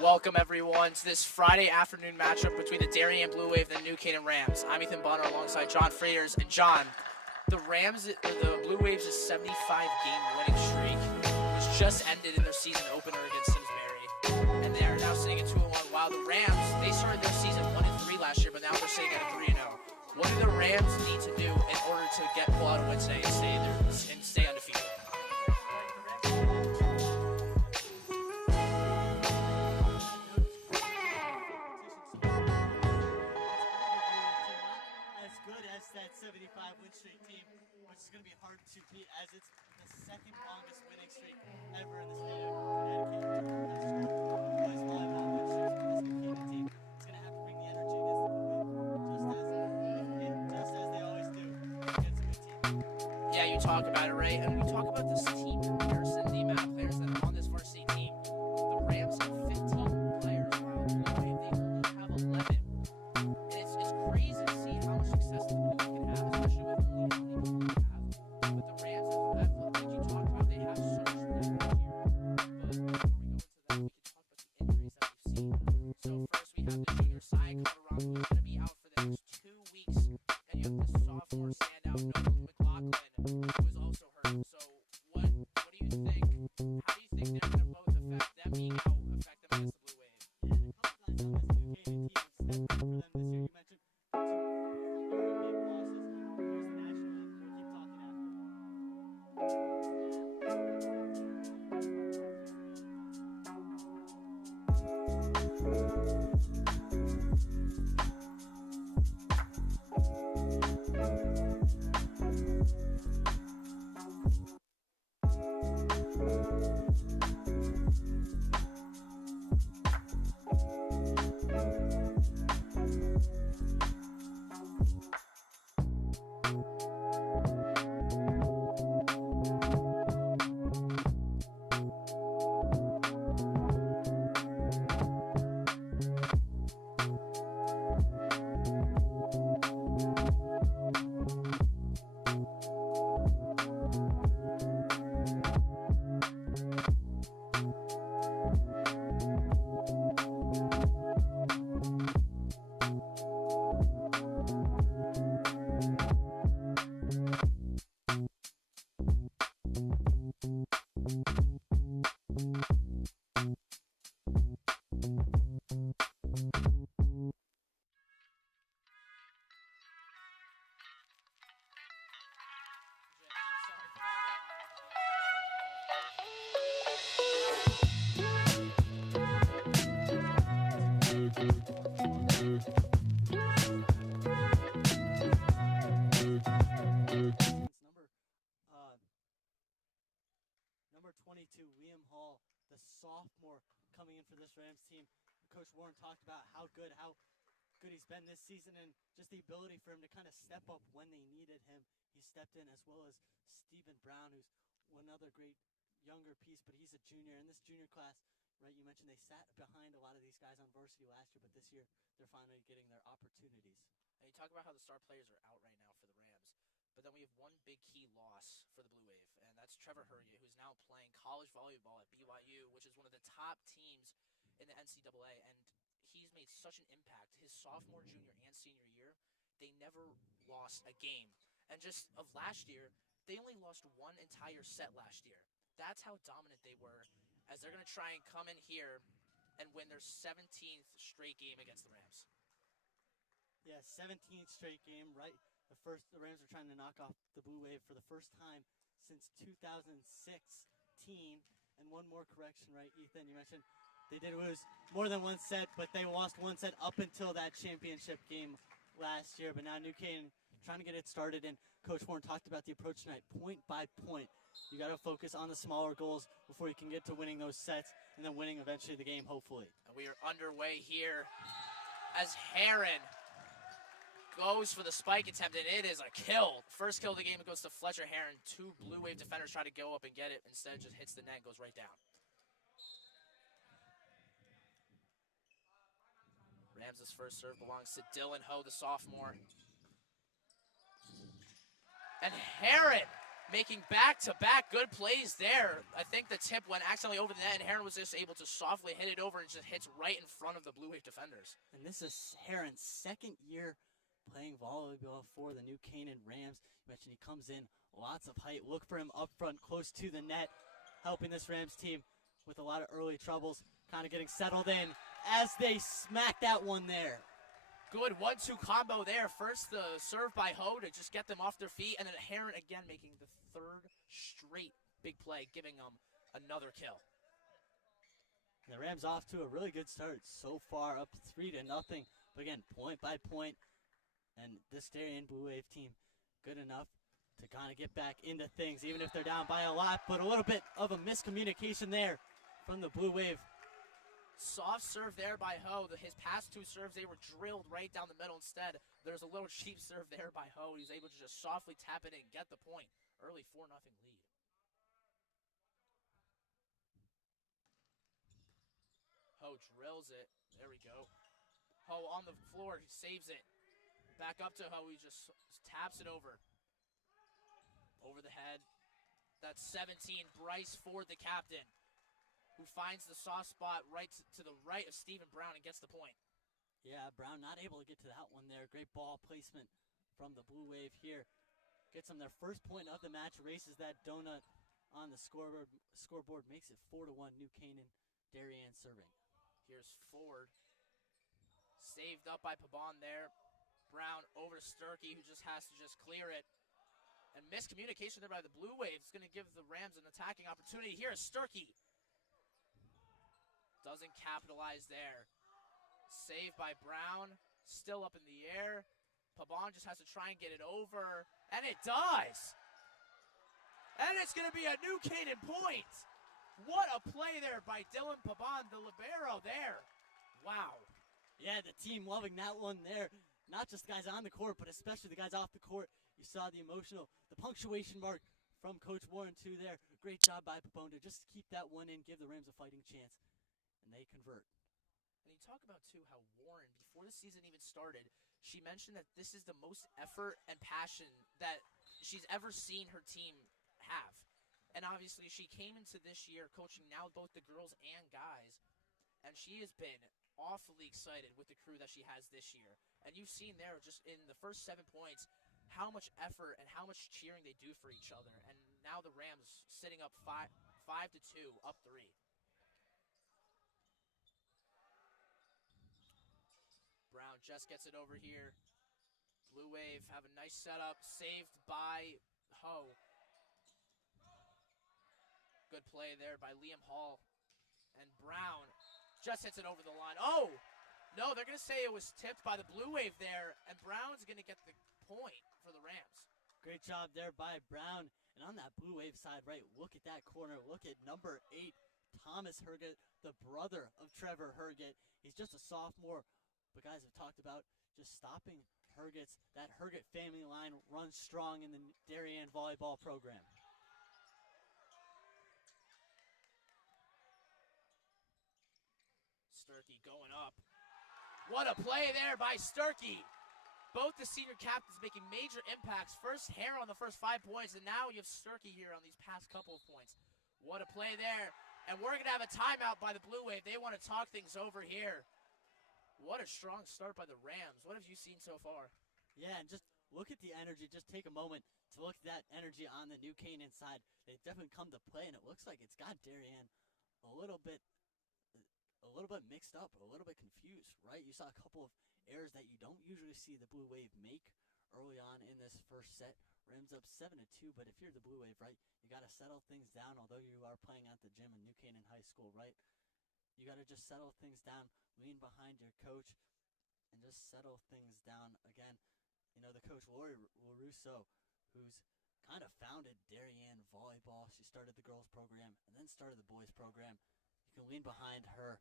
Welcome everyone to this Friday afternoon matchup between the Darien Blue Wave and the New Canaan Rams. I'm Ethan Bonner alongside John Freitas. And John, the Blue Waves' 75-game winning streak was just ended in their season opener against Simsbury, and they are now sitting at 2-1. While the Rams, they started their season 1-3 last year, but now they're sitting at 3-0. What do the Rams need to do in order to pull out a win today and stay undefeated? That 75-win streak team, which is going to be hard to beat as it's the second longest winning streak ever in the state of Connecticut. Boys volleyball win streaks for this Canaan team. It's going to have to bring the energy just as they always do against a good team. Yeah, you talk about it, right? And we talk about this team comparison, the amount of players that are on this varsity team. The Rams have 15 players, while the Blue Wave, they only have 11. And it's crazy to see how much success the Blue Wave can have, especially with the lead how many people they have. But the Rams, like you talked about, they have so much depth here. But before we go into that, we can talk about the injuries that we've seen. So first we have the junior side, Colorado, who's going to be out for the next 2 weeks. And you have the sophomore standout, Noah McLaughlin, who is also hurt. So what do you think? How do you think they're going to both affect them being out, affect them against the Blue Wave? Yeah, a couple guys on this New Canaan team stepped up for them this year. You mentioned two very big losses, of course, nationally. We'll keep talking after. 22, Liam Hall, the sophomore coming in for this Rams team. Coach Warren talked about how good he's been this season and just the ability for him to kind of step up when they needed him. He stepped in, as well as Stephen Brown, who's another great younger piece, but he's a junior. In this junior class, right, you mentioned they sat behind a lot of these guys on varsity last year, but this year they're finally getting their opportunities. And you talk about how the star players are out right now for the Rams, but then we have one big key loss for the Blue Wave, and that's Trevor Hurrier, who's now playing college volleyball at BYU, which is one of the top teams in the NCAA, and he's made such an impact his sophomore, junior, and senior year. They never lost a game. And just of last year, they only lost one entire set last year. That's how dominant they were, as they're going to try and come in here and win their 17th straight game against the Rams. Yeah, 17th straight game, right? The Rams are trying to knock off the Blue Wave for the first time since 2016. And one more correction, right, Ethan? You mentioned they did lose more than one set, but they lost one set up until that championship game last year. But now New Canaan trying to get it started, and Coach Warren talked about the approach tonight, point by point. You got to focus on the smaller goals before you can get to winning those sets and then winning eventually the game, hopefully. And we are underway here as Heron goes for the spike attempt, and it is a kill. First kill of the game, it goes to Fletcher Heron. Two Blue Wave defenders try to go up and get it. Instead, just hits the net and goes right down. Rams' first serve belongs to Dylan Ho, the sophomore. And Heron making back-to-back good plays there. I think the tip went accidentally over the net, and Heron was just able to softly hit it over and just hits right in front of the Blue Wave defenders. And this is Heron's second year playing volleyball for the New Canaan Rams. You mentioned he comes in, lots of height. Look for him up front, close to the net, helping this Rams team with a lot of early troubles, kind of getting settled in as they smack that one there. Good 1-2 combo there. First, the serve by Ho to just get them off their feet, and then Heron again making the third straight big play, giving them another kill. The Rams off to a really good start so far, up 3-0. But again, point by point, and this Darien Blue Wave team good enough to kind of get back into things, even if they're down by a lot. But a little bit of a miscommunication there from the Blue Wave. Soft serve there by Ho. His past two serves, they were drilled right down the middle. Instead, there's a little cheap serve there by Ho. He's able to just softly tap it in and get the point. Early 4-0 lead. Ho drills it. There we go. Ho on the floor. He saves it. Back up to Ho. He just taps it over. Over the head. That's 17. Bryce Ford, the captain, who finds the soft spot right to the right of Stephen Brown and gets the point. Yeah, Brown not able to get to that one there. Great ball placement from the Blue Wave here. Gets them their first point of the match, races that donut on the scoreboard, makes it 4-1, New Canaan, Darien serving. Here's Ford. Saved up by Pabon there. Brown over to Sturkey, who just has to just clear it. And miscommunication there by the Blue Wave is going to give the Rams an attacking opportunity. Here is Sturkey. Doesn't capitalize there. Saved by Brown. Still up in the air. Pabon just has to try and get it over. And it does. And it's going to be a New Canaan point. What a play there by Dylan Pabon, the libero there. Wow. Yeah, the team loving that one there. Not just the guys on the court, but especially the guys off the court. You saw the punctuation mark from Coach Warren too there. Great job by Pabon to just keep that one in, give the Rams a fighting chance. And they convert. And you talk about, too, how Warren, before the season even started, she mentioned that this is the most effort and passion that she's ever seen her team have. And obviously, she came into this year coaching now both the girls and guys, and she has been awfully excited with the crew that she has this year. And you've seen there just in the first 7 points how much effort and how much cheering they do for each other. And now the Rams sitting up 5-2, up 3. Brown just gets it over here. Blue Wave have a nice setup. Saved by Ho. Good play there by Liam Hall. And Brown just hits it over the line. Oh! No, they're going to say it was tipped by the Blue Wave there. And Brown's going to get the point for the Rams. Great job there by Brown. And on that Blue Wave side, right, look at that corner. Look at number 8, Thomas Herget, the brother of Trevor Herget. He's just a sophomore, but guys have talked about just stopping Herget's. That Herget family line runs strong in the Darien volleyball program. Sturkey going up. What a play there by Sturkey. Both the senior captains making major impacts. First Hare on the first 5 points, and now you have Sturkey here on these past couple of points. What a play there. And we're going to have a timeout by the Blue Wave. They want to talk things over here. What a strong start by the Rams. What have you seen so far? Yeah, and just look at the energy. Just take a moment to look at that energy on the new Canaan side. They've definitely come to play, and it looks like it's got Darien a little bit mixed up, a little bit confused, right? You saw a couple of errors that you don't usually see the Blue Wave make early on in this first set. Rams up 7-2, but if you're the Blue Wave, right, you got to settle things down. Although you are playing at the gym in New Canaan High School, right, you got to just settle things down, lean behind your coach, and just settle things down. Again, you know, the coach, Lori LaRusso, who's kind of founded Darien Volleyball. She started the girls program and then started the boys program. You can lean behind her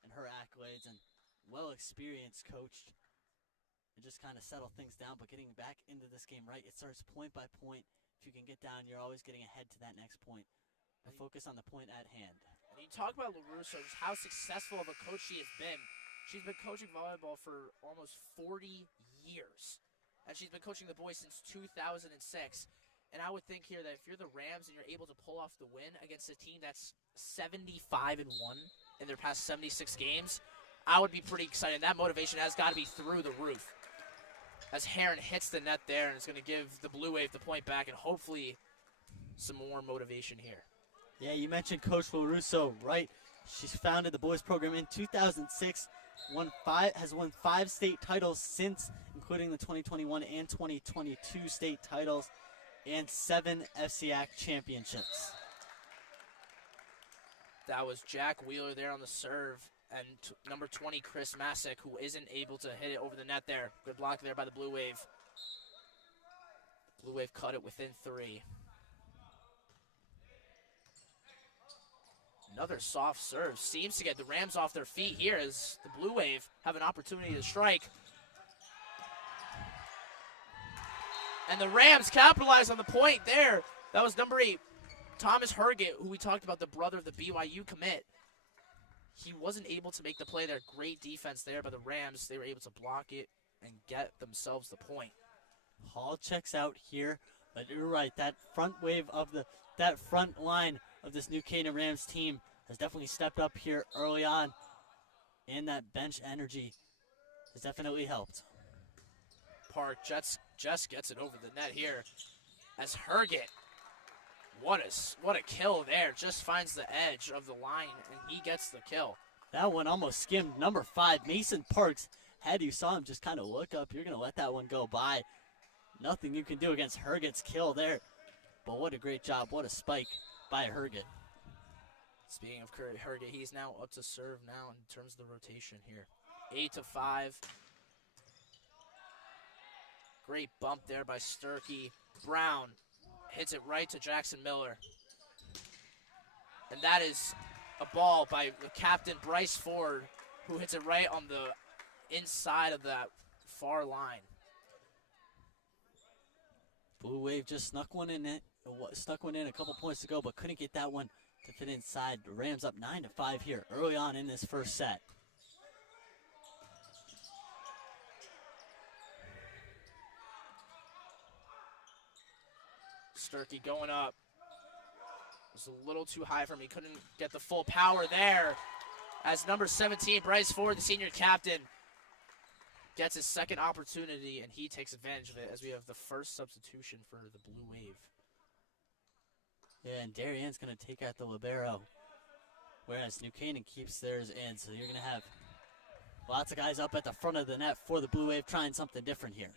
and her accolades, and well-experienced coach, and just kind of settle things down. But getting back into this game, right, it starts point by point. If you can get down, you're always getting ahead to that next point. But focus on the point at hand. And you talk about LaRusso, just how successful of a coach she has been. She's been coaching volleyball for almost 40 years. And she's been coaching the boys since 2006. And I would think here that if you're the Rams and you're able to pull off the win against a team that's 75-1 in their past 76 games, I would be pretty excited. That motivation has got to be through the roof. As Heron hits the net there, and it's going to give the Blue Wave the point back, and hopefully some more motivation here. Yeah, you mentioned Coach LaRusso, right? She's founded the boys program in 2006, has won 5 state titles since, including the 2021 and 2022 state titles, and 7 FCIAC championships. That was Jack Wheeler there on the serve, and number 20, Chris Masick, who isn't able to hit it over the net there. Good block there by the Blue Wave. Blue Wave cut it within 3. Another soft serve. Seems to get the Rams off their feet here as the Blue Wave have an opportunity to strike. And the Rams capitalize on the point there. That was number 8, Thomas Herget, who we talked about, the brother of the BYU commit. He wasn't able to make the play there. Great defense there by the Rams. They were able to block it and get themselves the point. Hall checks out here, but you're right. That front line of this New Canaan Rams team has definitely stepped up here early on, and that bench energy has definitely helped. Park just gets it over the net here as Herget. What a kill there. Just finds the edge of the line, and he gets the kill. That one almost skimmed number 5, Mason Parks. Had you saw him just kind of look up, you're going to let that one go by. Nothing you can do against Herget's kill there. But what a great job. What a spike by Herget. Speaking of Herget, he's now up to serve now in terms of the rotation here. 8-5. Great bump there by Sturkey. Brown hits it right to Jackson Miller. And that is a ball by the captain, Bryce Ford, who hits it right on the inside of that far line. Blue Wave just snuck one in a couple points to go, but couldn't get that one to fit inside. The Rams up 9-5 here early on in this first set. Sturkey going up. It was a little too high for him. He couldn't get the full power there. As number 17, Bryce Ford, the senior captain, gets his second opportunity, and he takes advantage of it as we have the first substitution for the Blue Wave. Yeah, and Darien's going to take out the libero, whereas New Canaan keeps theirs in. So you're going to have lots of guys up at the front of the net for the Blue Wave trying something different here.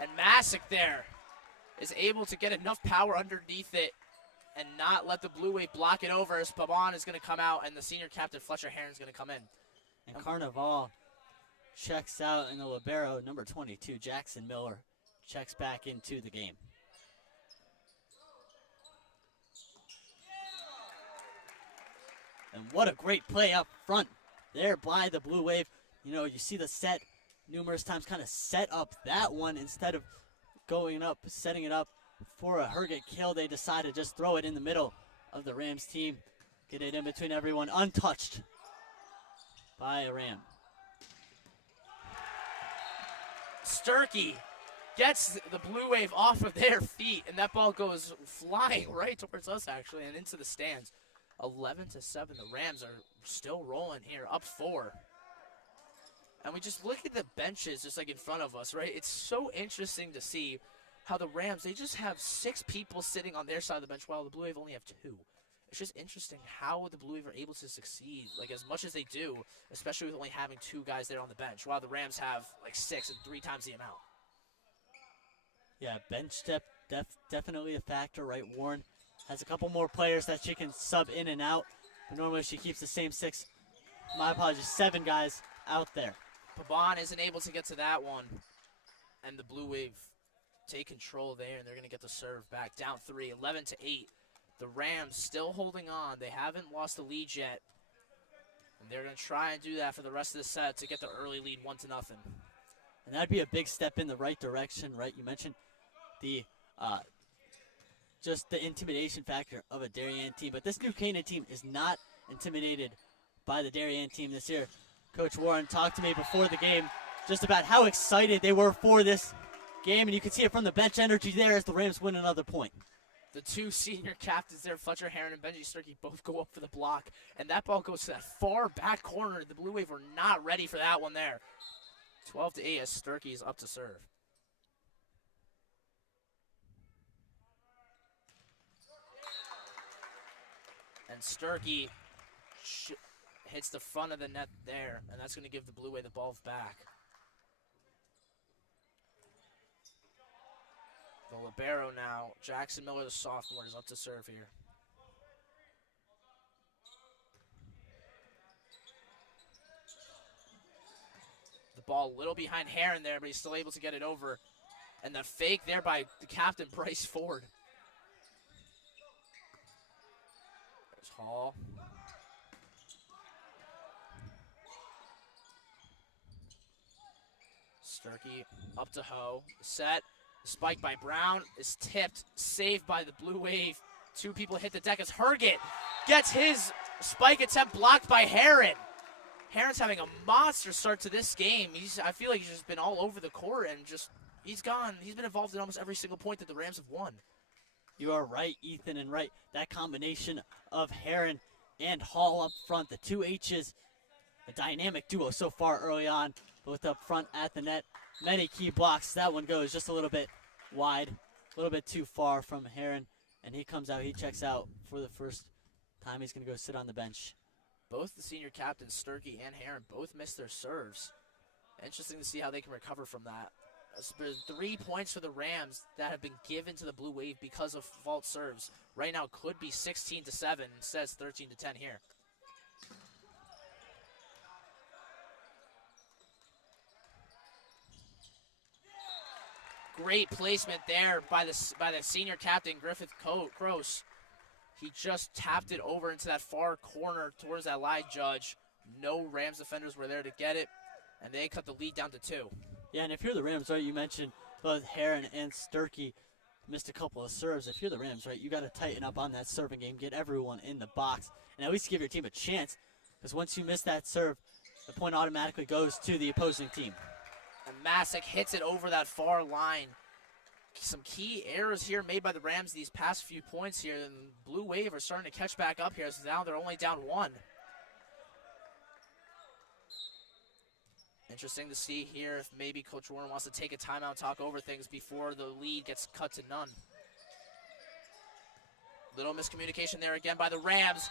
And Masick there is able to get enough power underneath it and not let the Blue Wave block it over as Pabon is going to come out and the senior captain, Fletcher Heron, is going to come in. And Carnival checks out, and the libero, number 22, Jackson Miller, checks back into the game. And what a great play up front there by the Blue Wave. You know, you see the set numerous times kind of set up that one instead of going up, setting it up for a Herget kill. They decide to just throw it in the middle of the Rams team. Get it in between everyone, untouched by a Ram. Sturkey gets the Blue Wave off of their feet, and that ball goes flying right towards us, actually, and into the stands. 11-7, the Rams are still rolling here, up 4. And we just look at the benches just like in front of us, right? It's so interesting to see how the Rams, they just have 6 people sitting on their side of the bench while the Blue Wave only have 2. It's just interesting how the Blue Wave are able to succeed, like as much as they do, especially with only having 2 guys there on the bench, while the Rams have like 6 and 3 times the amount. Yeah, bench depth definitely a factor, right? Warren has a couple more players that she can sub in and out, but normally she keeps the same 6, my apologies, 7 guys out there. Pabon isn't able to get to that one, and the Blue Wave take control there, and they're going to get the serve back. Down 3, 11-8. The Rams still holding on. They haven't lost the lead yet, and they're going to try and do that for the rest of the set to get the early lead 1-0. And that'd be a big step in the right direction, right? You mentioned the just the intimidation factor of a Darien team, but this new Canaan team is not intimidated by the Darien team this year. Coach Warren talked to me before the game just about how excited they were for this game, and you can see it from the bench energy there as the Rams win another point. The 2 senior captains there, Fletcher Heron and Benji Sturkey, both go up for the block, and that ball goes to that far back corner. The Blue Wave were not ready for that one there. 12-8 as Sturkey is up to serve. And Sturkey hits the front of the net there, and that's going to give the Blue Wave the ball back. The libero now, Jackson Miller, the sophomore, is up to serve here. The ball a little behind Heron there, but he's still able to get it over. And the fake there by the captain, Bryce Ford. There's Hall. Sturkey up to Ho. Set. Spike by Brown is tipped. Saved by the Blue Wave. 2 people hit the deck as Herget gets his spike attempt blocked by Heron. Heron's having a monster start to this game. I feel like he's just been all over the court and he's been involved in almost every single point that the Rams have won. You are right, Ethan, and right. That combination of Heron and Hall up front, the 2 H's, a dynamic duo so far early on, both up front at the net. Many key blocks. That one goes just a little bit wide, a little bit too far from Heron, and he comes out, he checks out for the first time. He's going to go sit on the bench. Both the senior captains, Sturkey and Heron, both missed their serves. Interesting to see how they can recover from that. There's 3 points for the Rams that have been given to the Blue Wave because of false serves. Right now could be 16-7, instead it's 13-10 here. Great placement there by the senior captain, Griffith Croce. He just tapped it over into that far corner towards that live judge. No Rams defenders were there to get it, and they cut the lead down to 2. Yeah, and if you're the Rams, right, you mentioned both Heron and Sturkey missed a couple of serves. If you're the Rams, right, you got to tighten up on that serving game, get everyone in the box, and at least give your team a chance, because once you miss that serve, the point automatically goes to the opposing team. And Masick hits it over that far line. Some key errors here made by the Rams these past few points here. And Blue Wave are starting to catch back up here, so now they're only down 1. Interesting to see here if maybe Coach Warren wants to take a timeout and talk over things before the lead gets cut to none. Little miscommunication there again by the Rams.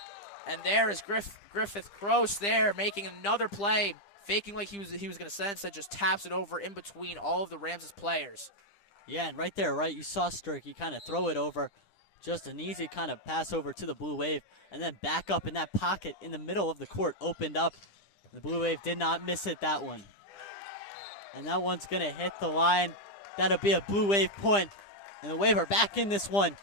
And there is Griffith Croce there making another play, faking like he was going to send, instead just taps it over in between all of the Rams' players. Yeah, and right there, right, you saw Sturkey kind of throw it over. Just an easy kind of pass over to the Blue Wave, and then back up in that pocket in the middle of the court, opened up. The Blue Wave did not miss it, that one. And that one's going to hit the line. That'll be a Blue Wave point. And the Wave are back in this one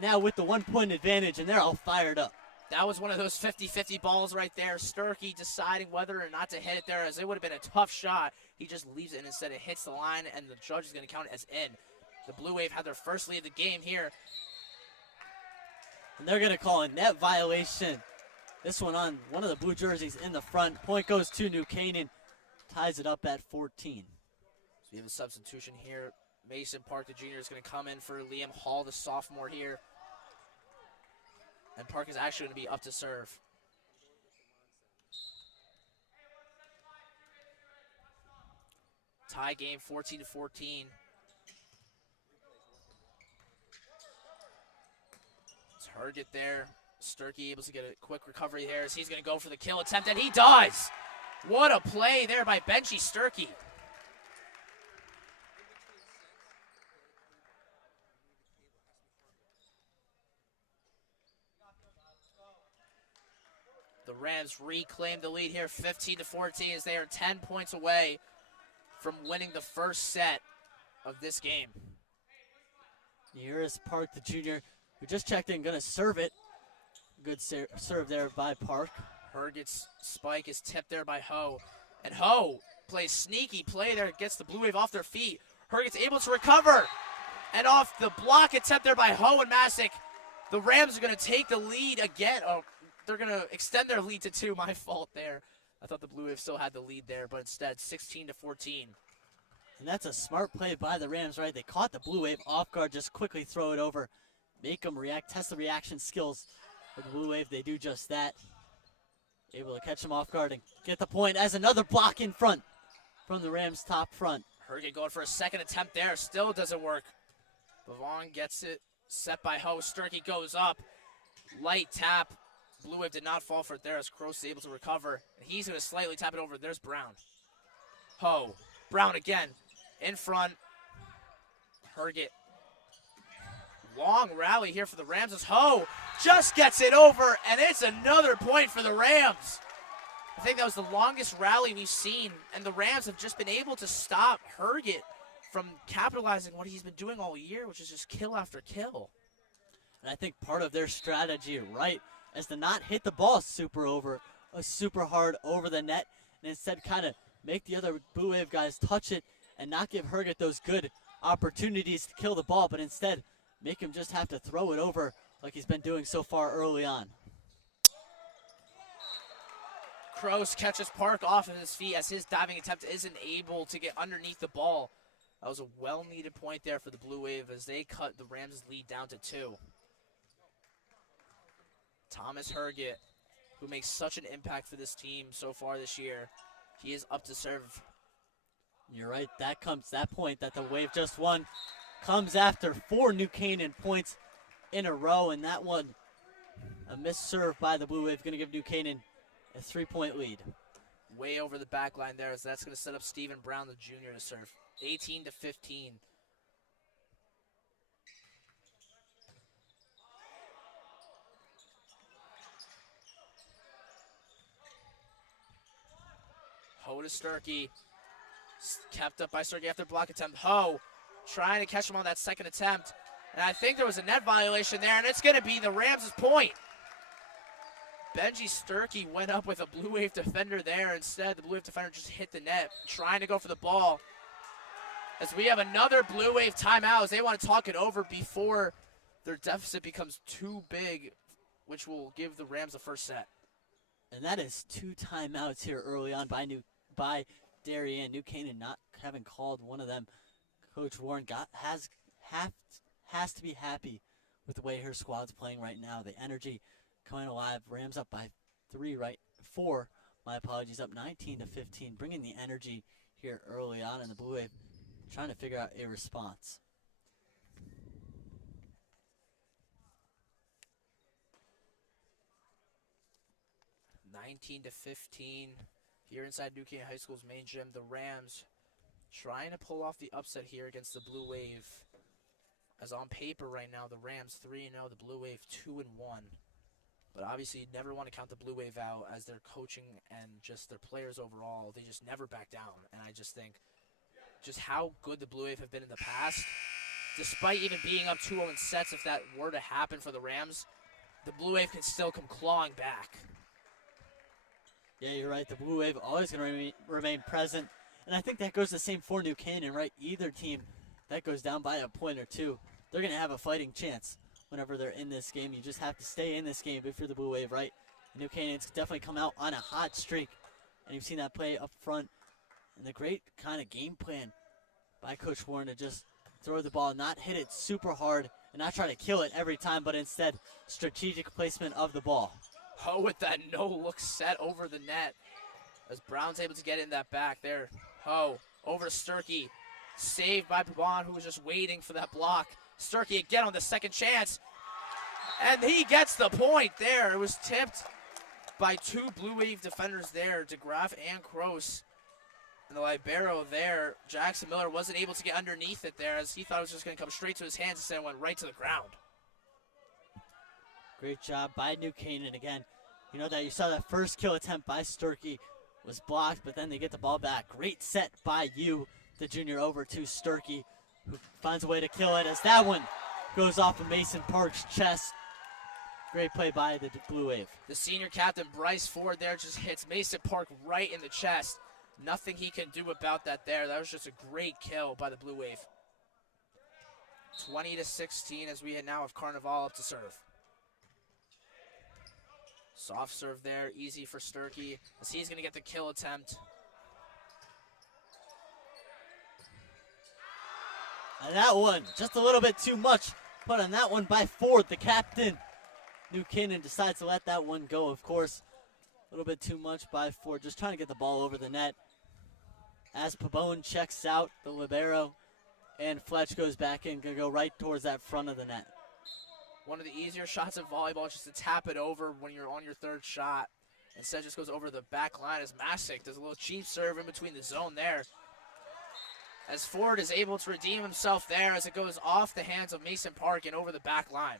now with the 1-point advantage, and they're all fired up. That was one of those 50-50 balls right there. Sturkey deciding whether or not to hit it there, as it would have been a tough shot. He just leaves it, and instead it hits the line, and the judge is going to count it as in. The Blue Wave had their first lead of the game here. And they're going to call a net violation. This one on one of the blue jerseys in the front. Point goes to New Canaan. Ties it up at 14. So we have a substitution here. Mason Park, the junior, is going to come in for Liam Hall, the sophomore here. And Park is actually going to be up to serve. Tie game, 14-14. It's Herget there. Sturkey able to get a quick recovery there as he's going to go for the kill attempt, and he does! What a play there by Benji Sturkey. The Rams reclaim the lead here, 15-14, as they are 10 points away from winning the first set of this game. Here is Park, the junior, who just checked in, going to serve it. Good serve there by Park. Herget's spike is tipped there by Ho. And Ho plays sneaky play there, gets the Blue Wave off their feet. Herget's able to recover. And off the block attempt there by Ho and Masick, the Rams are going to take the lead again. Oh, they're going to extend their lead to 2. My fault there. I thought the Blue Wave still had the lead there, but instead 16-14. And that's a smart play by the Rams, right? They caught the Blue Wave off guard, just quickly throw it over, make them react, test the reaction skills of the Blue Wave. They do just that. Able to catch them off guard and get the point as another block in front from the Rams' top front. Herget going for a second attempt there, still doesn't work. Bavon gets it, set by Ho. Sturkey goes up, light tap. Blue Wave did not fall for it there as Kroos is able to recover. And he's going to slightly tap it over. There's Brown. Ho. Brown again. In front. Herget. Long rally here for the Rams as Ho just gets it over, and it's another point for the Rams. I think that was the longest rally we've seen, and the Rams have just been able to stop Herget from capitalizing what he's been doing all year, which is just kill after kill. And I think part of their strategy, right, is to not hit the ball super hard over the net, and instead kind of make the other Blue Wave guys touch it and not give Herget those good opportunities to kill the ball, but instead make him just have to throw it over like he's been doing so far early on. Kroos catches Park off of his feet as his diving attempt isn't able to get underneath the ball. That was a well-needed point there for the Blue Wave as they cut the Rams' lead down to 2. Thomas Herget, who makes such an impact for this team so far this year, he is up to serve. You're right, that point that the Wave just won comes after 4 New Canaan points in a row, and that one, a missed serve by the Blue Wave, going to give New Canaan a 3-point lead. Way over the back line there, as that's going to set up Stephen Brown, the junior, to serve. 18-15. Ho to Sturkey. Kept up by Sturkey after block attempt. Ho trying to catch him on that second attempt. And I think there was a net violation there, and it's going to be the Rams' point. Benji Sturkey went up with a Blue Wave defender there. Instead, the Blue Wave defender just hit the net, trying to go for the ball. As we have another Blue Wave timeout, as they want to talk it over before their deficit becomes too big, which will give the Rams the first set. And that is 2 timeouts here early on by Darien. New Canaan not having called one of them. Coach Warren has to be happy with the way her squad's playing right now. The energy coming alive. Rams up by 4. My apologies, up 19-15. Bringing the energy here early on in the Blue Wave, trying to figure out a response. (19-15) here inside New Canaan High School's main gym. The Rams trying to pull off the upset here against the Blue Wave. As on paper right now, the Rams 3-0, the Blue Wave 2-1. But obviously, you never want to count the Blue Wave out, as their coaching and just their players overall, they just never back down. And I just think just how good the Blue Wave have been in the past. Despite even being up 2-0 in sets, if that were to happen for the Rams, the Blue Wave can still come clawing back. Yeah, you're right. The Blue Wave always going to remain present. And I think that goes the same for New Canaan, right? Either team that goes down by a point or two, they're going to have a fighting chance whenever they're in this game. You just have to stay in this game if you're the Blue Wave, right? New Canaan's definitely come out on a hot streak. And you've seen that play up front. And the great kind of game plan by Coach Warren to just throw the ball, not hit it super hard, and not try to kill it every time, but instead strategic placement of the ball. Ho with that no-look set over the net as Brown's able to get in that back there. Ho over to Sturkey. Saved by Pabon, who was just waiting for that block. Sturkey again on the second chance. And he gets the point there. It was tipped by two Blue Wave defenders there, DeGraff and Kroos. And the libero there, Jackson Miller, wasn't able to get underneath it there as he thought it was just going to come straight to his hands. Instead, it went right to the ground. Great job by New Canaan again. You know that you saw that first kill attempt by Sturkey was blocked, but then they get the ball back. Great set by you, the junior, over to Sturkey, who finds a way to kill it as that one goes off of Mason Park's chest. Great play by the Blue Wave. The senior captain, Bryce Ford, there just hits Mason Park right in the chest. Nothing he can do about that there. That was just a great kill by the Blue Wave. 20-16 as we now have Carnival up to serve. Soft serve there, easy for Sturkey as he's going to get the kill attempt. And that one, just a little bit too much put on that one by Ford, the captain. New Canaan decides to let that one go, of course. A little bit too much by Ford, just trying to get the ball over the net. As Pabon checks out the libero, and Fletch goes back in, going to go right towards that front of the net. One of the easier shots of volleyball is just to tap it over when you're on your third shot. Instead, just goes over the back line as Masick does a little cheap serve in between the zone there. As Ford is able to redeem himself there as it goes off the hands of Mason Park and over the back line.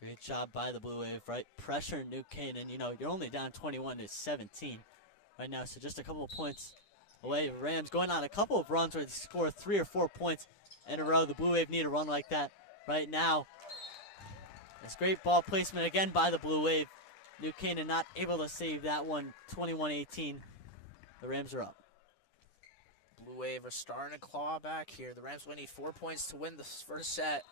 Great job by the Blue Wave, right? Pressure New Canaan. You know, you're only down 21-17 right now, so just a couple of points away. Rams going on a couple of runs where they score 3 or 4 points in a row. The Blue Wave need a run like that right now. It's great ball placement again by the Blue Wave. New Canaan not able to save that one. 21-18. The Rams are up. Blue Wave are starting to claw back here. The Rams will need 4 points to win the first set.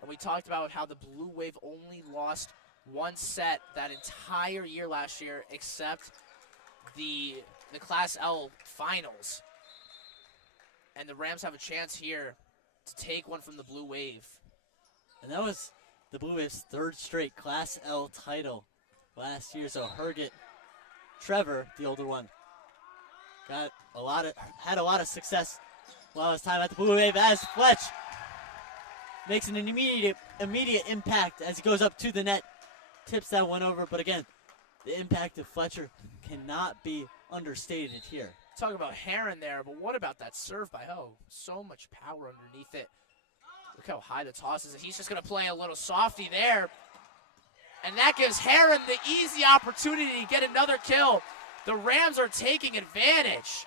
And we talked about how the Blue Wave only lost one set that entire year last year, except the Class L finals. And the Rams have a chance here to take one from the Blue Wave. And that was the Blue Wave's third straight Class L title last year. So Herget, Trevor, the older one, had a lot of success while his time at the Blue Wave as Fletch makes an immediate impact as he goes up to the net, tips that one over. But again, the impact of Fletcher cannot be understated here. Talk about Heron there, but what about that serve by Ho? So much power underneath it. Look how high the toss is. He's just going to play a little softy there. And that gives Heron the easy opportunity to get another kill. The Rams are taking advantage.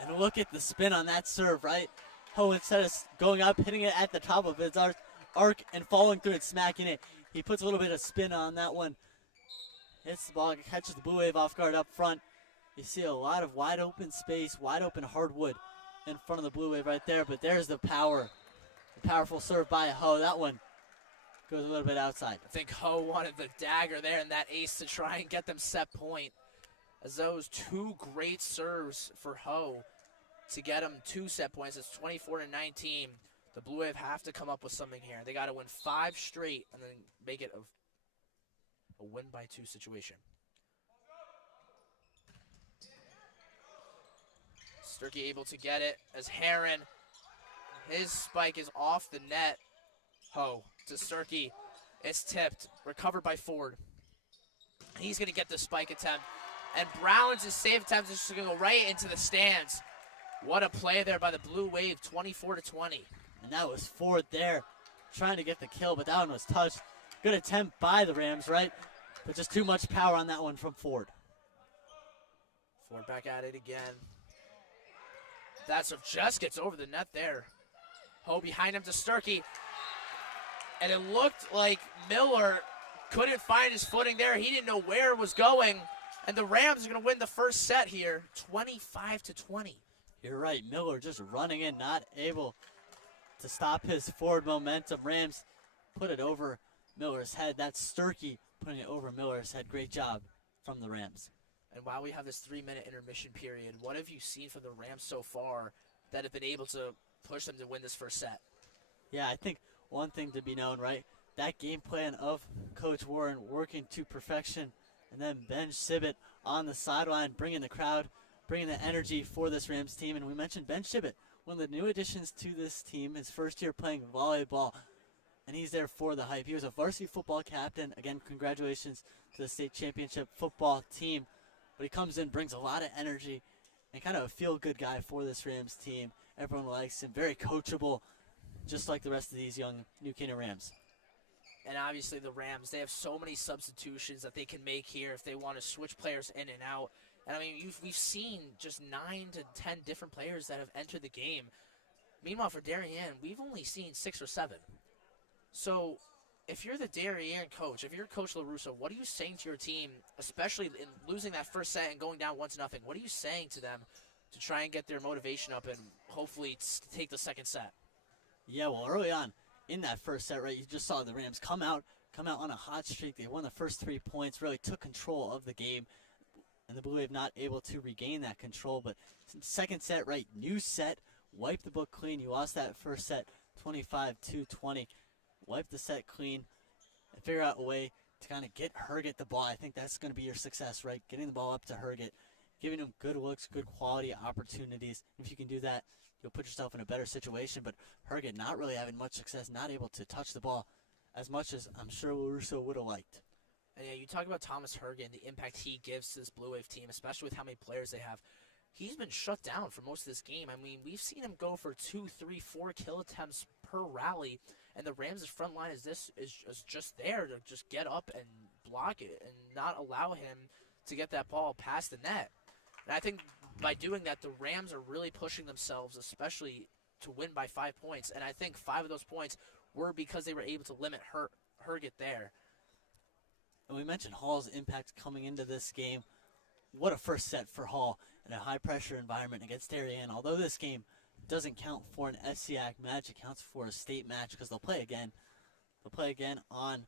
And look at the spin on that serve, right? Ho, instead of going up, hitting it at the top of his arc and falling through and smacking it, he puts a little bit of spin on that one. Hits the ball, catches the Blue Wave off guard up front. You see a lot of wide open space, wide open hardwood in front of the Blue Wave right there, but there's the power. The powerful serve by Ho. That one goes a little bit outside. I think Ho wanted the dagger there and that ace to try and get them set point. As those two great serves for Ho to get them 2 set points. It's 24-19. The Blue Wave have to come up with something here. They got to win 5 straight and then make it a win-by-2 situation. Sturkey able to get it as Heron, his spike is off the net. Ho to Sturkey. It's tipped, recovered by Ford. He's going to get the spike attempt. And Brown's save attempt is just going to go right into the stands. What a play there by the Blue Wave, 24-20. And that was Ford there trying to get the kill, but that one was touched. Good attempt by the Rams, right? But just too much power on that one from Ford. Ford back at it again. That's just gets over the net there. Ho behind him to Sturkey. And it looked like Miller couldn't find his footing there. He didn't know where it was going. And the Rams are going to win the first set here, 25-20. You're right. Miller just running in, not able to stop his forward momentum. Rams put it over Miller's head. That's Sturkey putting it over Miller's head. Great job from the Rams. And while we have this 3-minute intermission period, what have you seen from the Rams so far that have been able to push them to win this first set? Yeah, I think one thing to be known, right? That game plan of Coach Warren working to perfection, and then Ben Shibbett on the sideline, bringing the crowd, bringing the energy for this Rams team. And we mentioned Ben Shibbett, one of the new additions to this team, his first year playing volleyball, and he's there for the hype. He was a varsity football captain. Again, congratulations to the state championship football team. But he comes in, brings a lot of energy, and kind of a feel-good guy for this Rams team. Everyone likes him, very coachable, just like the rest of these young New Canaan Rams. And obviously the Rams, they have so many substitutions that they can make here if they want to switch players in and out. And, I mean, we've seen just 9 to 10 different players that have entered the game. Meanwhile, for Darien, we've only seen 6 or 7. So if you're the Darien coach, if you're Coach LaRusso, what are you saying to your team, especially in losing that first set and going down 1-0? What are you saying to them to try and get their motivation up and hopefully take the second set? Yeah, well, early on in that first set, right, you just saw the Rams come out on a hot streak. They won the first 3 points, really took control of the game. And the Blue Wave not able to regain that control. But second set, right, new set, wipe the book clean. You lost that first set 25-20. Wipe the set clean and figure out a way to kind of get Herget the ball. I think that's going to be your success, right? Getting the ball up to Herget, giving him good looks, good quality opportunities. If you can do that, you'll put yourself in a better situation. But Herget not really having much success, not able to touch the ball as much as I'm sure LaRusso would have liked. And yeah, you talk about Thomas Herget and the impact he gives to this Blue Wave team, especially with how many players they have. He's been shut down for most of this game. I mean, we've seen him go for 2, 3, 4 kill attempts per rally, and the Rams' front line is just there to just get up and block it and not allow him to get that ball past the net. And I think by doing that, the Rams are really pushing themselves, especially to win by 5 points. And I think 5 of those points were because they were able to limit Herget there. And we mentioned Hall's impact coming into this game. What a first set for Hall in a high-pressure environment against Darien. Although this game doesn't count for an FCIAC match, it counts for a state match because they'll play again. They'll play again on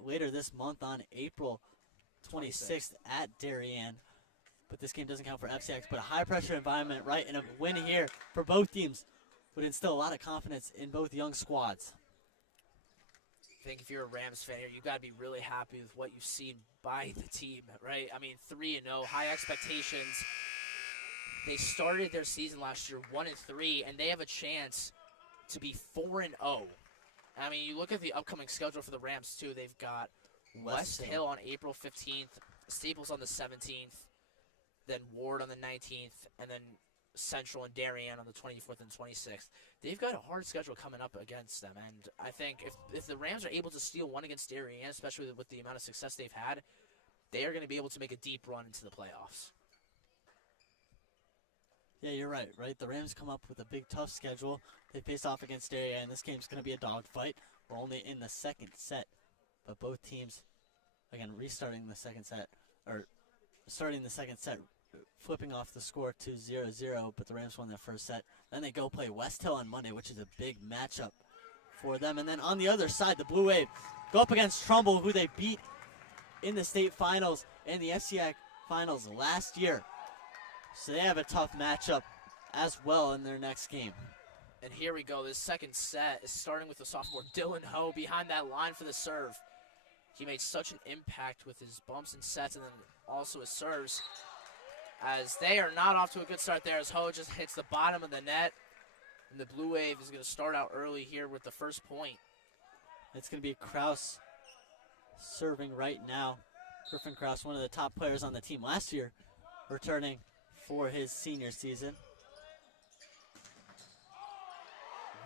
later this month on April 26th at Darien. But this game doesn't count for FCIAC. But a high-pressure environment, right, and a win here for both teams would instill a lot of confidence in both young squads. I think if you're a Rams fan here, you've got to be really happy with what you've seen by the team, right? I mean, 3-0, high expectations. They started their season last year 1-3, and they have a chance to be 4-0. I mean, you look at the upcoming schedule for the Rams, too. They've got West Hill on April 15th, Staples on the 17th, then Ward on the 19th, and then Central and Darien on the 24th and 26th. They've got a hard schedule coming up against them, and I think if the Rams are able to steal one against Darien, especially with the amount of success they've had, they are going to be able to make a deep run into the playoffs. Yeah, you're right? The Rams come up with a big, tough schedule. They face off against Darien, and this game's going to be a dogfight. We're only in the second set, but both teams, again, starting the second set, flipping off the score to 0-0, but the Rams won that first set. Then they go play West Hill on Monday, which is a big matchup for them. And then on the other side, the Blue Wave go up against Trumbull, who they beat in the state finals and the FCIAC finals last year. So they have a tough matchup as well in their next game. And here we go. This second set is starting with the sophomore Dylan Ho behind that line for the serve. He made such an impact with his bumps and sets and then also his serves, as they are not off to a good start there, as Ho just hits the bottom of the net. And the Blue Wave is going to start out early here with the first point. It's going to be Kraus serving right now. Griffin Kraus, one of the top players on the team last year, returning for his senior season.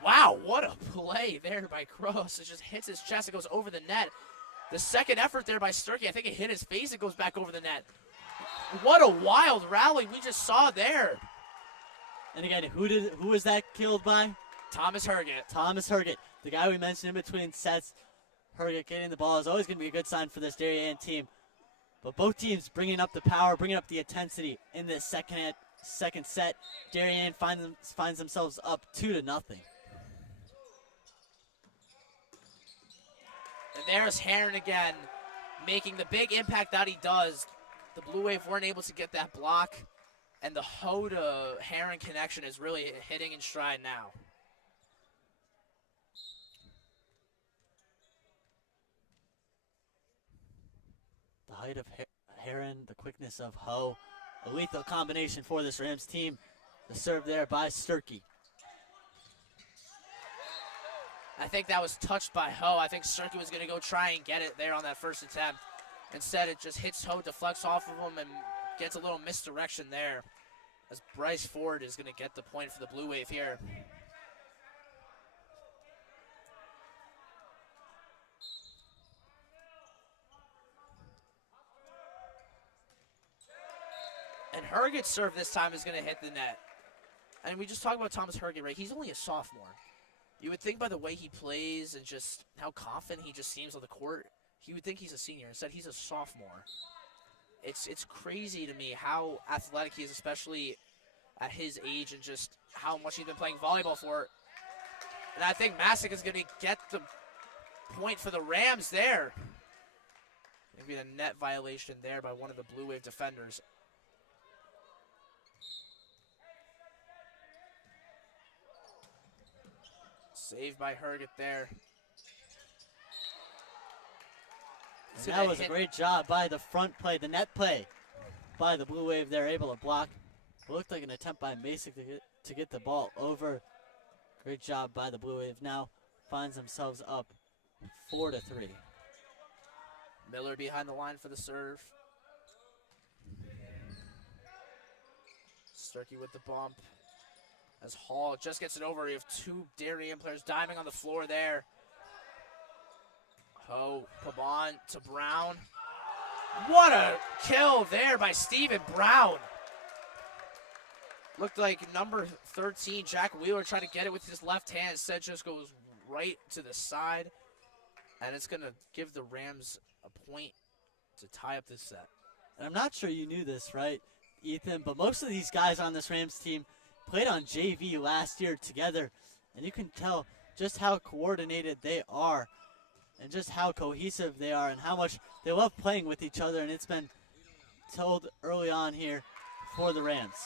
Wow, what a play there by Kraus. It just hits his chest. It goes over the net. The second effort there by Sturkey, I think it hit his face. It goes back over the net. What a wild rally we just saw there. And again, who was that killed by? Thomas Herget. Thomas Herget, the guy we mentioned in between sets. Herget getting the ball is always going to be a good sign for this Darien team. But both teams bringing up the power, bringing up the intensity in this second set. Darien finds themselves up 2-0. And there's Heron again, making the big impact that he does. The Blue Wave weren't able to get that block, and the Ho to Heron connection is really hitting in stride now. The height of Heron, the quickness of Ho, a lethal combination for this Rams team. The serve there by Sturkey. I think that was touched by Ho. I think Sturkey was going to go try and get it there on that first attempt. Instead, it just hits Ho, deflects off of him, and gets a little misdirection there, as Bryce Ford is going to get the point for the Blue Wave here. And Herget's serve this time is going to hit the net. And we just talked about Thomas Herget, right? He's only a sophomore. You would think by the way he plays and just how confident he just seems on the court, he would think he's a senior. Instead, he's a sophomore. It's crazy to me how athletic he is, especially at his age, and just how much he's been playing volleyball for. And I think Masick is going to get the point for the Rams there. Maybe a net violation there by one of the Blue Wave defenders. Saved by Herget there. And that was a great job by the front play, the net play by the Blue Wave. They're able to block. It looked like an attempt by Masick to get the ball over. Great job by the Blue Wave. Now finds themselves up 4-3. Miller behind the line for the serve. Sturkey with the bump. As Hall just gets it over, we have two Darien players diving on the floor there. Ho, Pabon to Brown. What a kill there by Stephen Brown. Looked like number 13, Jack Wheeler, tried to get it with his left hand. Instead, just goes right to the side. And it's going to give the Rams a point to tie up this set. And I'm not sure you knew this, right, Ethan? But most of these guys on this Rams team played on JV last year together, and you can tell just how coordinated they are and just how cohesive they are and how much they love playing with each other, and it's been told early on here for the Rams.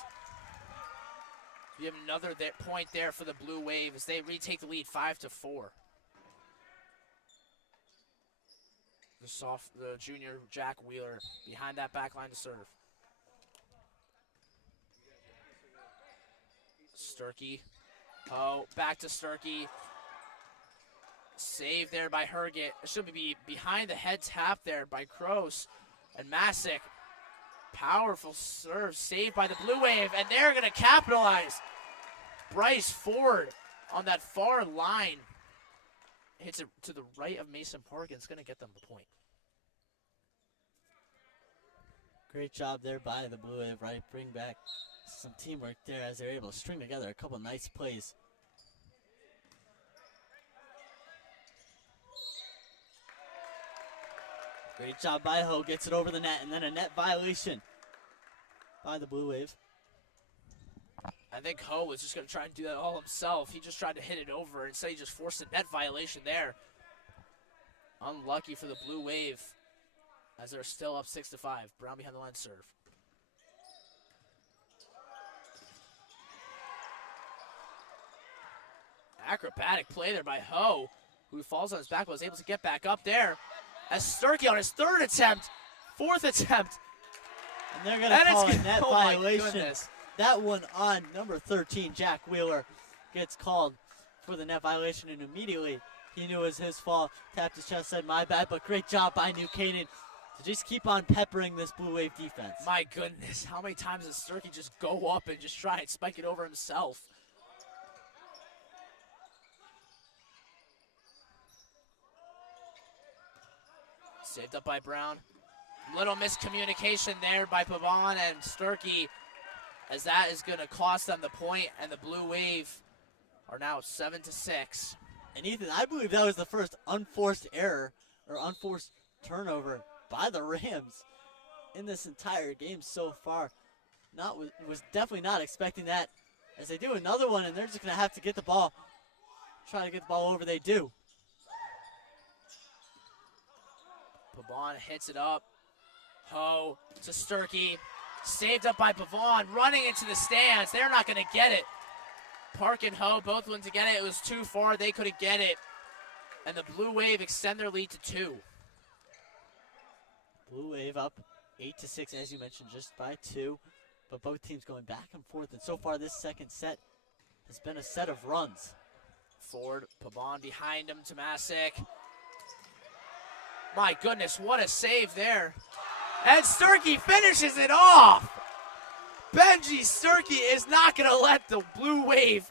We have another point there for the Blue Wave as they retake the lead 5-4. The junior Jack Wheeler behind that back line to serve. Sturkey. Oh, back to Sturkey. Save there by Herget. It should be behind the head tap there by Kroos. And Masick. Powerful serve. Saved by the Blue Wave. And they're going to capitalize. Bryce Ford on that far line. Hits it to the right of Mason Park, and it's going to get them the point. Great job there by the Blue Wave, right? Bring back some teamwork there as they're able to string together a couple nice plays. Great job by Ho, gets it over the net, and then a net violation by the Blue Wave. I think Ho was just going to try and do that all himself. He just tried to hit it over. Instead, he just forced a net violation there. Unlucky for the Blue Wave as they're still up 6-5. Brown behind the line serve. Acrobatic play there by Ho, who falls on his back but was able to get back up there. As Sturkey on his third attempt, fourth attempt. And they're going to call a net violation. That one on number 13, Jack Wheeler, gets called for the net violation, and immediately he knew it was his fault. Tapped his chest, said, my bad, but great job by New Canaan to just keep on peppering this Blue Wave defense. My goodness, how many times does Sturkey just go up and just try and spike it over himself? Saved up by Brown. Little miscommunication there by Pabon, and Sturkey as that is going to cost them the point, and the Blue Wave are now 7-6. And Ethan, I believe that was the first unforced error or unforced turnover by the Rams in this entire game so far. Was definitely not expecting that, as they do another one, and they're just going to have to get the ball, try to get the ball over. They do. Pavon hits it up. Ho to Sturkey. Saved up by Pavon, running into the stands. They're not going to get it. Park and Ho both went to get it. It was too far. They couldn't get it. And the Blue Wave extend their lead to 2. Blue Wave up 8-6, as you mentioned, just by 2. But both teams going back and forth. And so far, this second set has been a set of runs. Ford, Pavon behind him. Tomasic. My goodness, what a save there. And Sturkey finishes it off. Benji Sturkey is not going to let the Blue Wave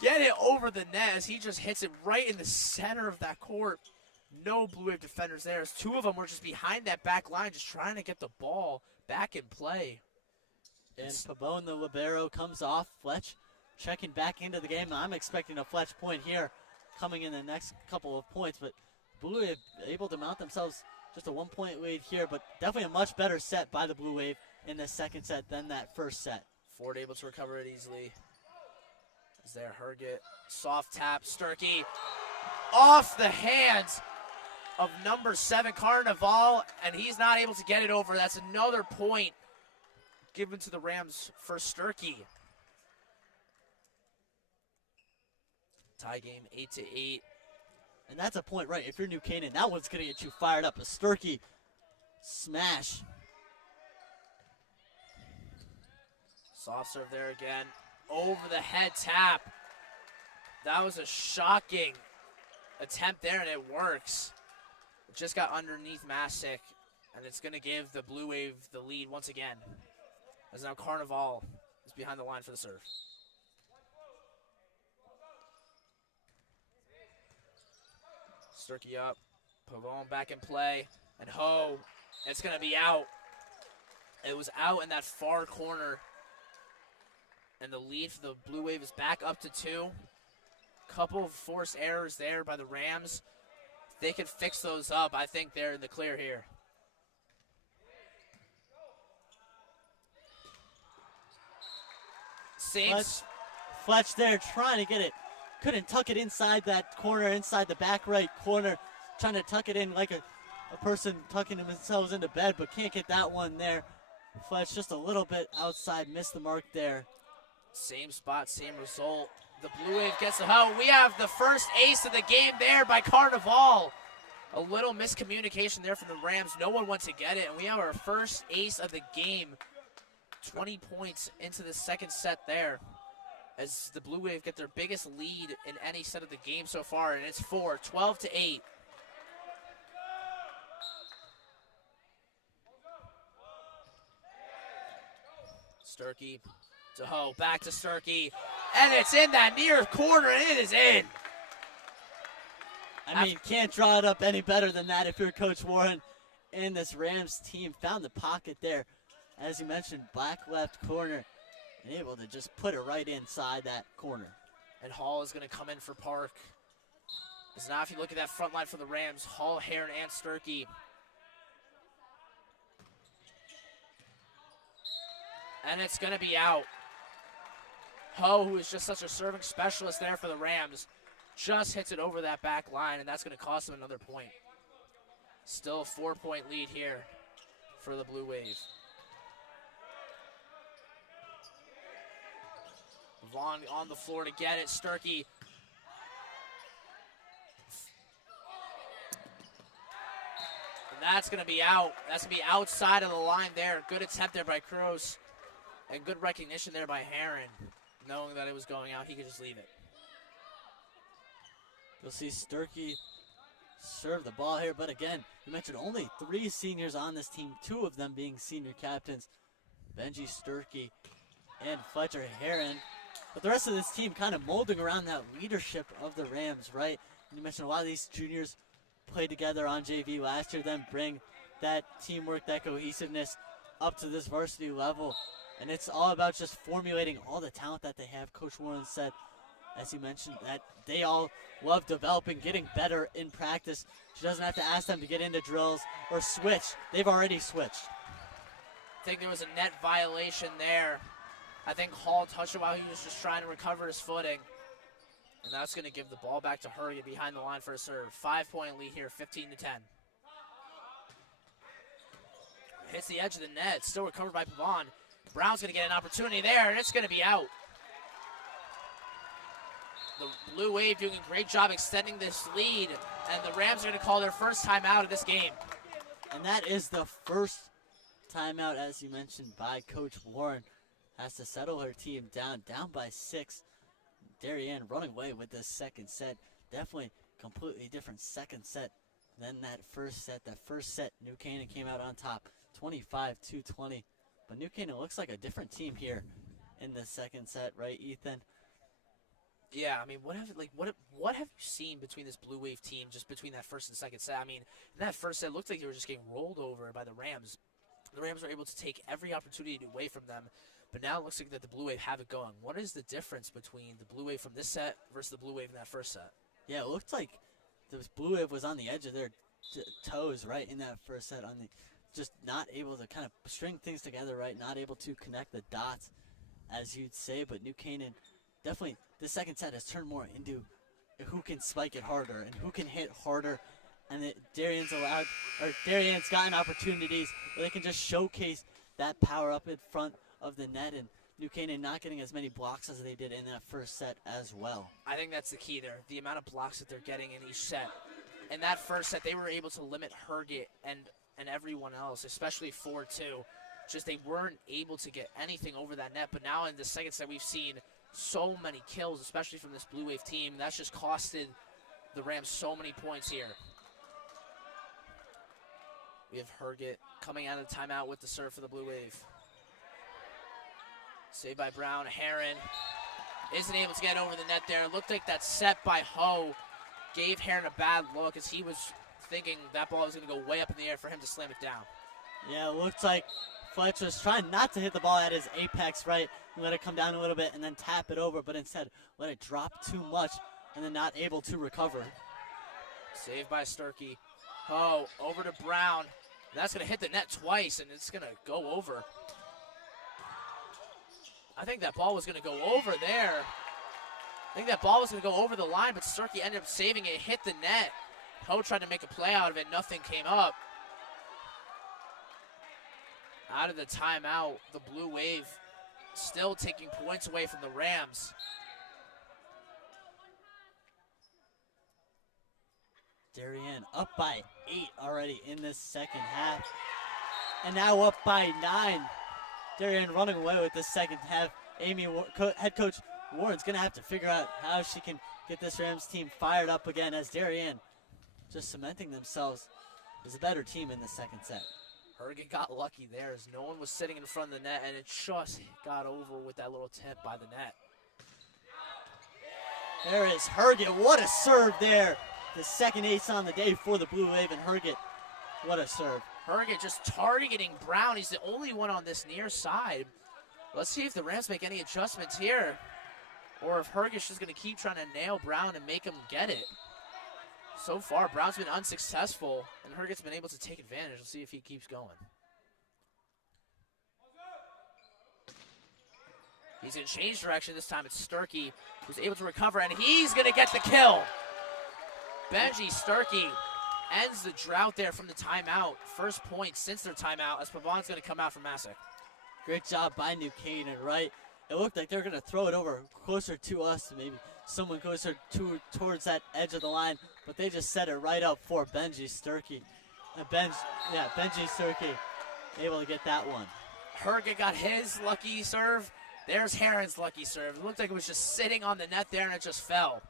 get it over the net as he just hits it right in the center of that court. No Blue Wave defenders there, as 2 of them were just behind that back line just trying to get the ball back in play. And Pabon, the libero, comes off. Fletch checking back into the game. I'm expecting a Fletch point here coming in the next couple of points, but Blue Wave able to mount themselves just a 1-point lead here, but definitely a much better set by the Blue Wave in the second set than that first set. Ford able to recover it easily. Is there Herget, soft tap, Sturkey off the hands of number 7 Carnival, and he's not able to get it over. That's another point given to the Rams for Sturkey. Tie game 8-8. And that's a point, right? If you're New Canaan, that one's going to get you fired up. A Sturkey smash. Soft serve there again. Over the head tap. That was a shocking attempt there, and it works. It just got underneath Masick, and it's going to give the Blue Wave the lead once again. As now Carnival is behind the line for the serve. Sturkey up. Pavone back in play. And Ho, it's going to be out. It was out in that far corner. And the lead for the Blue Wave is back up to 2. Couple of forced errors there by the Rams. If they could fix those up, I think they're in the clear here. Fletch there trying to get it. Couldn't tuck it inside that corner, inside the back right corner. Trying to tuck it in like a person tucking themselves into bed, but can't get that one there. Fletch just a little bit outside, missed the mark there. Same spot, same result. The Blue Wave gets the hoe. We have the first ace of the game there by Carnival. A little miscommunication there from the Rams. No one went to get it, and we have our first ace of the game. 20 points into the second set there, as the Blue Wave get their biggest lead in any set of the game so far, and it's 12-8. Sturkey to Ho, back to Sturkey, and it's in that near corner, and it is in. I mean, can't draw it up any better than that if you're Coach Warren. And this Rams team found the pocket there. As you mentioned, back left corner, and able to just put it right inside that corner. And Hall is going to come in for Park. Because now if you look at that front line for the Rams, Hall, Heron, and Sturkey. And it's going to be out. Ho, who is just such a serving specialist there for the Rams, just hits it over that back line, and that's going to cost them another point. Still a 4-point lead here for the Blue Wave. Vaughn on the floor to get it. Sturkey. And that's going to be out. That's going to be outside of the line there. Good attempt there by Kroos. And good recognition there by Heron. Knowing that it was going out, he could just leave it. You'll see Sturkey serve the ball here. But again, you mentioned only 3 seniors on this team, 2 of them being senior captains. Benji Sturkey and Fletcher Heron. But the rest of this team kind of molding around that leadership of the Rams, right? And you mentioned a lot of these juniors played together on JV last year, then bring that teamwork, that cohesiveness up to this varsity level. And it's all about just formulating all the talent that they have. Coach Warren said, as he mentioned, that they all love developing, getting better in practice. She doesn't have to ask them to get into drills or switch. They've already switched. I think there was a net violation there. I think Hall touched it while he was just trying to recover his footing. And that's going to give the ball back to Hurley behind the line for a serve. 5-point lead here, 15-10. Hits the edge of the net, still recovered by Pavon. Brown's going to get an opportunity there, and it's going to be out. The Blue Wave doing a great job extending this lead, and the Rams are going to call their first timeout of this game. And that is the first timeout, as you mentioned, by Coach Warren. Has to settle her team down by 6. Darien running away with this second set. Definitely completely different second set than that first set. That first set, New Canaan came out on top, 25-20. But New Canaan looks like a different team here in the second set, right, Ethan? Yeah, I mean, what have you seen between this Blue Wave team, just between that first and second set? I mean, in that first set, it looked like they were just getting rolled over by the Rams. The Rams were able to take every opportunity away from them, but now it looks like that the Blue Wave have it going. What is the difference between the Blue Wave from this set versus the Blue Wave in that first set? Yeah, it looked like the Blue Wave was on the edge of their toes, right, in that first set, just not able to kind of string things together, right, not able to connect the dots, as you'd say. But New Canaan, definitely, the second set has turned more into who can spike it harder and who can hit harder. And Darien's gotten opportunities where they can just showcase that power up in front of the net, and New Canaan not getting as many blocks as they did in that first set as well. I think that's the key there, the amount of blocks that they're getting in each set. In that first set, they were able to limit Herget and everyone else, especially 4-2. Just they weren't able to get anything over that net. But now in the second set, we've seen so many kills, especially from this Blue Wave team. That's just costed the Rams so many points here. We have Herget coming out of the timeout with the serve for the Blue Wave. Saved by Brown. Heron isn't able to get over the net there. It looked like that set by Ho gave Heron a bad look as he was thinking that ball was going to go way up in the air for him to slam it down. Yeah, it looked like Fletcher was trying not to hit the ball at his apex, right? And let it come down a little bit and then tap it over, but instead let it drop too much and then not able to recover. Saved by Sturkey. Ho over to Brown. That's going to hit the net twice, and it's going to go over. I think that ball was going to go over there. I think that ball was going to go over the line, but Sturkey ended up saving it, hit the net. Ho tried to make a play out of it. Nothing came up. Out of the timeout, the Blue Wave still taking points away from the Rams. Darien up by 8 already in this second half. And now up by 9. Darien running away with the second half. Head coach Warren's going to have to figure out how she can get this Rams team fired up again, as Darien just cementing themselves as a better team in the second set. Herget got lucky there as no one was sitting in front of the net, and it just got over with that little tip by the net. There is Herget. What a serve there. The second ace on the day for the Blue Wave, and Herget, what a serve. Herget just targeting Brown. He's the only one on this near side. Let's see if the Rams make any adjustments here, or if Herget's just going to keep trying to nail Brown and make him get it. So far, Brown's been unsuccessful, and Herget's been able to take advantage. We'll see if he keeps going. He's going to change direction this time. It's Sturkey who's able to recover, and he's going to get the kill. Benji Sturkey ends the drought there from the timeout. First point since their timeout, as Pavon's going to come out from Massac. Great job by New Canaan, right? It looked like they were going to throw it over closer to us, maybe someone closer towards that edge of the line, but they just set it right up for Benji Sturkey. Benji Sturkey able to get that one. Herget got his lucky serve. There's Heron's lucky serve. It looked like it was just sitting on the net there, and it just fell.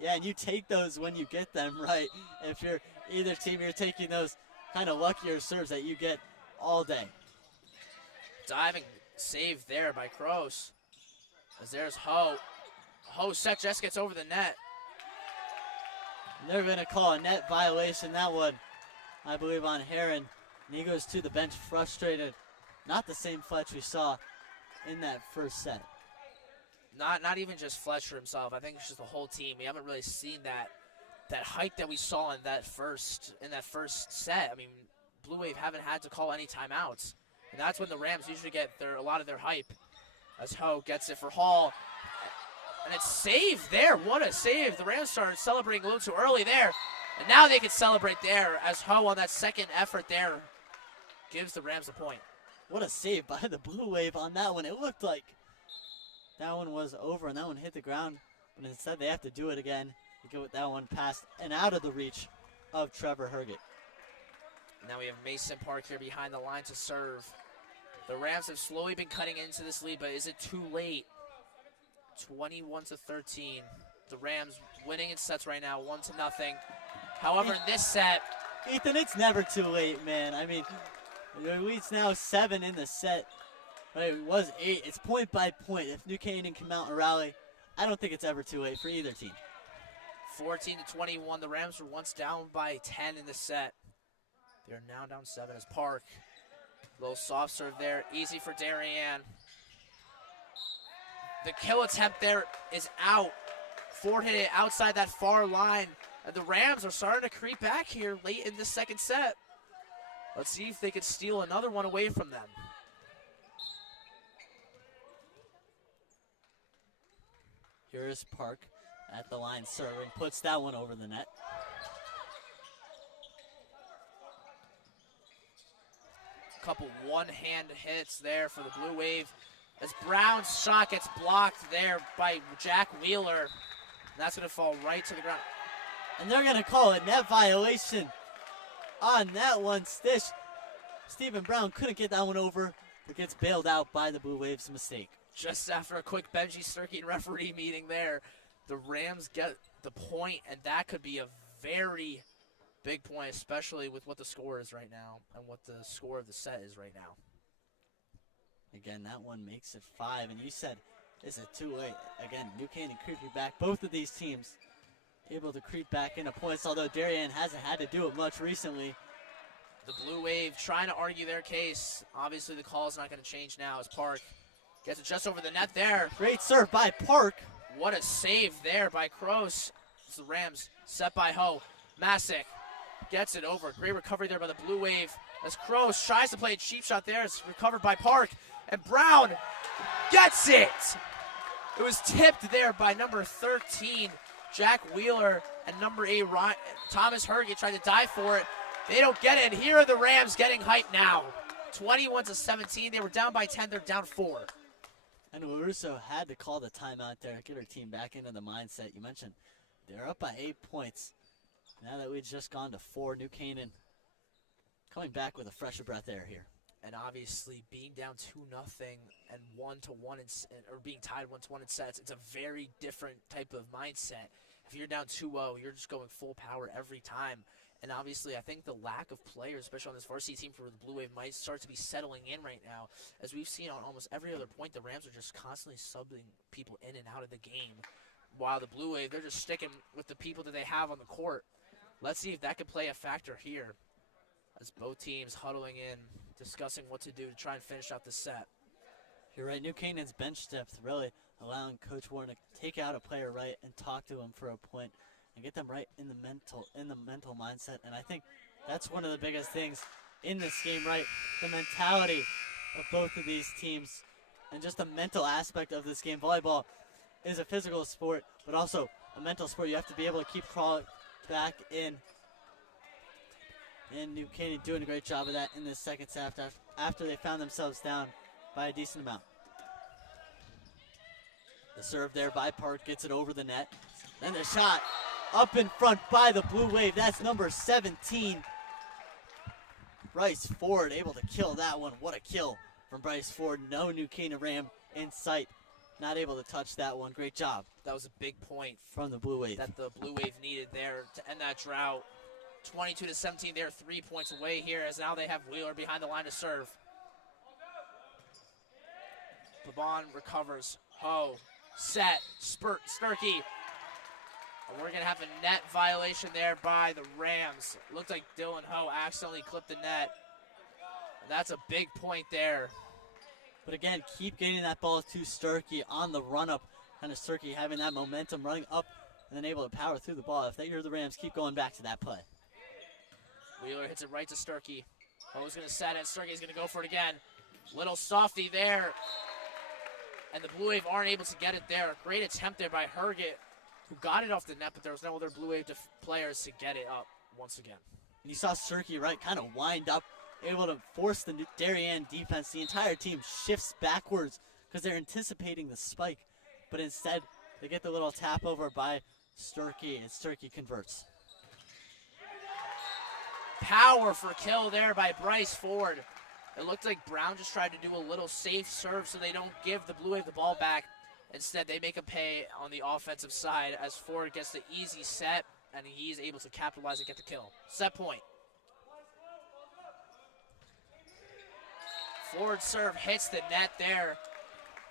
Yeah, and you take those when you get them, right? If you're either team, you're taking those kind of luckier serves that you get all day. Diving save there by Kroos. As there's Ho. Ho set just gets over the net. They're going to call a net violation. That one, I believe, on Heron. And he goes to the bench frustrated. Not the same Fletch we saw in that first set. Not even just Fletcher himself. I think it's just the whole team. We haven't really seen that hike that we saw in that first set. I mean, Blue Wave haven't had to call any timeouts, and that's when the Rams usually get a lot of their hype. As Ho gets it for Hall, and it's saved there. What a save! The Rams started celebrating a little too early there, and now they can celebrate there as Ho on that second effort there gives the Rams a point. What a save by the Blue Wave on that one. It looked like that one was over and that one hit the ground, but instead they have to do it again to get that one past and out of the reach of Trevor Herget. Now we have Mason Park here behind the line to serve. The Rams have slowly been cutting into this lead, but is it too late? 21-13. The Rams winning in sets right now, 1-0. However, in this set, Ethan, it's never too late, man. I mean, the lead's now 7 in the set. But it was 8. It's point by point. If New Canaan can mount a rally, I don't think it's ever too late for either team. 14-21. The Rams were once down by 10 in the set. They're now down 7 as Park. Little soft serve there. Easy for Darien. The kill attempt there is out. Ford hit it outside that far line. And the Rams are starting to creep back here late in the second set. Let's see if they can steal another one away from them. Here is Park at the line serving. Puts that one over the net. Couple one-hand hits there for the Blue Wave as Brown's shot gets blocked there by Jack Wheeler. That's going to fall right to the ground. And they're going to call it net violation on that one. Stephen Brown couldn't get that one over, but gets bailed out by the Blue Waves' mistake. Just after a quick Benji Sturkey referee meeting there, the Rams get the point, and that could be a very big point, especially with what the score is right now and what the score of the set is right now. Again, that one makes it 5, and you said, is it too late? Again, New Canaan creeping back. Both of these teams able to creep back into points, although Darien hasn't had to do it much recently. The Blue Wave trying to argue their case. Obviously, the call is not going to change now as Park gets it just over the net there. Great serve by Park. What a save there by Kroos. It's the Rams set by Ho. Masick gets it over. Great recovery there by the Blue Wave as Kroos tries to play a cheap shot there. It's recovered by Park. And Brown gets it. It was tipped there by number 13, Jack Wheeler, and number 8, Thomas Herget tried to dive for it. They don't get it. And here are the Rams getting hype now. 21-17. They were down by 10. They're down 4. And LaRusso had to call the timeout there, get her team back into the mindset. You mentioned they're up by 8 points. Now that we've just gone to 4, New Canaan coming back with a fresher breath air here. And obviously being down 2-0 and 1-1 or being tied 1-1 in sets, it's a very different type of mindset. If you're down 2-0, you're just going full power every time. And obviously I think the lack of players, especially on this varsity team for the Blue Wave, might start to be settling in right now. As we've seen on almost every other point, the Rams are just constantly subbing people in and out of the game. While the Blue Wave, they're just sticking with the people that they have on the court. Let's see if that can play a factor here as both teams huddling in, discussing what to do to try and finish out the set. You're right. New Canaan's bench depth really allowing Coach Warren to take out a player right and talk to him for a point and get them right in the mental mindset. And I think that's one of the biggest things in this game, right? The mentality of both of these teams and just the mental aspect of this game. Volleyball is a physical sport, but also a mental sport. You have to be able to keep crawling back in. And New Canaan doing a great job of that in this second set after they found themselves down by a decent amount. The serve there by Park gets it over the net. Then the shot up in front by the Blue Wave. That's number 17. Bryce Ford able to kill that one. What a kill from Bryce Ford. No New Canaan Ram in sight. Not able to touch that one. Great job. That was a big point from the Blue Wave that the Blue Wave needed there to end that drought. 22-17, they're 3 points away here as now they have Wheeler behind the line to serve. Babon recovers. Ho, set, Sturkey. And we're going to have a net violation there by the Rams. Looked like Dylan Ho accidentally clipped the net. And that's a big point there. But again, keep getting that ball to Sturkey on the run-up. Kind of Sturkey having that momentum, running up, and then able to power through the ball. If they hear the Rams, keep going back to that play. Wheeler hits it right to Sturkey. Ho's going to set it. Sturkey's going to go for it again. Little softy there. And the Blue Wave aren't able to get it there. A great attempt there by Herget, who got it off the net, but there was no other Blue Wave players to get it up once again. And you saw Sturkey, right, kind of wind up, able to force the Darien defense. The entire team shifts backwards because they're anticipating the spike. But instead, they get the little tap over by Sturkey, and Sturkey converts. Power for kill there by Bryce Ford. It looked like Brown just tried to do a little safe serve so they don't give the Blue Wave the ball back. Instead, they make a pay on the offensive side as Ford gets the easy set, and he's able to capitalize and get the kill. Set point. Ford's serve hits the net there.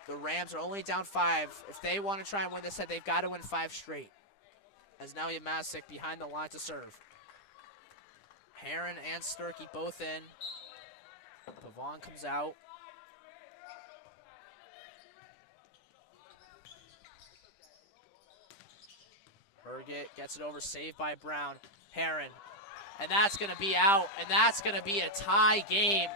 The Rams are only down 5. If they want to try and win this set, they've got to win 5 straight. As now Yamasic behind the line to serve. Heron and Sturkey both in. Pavon comes out. Herget gets it over, saved by Brown. Heron. And that's going to be out, and that's going to be a tie game.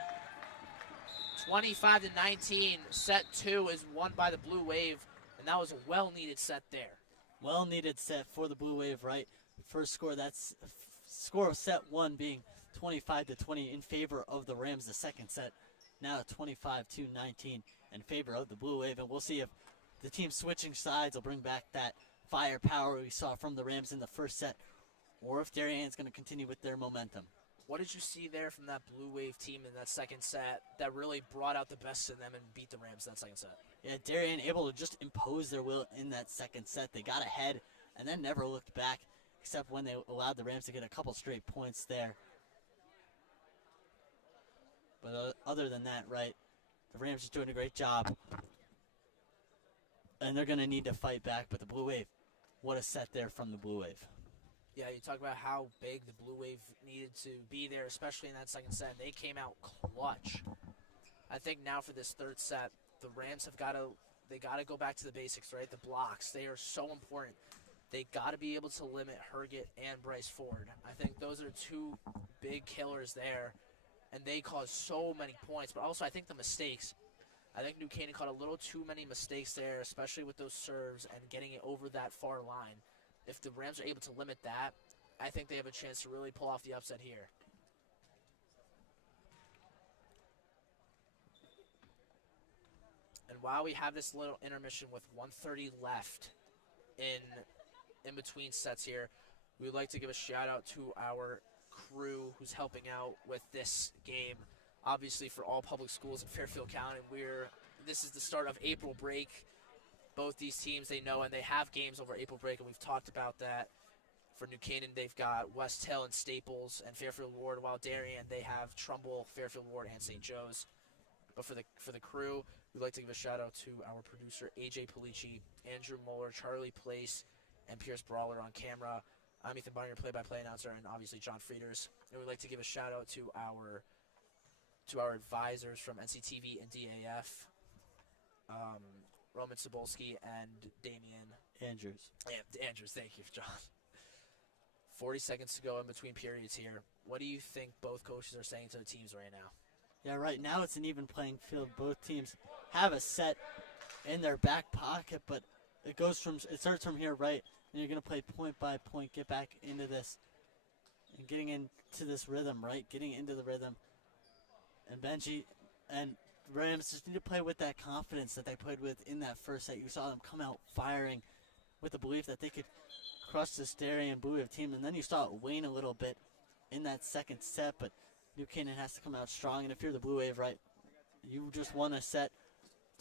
25-19. Set 2 is won by the Blue Wave, and that was a well-needed set there. Well-needed set for the Blue Wave, right? First score, that's score of set 1 being 25-20 in favor of the Rams. The second set now 25-19 in favor of the Blue Wave, and we'll see if the team switching sides will bring back that firepower we saw from the Rams in the first set, or if Darien's going to continue with their momentum. What did you see there from that Blue Wave team in that second set that really brought out the best in them and beat the Rams in that second set? Yeah, Darien able to just impose their will in that second set. They got ahead and then never looked back, except when they allowed the Rams to get a couple straight points there. But other than that, right, the Rams are doing a great job. And they're going to need to fight back. But the Blue Wave, what a set there from the Blue Wave. Yeah, you talk about how big the Blue Wave needed to be there, especially in that second set. They came out clutch. I think now for this third set, the Rams have got to go back to the basics, right? The blocks, they are so important. They got to be able to limit Herget and Bryce Ford. I think those are 2 big killers there, and they caused so many points. But also, I think the mistakes. I think New Canaan caught a little too many mistakes there, especially with those serves and getting it over that far line. If the Rams are able to limit that, I think they have a chance to really pull off the upset here. And while we have this little intermission with 1:30 left in between sets here, we would like to give a shout out to our crew who's helping out with this game. Obviously, for all public schools in Fairfield County, this is the start of April break. Both these teams, they know, and they have games over April break, and we've talked about that. For New Canaan, they've got West Hill and Staples and Fairfield Ward, while Darien, they have Trumbull, Fairfield Ward, and St. Joe's. But for the crew, we'd like to give a shout-out to our producer, AJ Polici, Andrew Moeller, Charlie Place, and Pierce Brawler on camera. I'm Ethan Barner, play-by-play announcer, and obviously John Frieders. And we'd like to give a shout-out to our advisors from NCTV and DAF. Roman Sobolski and Damian Andrews. Andrews, thank you, John. 40 seconds to go in between periods here. What do you think both coaches are saying to the teams right now? Yeah, right now it's an even playing field. Both teams have a set in their back pocket, but it starts from here, right? And you're going to play point by point, get back into this, and getting into this rhythm, right? Getting into the rhythm. And Benji and Rams just need to play with that confidence that they played with in that first set. You saw them come out firing with the belief that they could crush this Darien Blue Wave team, and then you saw it wane a little bit in that second set, but New Canaan has to come out strong, and if you're the Blue Wave, right, you just won a set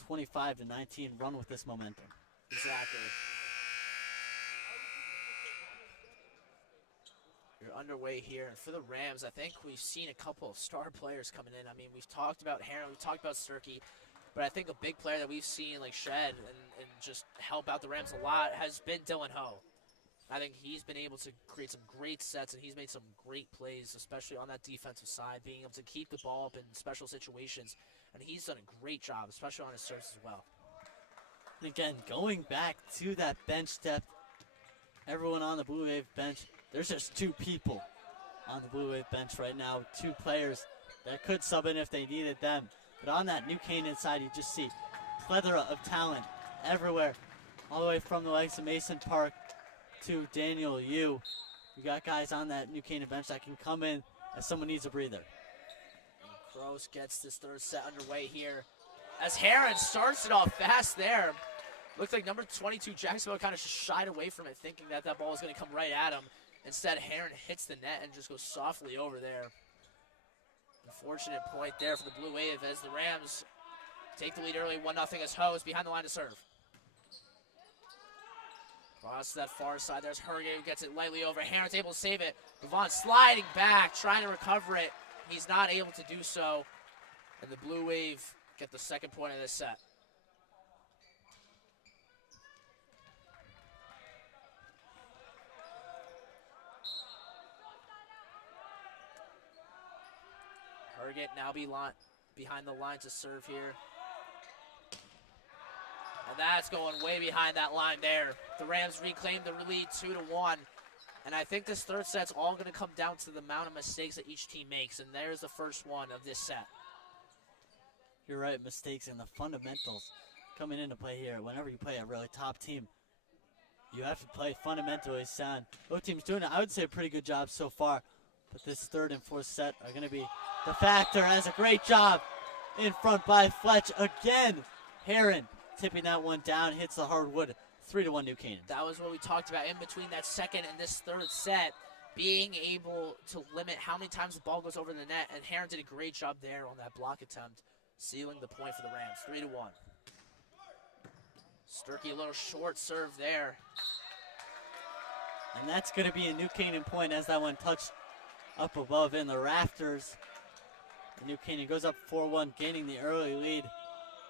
25-19, run with this momentum. Exactly. You're underway here, and for the Rams, I think we've seen a couple of star players coming in. I mean, we've talked about Heron, we've talked about Sturkey, but I think a big player that we've seen like shed and just help out the Rams a lot has been Dylan Ho. I think he's been able to create some great sets, and he's made some great plays, especially on that defensive side, being able to keep the ball up in special situations and he's done a great job, especially on his serves as well. And again, going back to that bench depth, everyone on the Blue Wave bench, there's just 2 people on the Blue Wave bench right now, 2 players that could sub in if they needed them. But on that New Canaan side, you just see plethora of talent everywhere, all the way from the likes of Mason Park to Daniel Yu. You got guys on that New Canaan bench that can come in as someone needs a breather. And Gross gets this third set underway here as Heron starts it off fast there. Looks like number 22, Jacksonville, kind of shied away from it, thinking that that ball was going to come right at him. Instead, Heron hits the net and just goes softly over there. Unfortunate point there for the Blue Wave as the Rams take the lead early, 1-0 as Ho is behind the line to serve. Across that far side, there's Herge who gets it lightly over. Heron's able to save it. Pavon sliding back, trying to recover it. He's not able to do so. And the Blue Wave get the second point of this set. Herget now behind the line to serve here. And that's going way behind that line there. The Rams reclaim the lead 2-1. And I think this third set's all going to come down to the amount of mistakes that each team makes. And there's the first one of this set. You're right, mistakes and the fundamentals coming into play here. Whenever you play a really top team, you have to play fundamentally sound. Both teams doing, I would say, a pretty good job so far. But this third and fourth set are going to be the factor. As a great job in front by Fletch again. Heron tipping that one down, hits the hardwood. 3-1 New Canaan. That was what we talked about in between that second and this third set, being able to limit how many times the ball goes over the net, and Heron did a great job there on that block attempt, sealing the point for the Rams, 3-1. Sturkey, a little short serve there. And that's going to be a New Canaan point as that one touched up above in the rafters. And New Canaan goes up 4-1, gaining the early lead,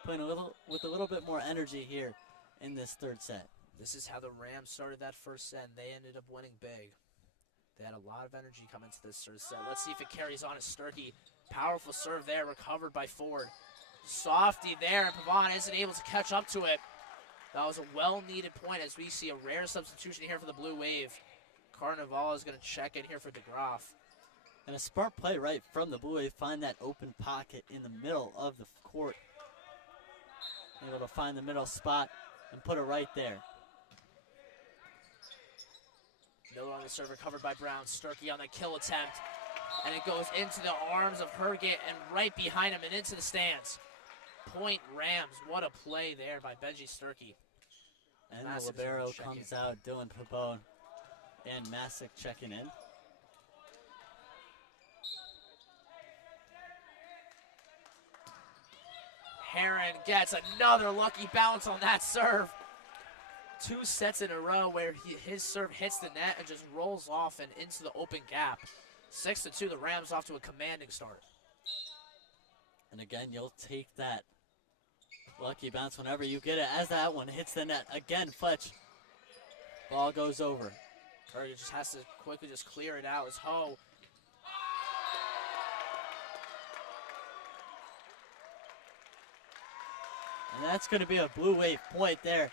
playing with a little bit more energy here in this third set. This is how the Rams started that first set, and they ended up winning big. They had a lot of energy come into this third set. Let's see if it carries on as Sturkey. Powerful serve there, recovered by Ford. Softy there, and Pavon isn't able to catch up to it. That was a well-needed point as we see a rare substitution here for the Blue Wave. Carnival is going to check in here for DeGraff. And a smart play right from the Blue Wave. Find that open pocket in the middle of the court. Able to find the middle spot and put it right there. Miller on the serve, recovered by Brown. Sturkey on the kill attempt. And it goes into the arms of Herget and right behind him and into the stands. Point Rams. What a play there by Benji Sturkey. And the libero comes out, Dylan Pabone and Masick checking in. Heron gets another lucky bounce on that serve. 2 sets in a row where his serve hits the net and just rolls off and into the open gap. 6-2, the Rams off to a commanding start. And again, you'll take that lucky bounce whenever you get it. As that one hits the net, again, Fletch, ball goes over. Berger just has to quickly just clear it out as Ho. And that's going to be a Blue Wave point there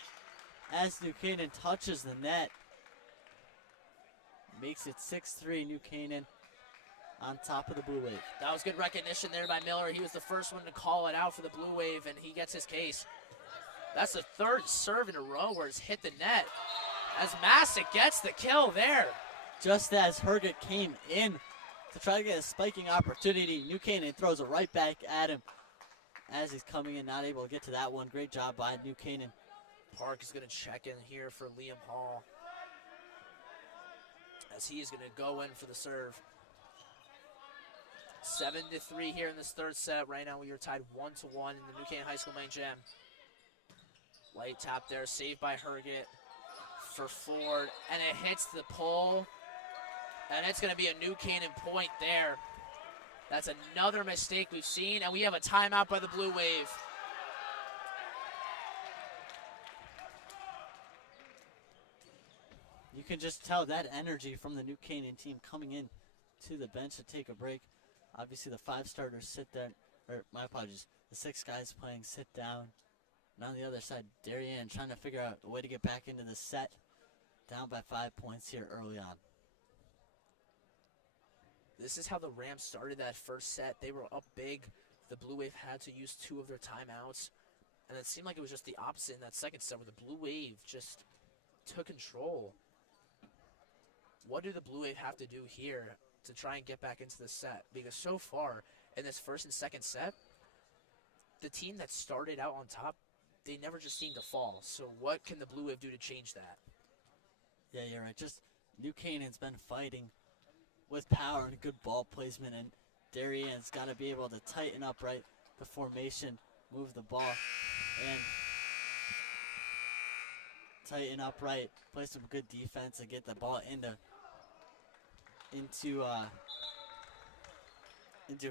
as New Canaan touches the net. Makes it 6-3, New Canaan on top of the Blue Wave. That was good recognition there by Miller. He was the first one to call it out for the Blue Wave, and he gets his case. That's the third serve in a row where it's hit the net as Masick gets the kill there. Just as Herget came in to try to get a spiking opportunity, New Canaan throws it right back at him as he's coming in, not able to get to that one. Great job by New Canaan. Park is going to check in here for Liam Hall as he is going to go in for the serve. 7-3 here in this third set. Right now we are tied 1-1 in the New Canaan High School main gym. Light tap there, saved by Herget for Ford, and it hits the pole, and it's going to be a New Canaan point there. That's another mistake we've seen, and we have a timeout by the Blue Wave. You can just tell that energy from the New Canaan team coming in to the bench to take a break. Obviously, the 5 starters sit there, or my apologies, the 6 guys playing sit down. And on the other side, Darien trying to figure out a way to get back into the set. Down by 5 points here early on. This is how the Rams started that first set. They were up big. The Blue Wave had to use 2 of their timeouts. And it seemed like it was just the opposite in that second set where the Blue Wave just took control. What do the Blue Wave have to do here to try and get back into the set? Because so far in this first and second set, the team that started out on top, they never just seemed to fall. So what can the Blue Wave do to change that? Yeah, you're right. Just New Canaan's been fighting with power and good ball placement, and Darien's got to be able to tighten up right the formation, move the ball, and tighten up right, play some good defense, and get the ball into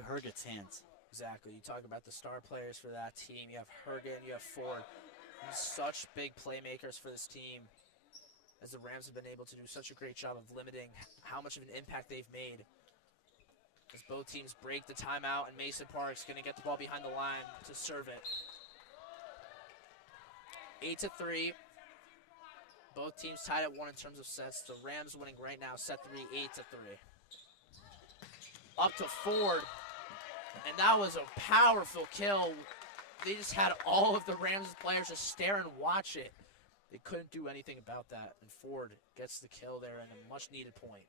Herget's hands. Exactly. You talk about the star players for that team. You have Herget, you have Ford. Such big playmakers for this team, as the Rams have been able to do such a great job of limiting how much of an impact they've made. As both teams break the timeout, and Mason Park's going to get the ball behind the line to serve it. 8-3. Both teams tied at 1 in terms of sets. The Rams winning right now, set 3, 8-3. Up to Ford, and that was a powerful kill. They just had all of the Rams players just stare and watch it. They couldn't do anything about that, and Ford gets the kill there and a much-needed point.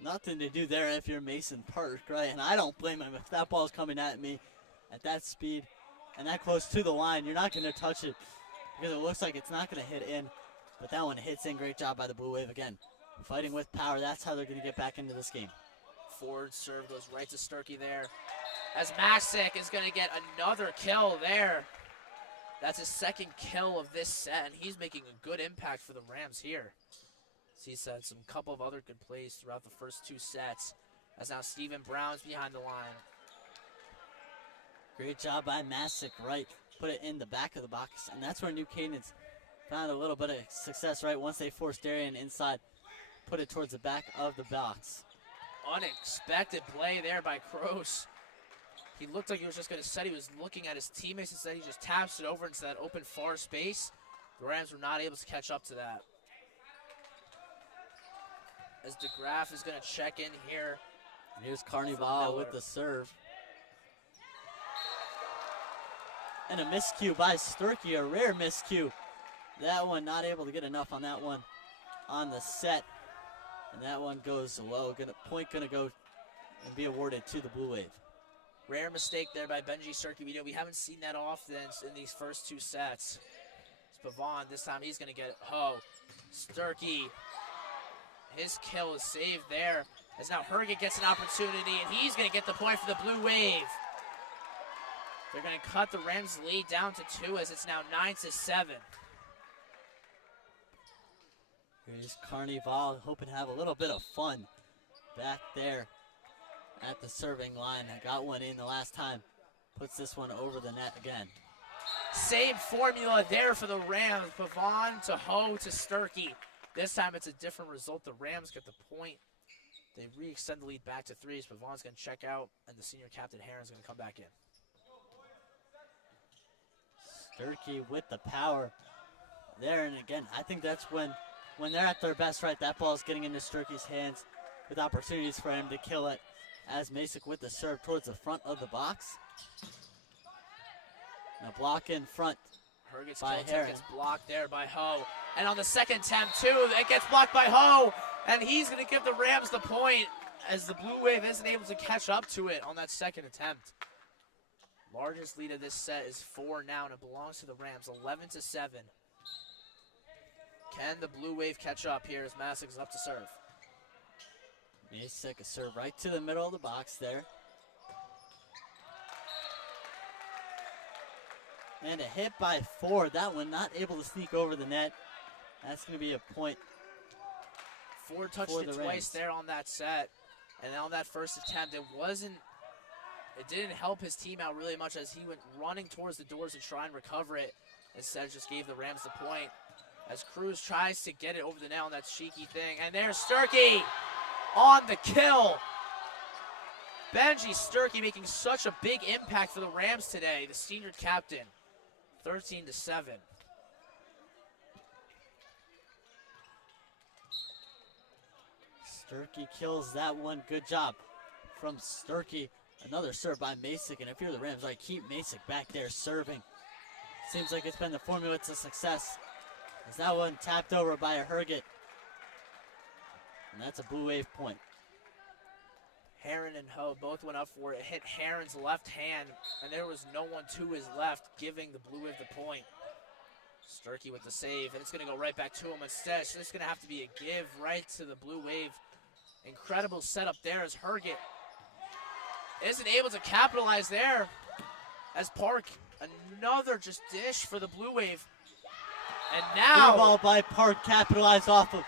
Nothing to do there if you're Mason Park, right? And I don't blame him. If that ball's coming at me at that speed and that close to the line, you're not going to touch it because it looks like it's not going to hit in. But that one hits in. Great job by the Blue Wave again. Fighting with power. That's how they're going to get back into this game. Ford serve goes right to Sturkey there, as Masick is going to get another kill there. That's his second kill of this set, and he's making a good impact for the Rams here. He's had some couple of other good plays throughout the first 2 sets, as now Stephen Brown's behind the line. Great job by Masick, right? Put it in the back of the box, and that's where New Canaan's found a little bit of success, right? Once they forced Darien inside, put it towards the back of the box. Unexpected play there by Kroos. He looked like he was just going to set. He was looking at his teammates. Instead, he just taps it over into that open far space. The Rams were not able to catch up to that. As DeGraff is going to check in here. Here's Carnival with the serve. And a miscue by Sturkey, a rare miscue. That one not able to get enough on that one on the set. And that one goes low. Point going to go and be awarded to the Blue Wave. Rare mistake there by Benji Sturkey. We haven't seen that often in these first 2 sets. It's Pavon. This time he's going to get it. Oh, Sturkey. His kill is saved there. As now Herget gets an opportunity, and he's going to get the point for the Blue Wave. They're going to cut the Rams' lead down to 2 as it's now 9-7. Here's Carnival hoping to have a little bit of fun back there at the serving line. I got one in the last time. Puts this one over the net again. Same formula there for the Rams. Pavon to Ho to Sturkey. This time it's a different result. The Rams get the point. They re-extend the lead back to 3 as Pavon's going to check out, and the senior captain Heron's going to come back in. Sturkey with the power there, and again, I think that's when they're at their best, right? That ball's getting into Sturkey's hands with opportunities for him to kill it. As Masick with the serve towards the front of the box. Now block in front Herget's by kill Heron. gets blocked there by Ho. And on the second attempt, too, it gets blocked by Ho. And he's going to give the Rams the point as the Blue Wave isn't able to catch up to it on that second attempt. Largest lead of this set is 4 now, and it belongs to the Rams, 11-7. Can the Blue Wave catch up here as Masick is up to serve? Masick a serve right to the middle of the box there. And a hit by Ford. That one not able to sneak over the net. That's going to be a point. Ford touched it twice there on that set. And on that first attempt, it didn't help his team out really much as he went running towards the doors to try and recover it. Instead, just gave the Rams the point. As Cruz tries to get it over the net on that cheeky thing. And there's Sturkey on the kill. Benji Sturkey making such a big impact for the Rams today, the senior captain. 13-7. Sturkey kills that one. Good job from Sturkey. Another serve by Masick, and if you're the Rams, like, keep Masick back there serving. Seems like it's been the formula to success. As that one tapped over by a Herget. And that's a Blue Wave point. Heron and Ho both went up for it. It hit Heron's left hand, and there was no one to his left, giving the Blue Wave the point. Sturkey with the save, and it's going to go right back to him instead. So it's going to have to be a give right to the Blue Wave. Incredible setup there as Herget isn't able to capitalize there. As Park, another just dish for the Blue Wave. And now, blue ball by Park, capitalized off of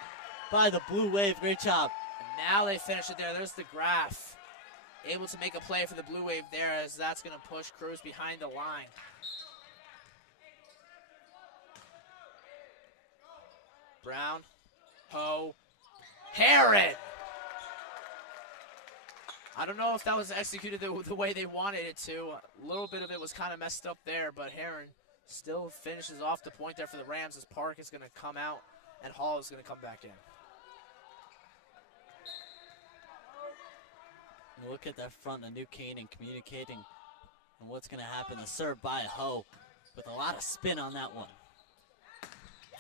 by the Blue Wave. Great job. And now they finish it there. There's the graph. Able to make a play for the Blue Wave there, as that's going to push Cruz behind the line. Brown, Ho, Heron. I don't know if that was executed the way they wanted it to. A little bit of it was kind of messed up there, but Heron still finishes off the point there for the Rams, as Park is going to come out and Hall is going to come back in. Look at that front of New Canaan communicating on what's going to happen. The serve by Ho with a lot of spin on that one.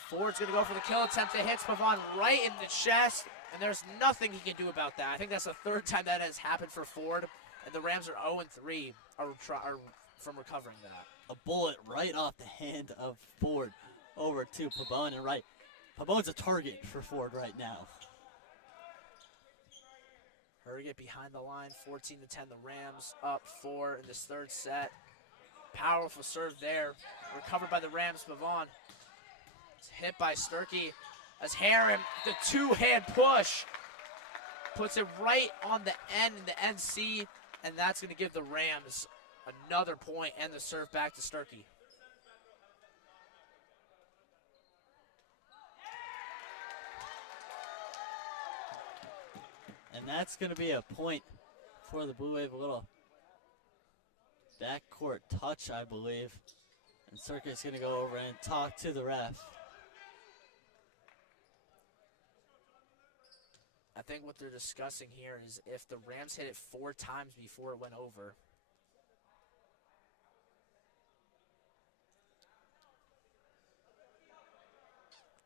Ford's going to go for the kill attempt. It hits Pavon right in the chest, and there's nothing he can do about that. I think that's the third time that has happened for Ford, and the Rams are 0-3 from recovering that. A bullet right off the hand of Ford over to Pavon, and right. Pavon's a target for Ford right now. Herget behind the line, 14-10. The Rams up 4 in this third set. Powerful serve there. Recovered by the Rams, Pavon. It's hit by Sturkey as Heron, the two-hand push, puts it right on the end in the NC, and that's going to give the Rams another point and the serve back to Sturkey. And that's going to be a point for the Blue Wave. A little backcourt touch, I believe. And Sturkey's going to go over and talk to the ref. I think what they're discussing here is if the Rams hit it 4 times before it went over.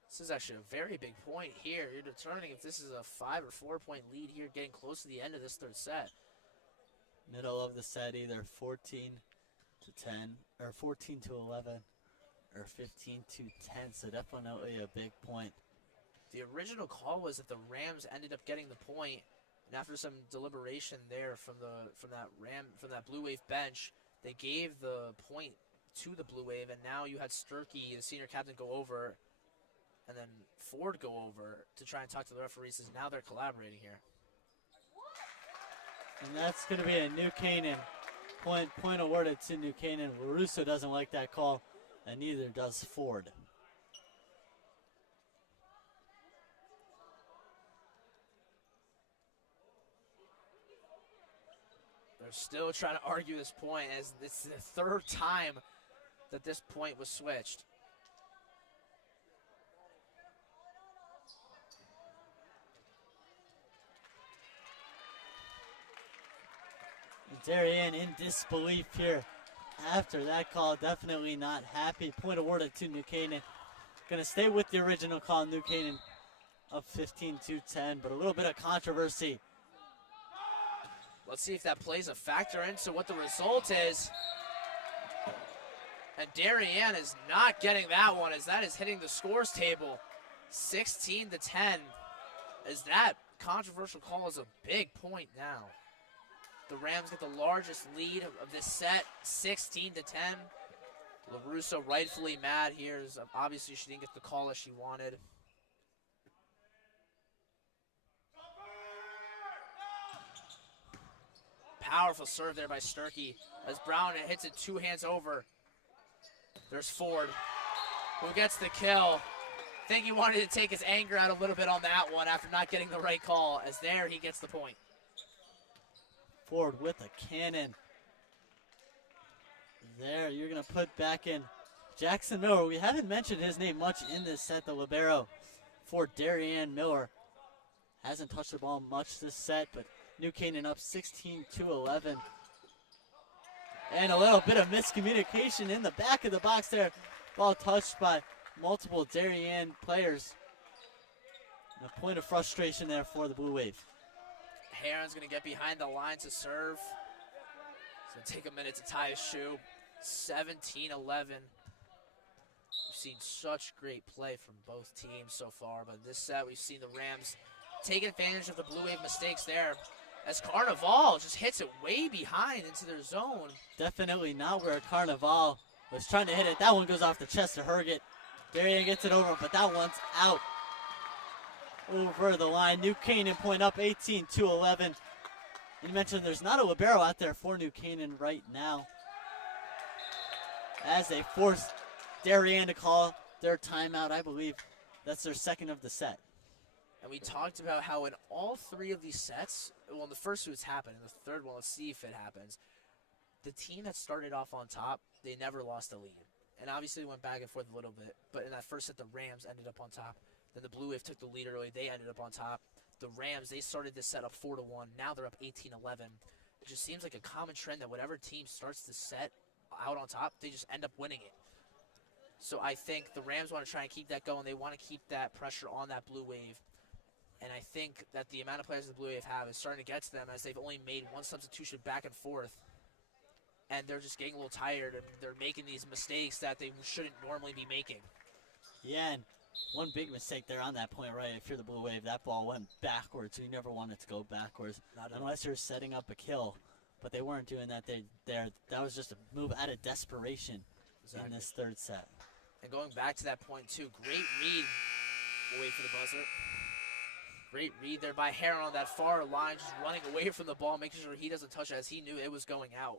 This is actually a very big point here. You're determining if this is a 5 or 4 point lead here, getting close to the end of this third set. Middle of the set, either 14-10 or 14-11 or 15-10. So definitely a big point. The original call was that the Rams ended up getting the point, and after some deliberation there from that Blue Wave bench, they gave the point to the Blue Wave, and now you had Sturkey, the senior captain, go over, and then Ford go over to try and talk to the referees, as now they're collaborating here. And that's going to be a New Canaan point awarded to New Canaan. LaRusso doesn't like that call, and neither does Ford. They're still trying to argue this point, as it's the third time that this point was switched. Darien in disbelief here after that call. Definitely not happy. Point awarded to New Canaan. Going to stay with the original call. New Canaan up 15-10, but a little bit of controversy. Let's see if that plays a factor into what the result is. And Darien is not getting that one, as that is hitting the scores table. 16-10, as that controversial call is a big point now. The Rams get the largest lead of this set, 16-10. LaRusso rightfully mad here, as obviously she didn't get the call as she wanted. Powerful serve there by Sturkey, as Brown hits it 2 hands over. There's Ford, who gets the kill. I think he wanted to take his anger out a little bit on that one after not getting the right call, as there he gets the point. forward with a cannon. There, you're going to put back in Jackson Miller. We haven't mentioned his name much in this set, the libero for Darien Miller. Hasn't touched the ball much this set, but New Canaan up 16-11. And a little bit of miscommunication in the back of the box there. Ball touched by multiple Darien players. And a point of frustration there for the Blue Wave. Heron's going to get behind the line to serve. It's going to take a minute to tie his shoe. 17-11. We've seen such great play from both teams so far, but in this set we've seen the Rams take advantage of the Blue Wave mistakes there as Carnival just hits it way behind into their zone. Definitely not where Carnival was trying to hit it. That one goes off the chest of Herget. Darien gets it over, but that one's out over the line. New Canaan point up 18-11. You mentioned there's not a libero out there for New Canaan right now, as they force Darien to call their timeout. I believe that's their second of the set. And we talked about how in all three of these sets, well, in the first two it's happened, in the third one, let's see if it happens. The team that started off on top, they never lost a lead. And obviously it went back and forth a little bit, but in that first set, the Rams ended up on top. Then the Blue Wave took the lead early, they ended up on top. The Rams, they started this set up 4-1, now they're up 18-11. It just seems like a common trend that whatever team starts the set out on top, they just end up winning it. So I think the Rams want to try and keep that going. They want to keep that pressure on that Blue Wave. And I think that the amount of players the Blue Wave have is starting to get to them, as they've only made one substitution back and forth. And they're just getting a little tired, and they're making these mistakes that they shouldn't normally be making. Yeah, and one big mistake there on that point, right? If you're the Blue Wave, that ball went backwards. You never want it to go backwards, unless you're setting up a kill. But they weren't doing that there. That was just a move out of desperation in this third set. And going back to that point, too, great read. We'll wait for the buzzer. Great read there by Heron on that far line, just running away from the ball, making sure he doesn't touch it, as he knew it was going out.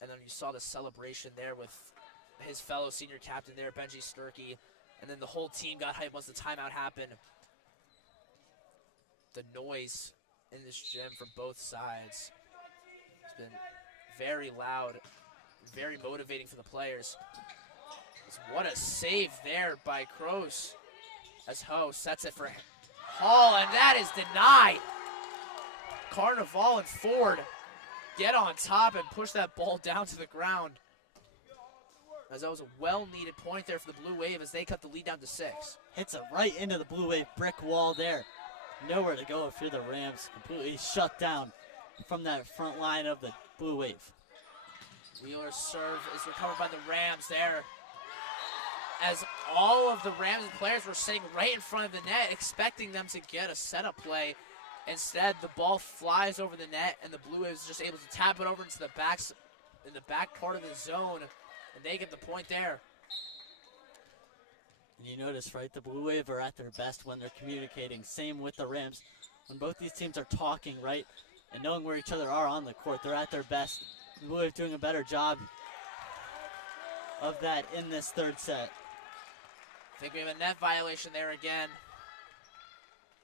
And then you saw the celebration there with his fellow senior captain there, Benji Sturkey. And then the whole team got hyped once the timeout happened. The noise in this gym from both sides has been very loud, very motivating for the players. What a save there by Kroos, as Ho sets it for Hall, and that is denied. Carnival and Ford get on top and push that ball down to the ground, as that was a well-needed point there for the Blue Wave as they cut the lead down to 6. Hits it right into the Blue Wave brick wall there. Nowhere to go if you're the Rams. Completely shut down from that front line of the Blue Wave. Wheeler's serve is recovered by the Rams there, as all of the Rams players were sitting right in front of the net, expecting them to get a setup play. Instead, the ball flies over the net, and the Blue Waves just able to tap it over into the back part of the zone, and they get the point there. And you notice, right, the Blue Wave are at their best when they're communicating. Same with the Rams. When both these teams are talking, right, and knowing where each other are on the court, they're at their best. The Blue Wave doing a better job of that in this third set. I think we have a net violation there again.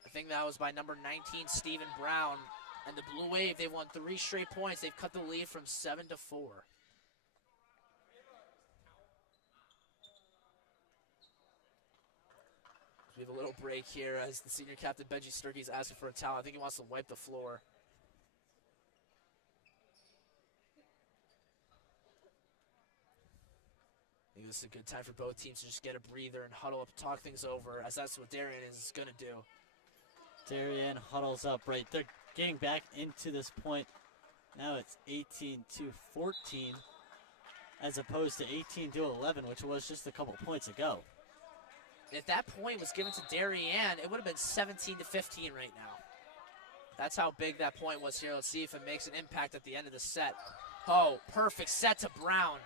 I think that was by number 19, Stephen Brown. And the Blue Wave, they've won 3 straight points. They've cut the lead from 7-4. We have a little break here as the senior captain, Benji Sturkey, is asking for a towel. I think he wants to wipe the floor. I think this is a good time for both teams to just get a breather and huddle up, talk things over, as that's what Darien is going to do. Darien huddles up, right. They're getting back into this point. Now it's 18-14 as opposed to 18-11, which was just a couple points ago. If that point was given to Darien, it would have been 17-15 right now. That's how big that point was here. Let's see if it makes an impact at the end of the set. Oh, perfect set to Brown.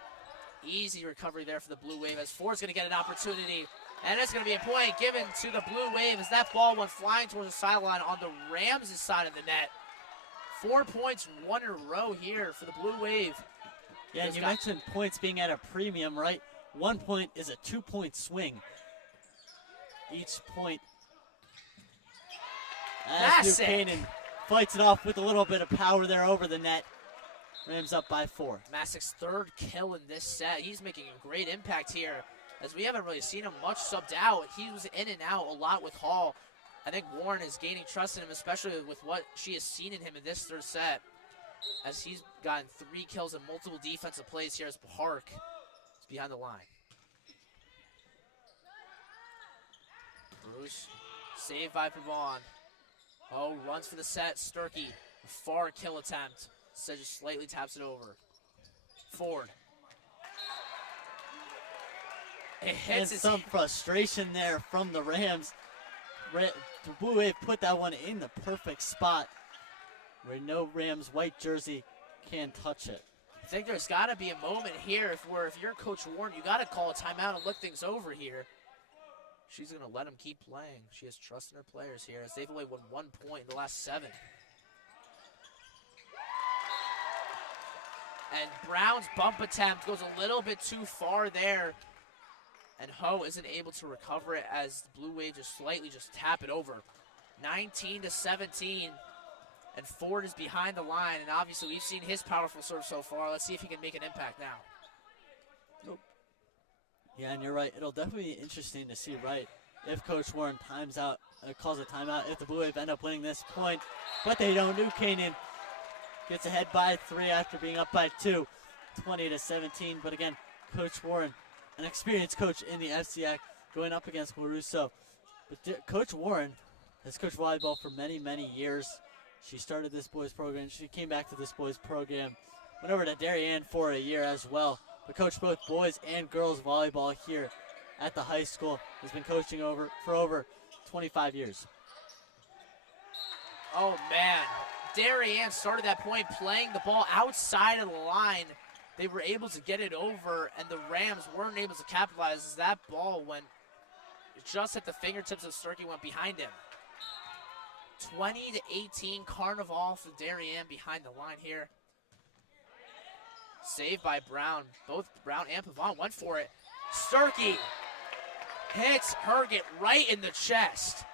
Easy recovery there for the Blue Wave, as Ford's going to get an opportunity. And it's going to be a point given to the Blue Wave as that ball went flying towards the sideline on the Rams' side of the net. 4 points, 1 in a row here for the Blue Wave. Yeah, and you mentioned points being at a premium, right? 1 point is a 2-point swing. Each point. As New Canaan fights it off with a little bit of power there over the net. Rams up by 4. Massic's third kill in this set. He's making a great impact here, as we haven't really seen him much subbed out. He was in and out a lot with Hall. I think Warren is gaining trust in him, especially with what she has seen in him in this third set, as he's gotten 3 kills and multiple defensive plays here as Park is behind the line. Bruce, saved by Pavon. Oh, runs for the set. Sturkey, a far kill attempt. So just slightly taps it over. Ford. It And hits his some frustration there from the Rams. The Blue Wave put that one in the perfect spot where no Rams white jersey can touch it. I think there's got to be a moment here if you're Coach Warren, you got to call a timeout and look things over here. She's going to let him keep playing. She has trust in her players here, as they've only won 1 point in the last 7. And Brown's bump attempt goes a little bit too far there. And Ho isn't able to recover it, as Blue Wave just slightly just tap it over. 19-17. And Ford is behind the line. And obviously we've seen his powerful serve so far. Let's see if he can make an impact now. Nope. Yeah, and you're right. It'll definitely be interesting to see, right, if Coach Warren calls a timeout, if the Blue Wave end up winning this point. But they don't. New Canaan gets ahead by 3 after being up by 2, 20-17. But again, Coach Warren, an experienced coach in the FCIAC, going up against LaRusso. But Coach Warren has coached volleyball for many, many years. She started this boys program. She came back to this boys program, went over to Darien for a year as well. But coached both boys and girls volleyball here at the high school. Has been coaching for over 25 years. Oh, man. Darien started that point playing the ball outside of the line. They were able to get it over, and the Rams weren't able to capitalize as that ball went just at the fingertips of Sturkey, went behind him. 20-18, Carnival for Darien behind the line here. Saved by Brown. Both Brown and Pavon went for it. Sturkey hits Herget right in the chest.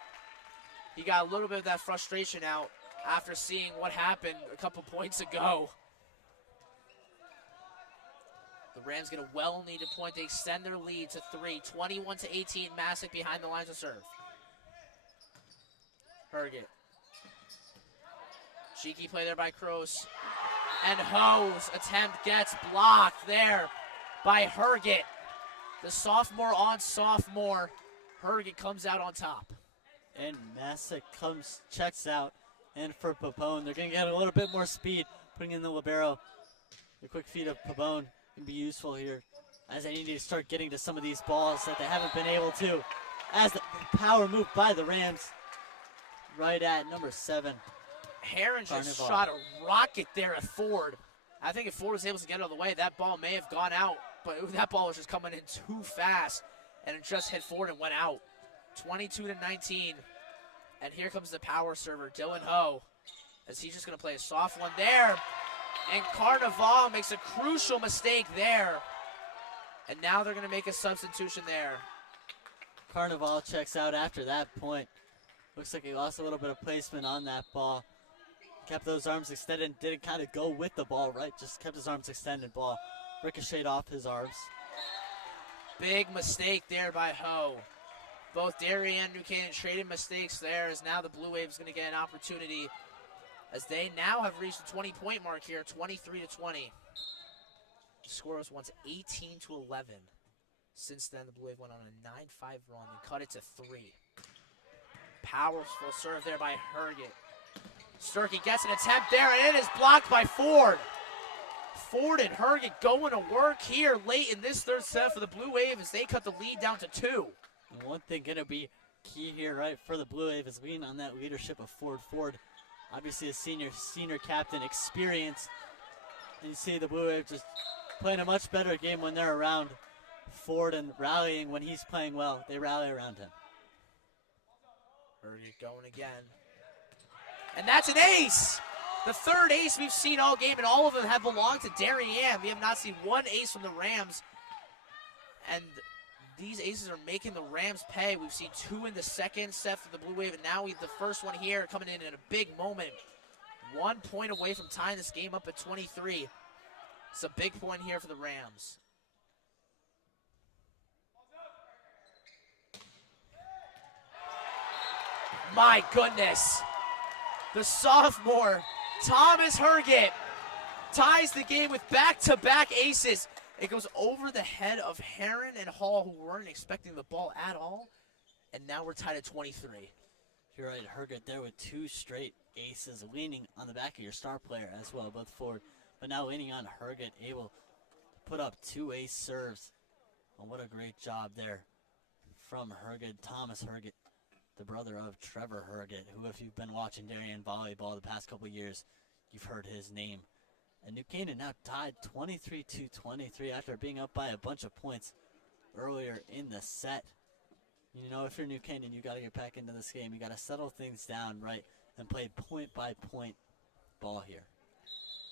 He got a little bit of that frustration out after seeing what happened a couple points ago. The Rams get a well-needed point. They extend their lead to 3. 21-18, Massick behind the lines of serve. Herget. Cheeky play there by Kroos. And Ho's attempt gets blocked there by Herget. The sophomore on sophomore. Herget comes out on top. And Massick checks out. And for Pabon, they're going to get a little bit more speed, putting in the libero. The quick feet of Pabon can be useful here, as they need to start getting to some of these balls that they haven't been able to. As the power move by the Rams, right at number 7. Heron just Carnival shot a rocket there at Ford. I think if Ford was able to get it out of the way, that ball may have gone out, but that ball was just coming in too fast, and it just hit Ford and went out. 22-19, and here comes the power server, Dylan Ho, as he's just going to play a soft one there, and Carnival makes a crucial mistake there, and now they're going to make a substitution there. Carnival checks out after that point. Looks like he lost a little bit of placement on that ball. Kept those arms extended, didn't kind of go with the ball, right? Just kept his arms extended. Ball ricocheted off his arms. Big mistake there by Ho. Both Darien and New Canaan traded mistakes there, as now the Blue Wave is going to get an opportunity, as they now have reached the 20-point mark here, 23-20. The score was once 18-11. Since then, the Blue Wave went on a 9-5 run and cut it to 3. Powerful serve there by Herget. Sturkey gets an attempt there, and it is blocked by Ford. Ford and Herget going to work here late in this third set for the Blue Wave as they cut the lead down to 2. And one thing going to be key here, right, for the Blue Wave is leaning on that leadership of Ford. Ford, obviously a senior captain, experience. And you see the Blue Wave just playing a much better game when they're around Ford and rallying when he's playing well. They rally around him. Herget going again. And that's an ace! The third ace we've seen all game, and all of them have belonged to Darien. We have not seen one ace from the Rams. And these aces are making the Rams pay. We've seen 2 in the second set for the Blue Wave, and now the first one here coming in at a big moment 1 point away from tying this game up at 23. It's a big point here for the Rams. My goodness. The sophomore, Thomas Herget, ties the game with back-to-back aces. It goes over the head of Heron and Hall, who weren't expecting the ball at all. And now we're tied at 23. You're right, Herget there with 2 straight aces, leaning on the back of your star player as well, both forward. But now leaning on Herget, able to put up 2 ace serves. And what a great job there from Herget, Thomas Herget, the brother of Trevor Herget, who, if you've been watching Darien volleyball the past couple years, you've heard his name. And New Canaan now tied 23-23 after being up by a bunch of points earlier in the set. You know, if you're New Canaan, you got to get back into this game. You got to settle things down, right, and play point-by-point ball here.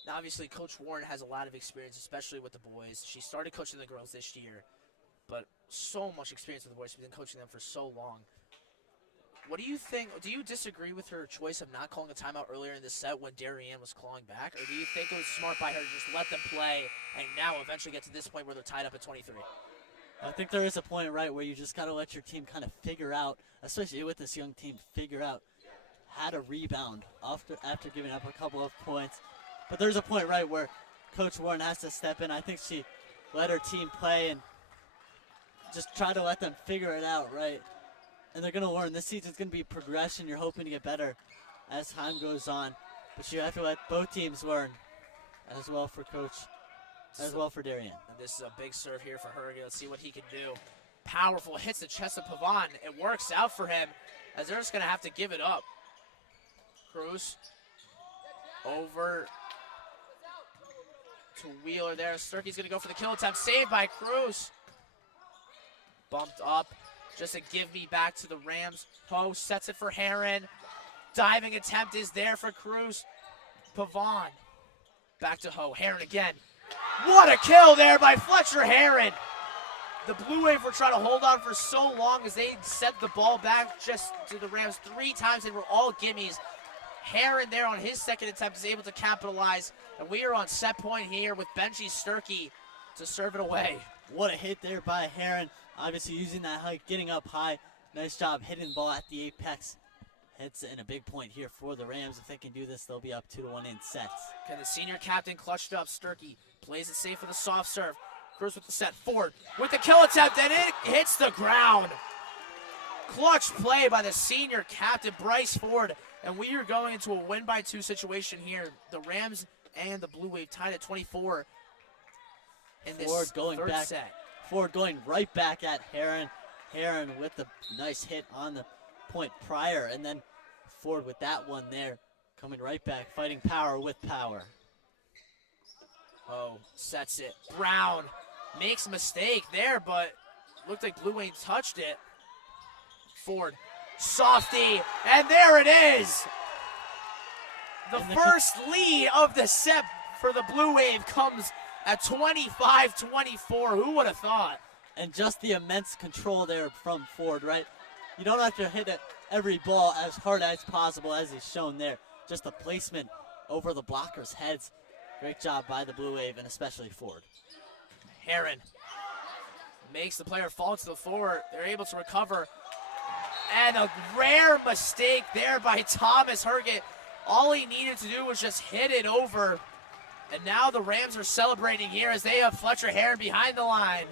Now, obviously, Coach Warren has a lot of experience, especially with the boys. She started coaching the girls this year, but so much experience with the boys. She's been coaching them for so long. What do you think? Do you disagree with her choice of not calling a timeout earlier in the set when Darien was clawing back? Or do you think it was smart by her to just let them play and now eventually get to this point where they're tied up at 23? I think there is a point, right, where you just got to let your team kind of figure out, especially with this young team, figure out how to rebound after giving up a couple of points. But there's a point, right, where Coach Warren has to step in. I think she let her team play and just try to let them figure it out, right? And they're going to learn. This season's going to be progression. You're hoping to get better as time goes on. But you have to let both teams learn as well for Coach, as well for Darien. And this is a big serve here for Herget. Let's see what he can do. Powerful, hits the chest of Pavon. It works out for him as they're just going to have to give it up. Cruz over to Wheeler there. Sturkey's going to go for the kill attempt. Saved by Cruz. Bumped up. Just a give me back to the Rams. Ho sets it for Heron. Diving attempt is there for Cruz. Pavon. Back to Ho. Heron again. What a kill there by Fletcher Heron. The Blue Wave were trying to hold on for so long as they set the ball back just to the Rams 3 times. They were all gimmies. Heron there on his second attempt is able to capitalize. And we are on set point here with Benji Sturkey to serve it away. What a hit there by Heron. Obviously using that height, getting up high. Nice job hitting the ball at the apex. Hits in a big point here for the Rams. If they can do this, they'll be up 2-1 in sets. Okay, the senior captain clutched up. Sturkey plays it safe for the soft serve. Cruz with the set. Ford with the kill attempt, and it hits the ground. Clutch play by the senior captain, Bryce Ford. And we are going into a win-by-2 situation here. The Rams and the Blue Wave tied at 24 in this third set. Ford going right back at Heron. Heron with the nice hit on the point prior, and then Ford with that one there, coming right back, fighting power with power. Oh, sets it. Brown makes a mistake there, but looked like Blue Wave touched it. Ford, softy, and there it is. The first lead of the set for the Blue Wave comes at 25-24. Who would have thought? And just the immense control there from Ford, right? You don't have to hit every ball as hard as possible, as is shown there. Just the placement over the blockers' heads. Great job by the Blue Wave, and especially Ford. Heron makes the player fall to the floor. They're able to recover. And a rare mistake there by Thomas Herget. All he needed to do was just hit it over. And now the Rams are celebrating here as they have Fletcher Heron behind the line.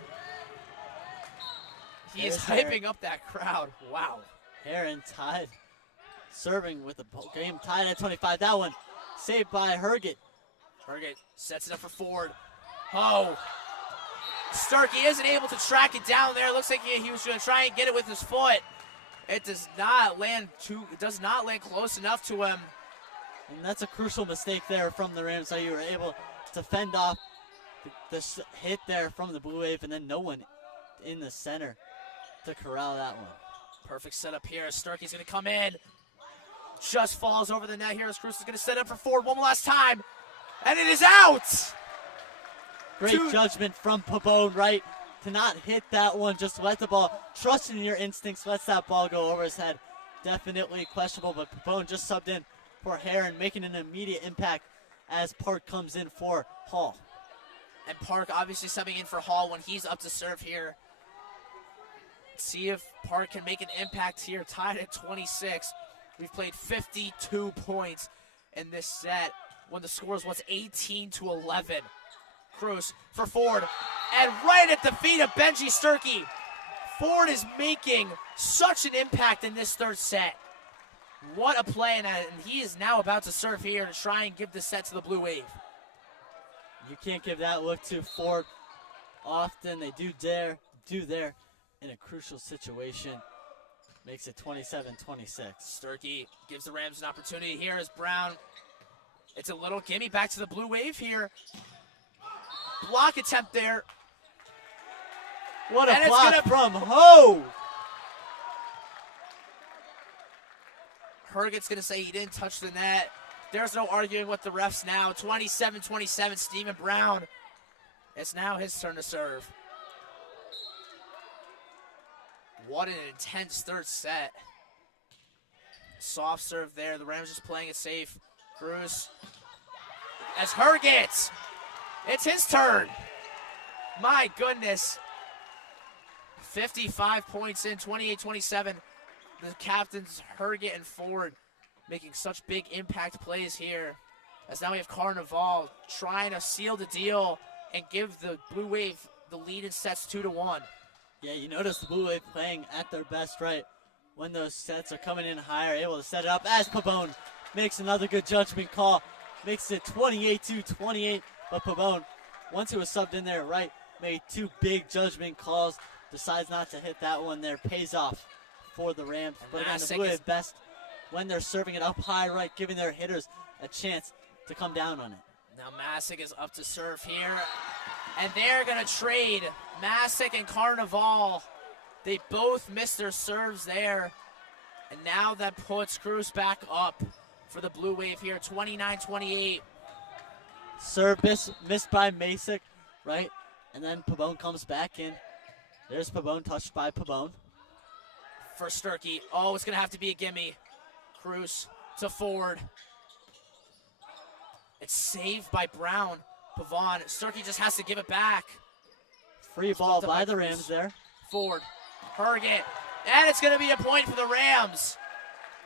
He is hyping up that crowd. Wow. Heron tied, serving with the game tied at 25. That one saved by Herget. Herget sets it up for Ford. Oh. Sturkey isn't able to track it down there. Looks like he was going to try and get it with his foot. It does not land close enough to him. And that's a crucial mistake there from the Rams. So you were able to fend off the hit there from the Blue Wave, and then no one in the center to corral that one. Perfect setup here. Sturkey's going to come in. Just falls over the net here as Cruz is going to set up for Ford one last time. And it is out! Great judgment from Pabon, right? To not hit that one, just let the ball, trusting your instincts, lets that ball go over his head. Definitely questionable, but Pabon just subbed in for Heron, making an immediate impact as Park comes in for Hall. And Park obviously subbing in for Hall when he's up to serve here. See if Park can make an impact here, tied at 26. We've played 52 points in this set when the score was 18-11. Cruz for Ford, and right at the feet of Benji Sturkey. Ford is making such an impact in this third set. What a play, and he is now about to serve here to try and give the set to the Blue Wave. You can't give that look to Ford often. They do there in a crucial situation. Makes it 27-26. Sturkey gives the Rams an opportunity here as Brown. It's a little gimme back to the Blue Wave here. Block attempt there. What a block from Ho! Herget's going to say he didn't touch the net. There's no arguing with the refs now. 27-27, Stephen Brown. It's now his turn to serve. What an intense third set. Soft serve there. The Rams just playing it safe. Cruz. As Herget. It's his turn. My goodness. 55 points in, 28-27. The captains, Herget and Ford, making such big impact plays here. As now we have Carnival trying to seal the deal and give the Blue Wave the lead in sets 2-1. Yeah, you notice the Blue Wave playing at their best, right? When those sets are coming in higher, able to set it up as Pabon makes another good judgment call. Makes it 28-28, but Pabon, once he was subbed in there, right, made two big judgment calls. Decides not to hit that one there. Pays off for the Rams. But again, the Blue Wave best when they're serving it up high, right, giving their hitters a chance to come down on it. Now Masick is up to serve here. And they're going to trade Masick and Carnival. They both missed their serves there. And now that puts Cruz back up for the Blue Wave here, 29-28. Serve missed by Masick, right? And then Pabon comes back in. There's Pabon, touched by Pabon. For Sturkey. Oh, it's going to have to be a gimme. Cruz to Ford. It's saved by Brown. Pavon. Sturkey just has to give it back. Free ball by the Rams there. Ford. Herget. And it's going to be a point for the Rams.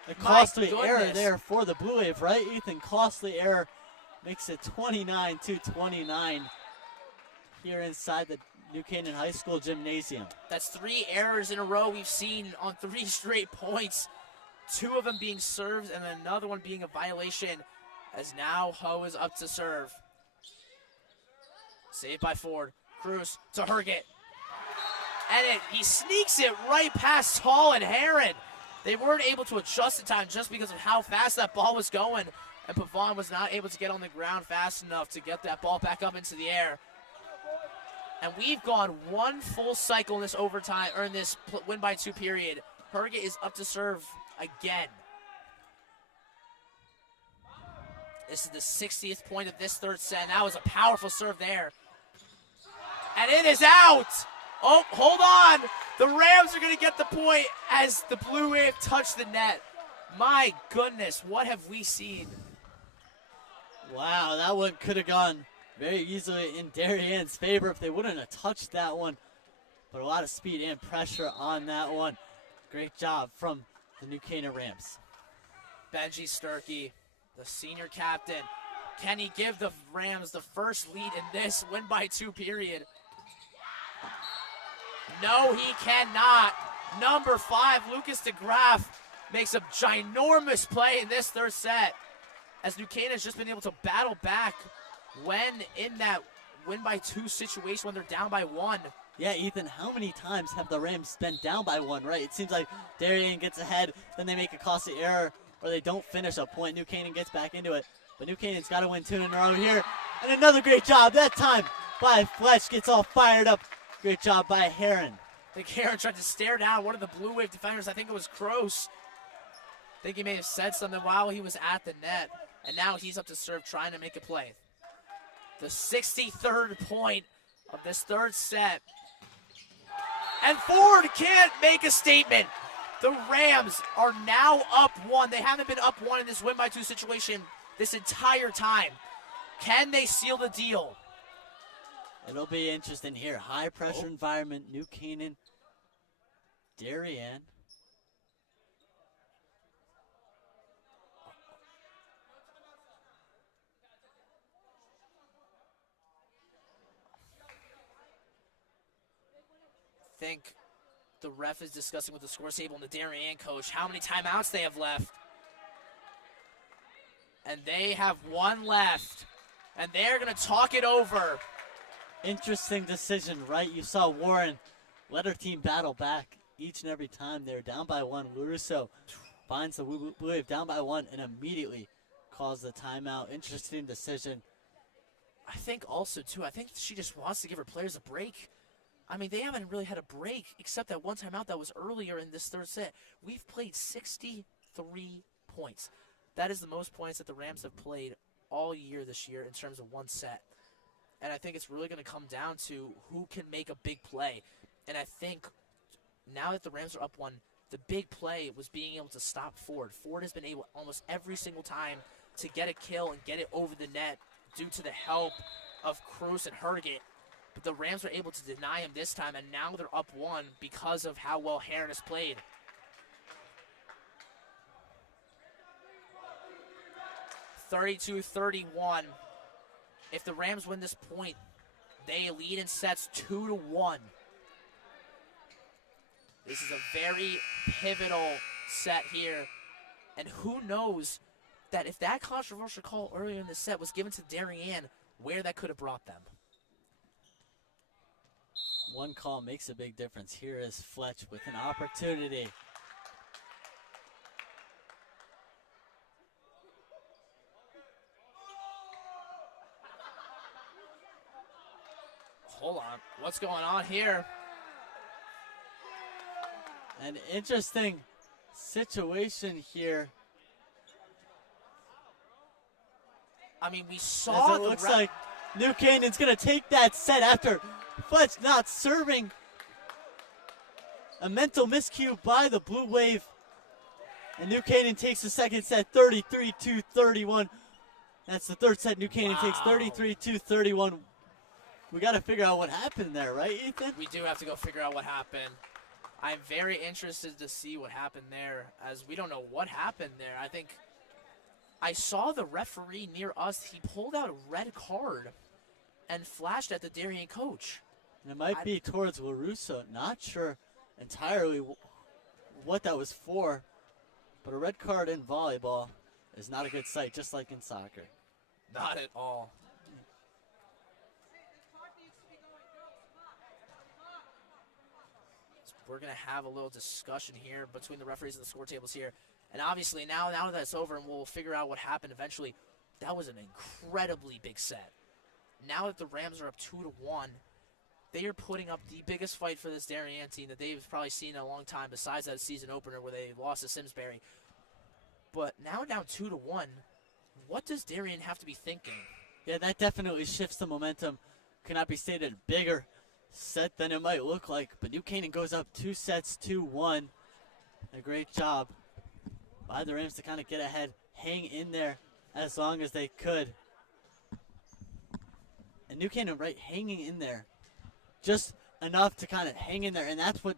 A costly error there for the Blue Wave, right, Ethan? Costly error makes it 29-29 here inside the New Canaan High School gymnasium. That's 3 errors in a row we've seen on 3 straight points. 2 of them being served and another one being a violation, as now Ho is up to serve. Saved by Ford. Cruz to Herget. And he sneaks it right past Hall and Heron. They weren't able to adjust in time just because of how fast that ball was going. And Pavon was not able to get on the ground fast enough to get that ball back up into the air. And we've gone 1 full cycle in this overtime, or in this win by 2 period. Herget is up to serve again. This is the 60th point of this third set. That was a powerful serve there. And it is out. Oh, hold on. The Rams are going to get the point as the Blue Wave touch the net. My goodness, what have we seen? Wow, that one could have gone very easily in Darien's favor if they wouldn't have touched that one. But a lot of speed and pressure on that one. Great job from the New Canaan Rams. Benji Sturkey, the senior captain. Can he give the Rams the first lead in this win by 2 period? No, he cannot. Number 5, Lucas DeGraff, makes a ginormous play in this third set, as New Canaan has just been able to battle back when in that win by 2 situation when they're down by 1. Yeah, Ethan, how many times have the Rams been down by 1, right? It seems like Darien gets ahead, then they make a costly error, or they don't finish a point. New Canaan gets back into it, but New Canaan's got to win 2 in a row here. And another great job, that time by Fletch, gets all fired up. Great job by Heron. I think Heron tried to stare down one of the Blue Wave defenders. I think it was Kroos. I think he may have said something while he was at the net. And now he's up to serve, trying to make a play. The 63rd point of this third set. And Ford can't make a statement. The Rams are now up 1. They haven't been up 1 in this win by 2 situation this entire time. Can they seal the deal? It'll be interesting here. High pressure environment, New Canaan, Darien. I think the ref is discussing with the scores table and the Darien coach how many timeouts they have left. And they have 1 left. And they're going to talk it over. Interesting decision, right? You saw Warren let her team battle back each and every time. They were down by 1. LaRusso finds the Blue Wave down by 1 and immediately calls the timeout. Interesting decision. I think also, too, I think she just wants to give her players a break. I mean, they haven't really had a break except that one timeout that was earlier in this third set. We've played 63 points. That is the most points that the Rams have played all year this year in terms of one set. And I think it's really going to come down to who can make a big play. And I think now that the Rams are up 1, the big play was being able to stop Ford. Ford has been able almost every single time to get a kill and get it over the net due to the help of Cruz and Herget. But the Rams were able to deny him this time, and now they're up 1 because of how well Heron has played. (32-31). If the Rams win this point, they lead in sets 2-1. This is a very pivotal set here. And who knows that if that controversial call earlier in the set was given to Darien, where that could have brought them. One call makes a big difference. Here is Fletch with an opportunity. Hold on. What's going on here? An interesting situation here. I mean, we saw As it looks like New Canaan's going to take that set after Fletch not serving. A mental miscue by the Blue Wave. And New Canaan takes the second set 33-31. That's the third set. New Canaan takes 33-31. We got to figure out what happened there, right, Ethan? We do have to go figure out what happened. I'm very interested to see what happened there, as we don't know what happened there. I think I saw the referee near us. He pulled out a red card and flashed at the Darien coach. And it might be towards LaRusso. Not sure entirely what that was for, but a red card in volleyball is not a good sight, just like in soccer. Not at all. We're going to have a little discussion here between the referees and the score tables here. And obviously, now that it's over and we'll figure out what happened eventually, that was an incredibly big set. Now that the Rams are up 2-1, they are putting up the biggest fight for this Darien team that they've probably seen in a long time, besides that season opener where they lost to Simsbury. But now down 2-1, what does Darien have to be thinking? Yeah, that definitely shifts the momentum. Cannot be stated bigger set than it might look like, but New Canaan goes up 2 sets, 2-1. A great job by the Rams to kind of get ahead, hang in there as long as they could. And New Canaan, right, hanging in there just enough to kind of hang in there, and that's what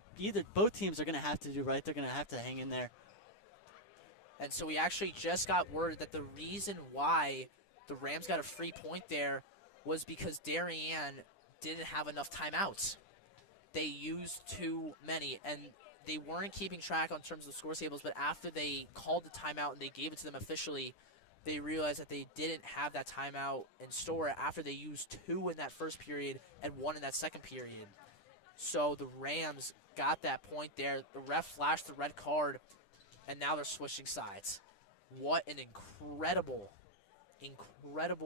both teams are going to have to do, right? They're going to have to hang in there. And so we actually just got word that the reason why the Rams got a free point there was because Darien didn't have enough timeouts. They used too many, and they weren't keeping track on terms of the score tables, but after they called the timeout and they gave it to them officially, they realized that they didn't have that timeout in store after they used 2 in that first period and 1 in that second period. So the Rams got that point there. The ref flashed the red card, and now they're switching sides. What an incredible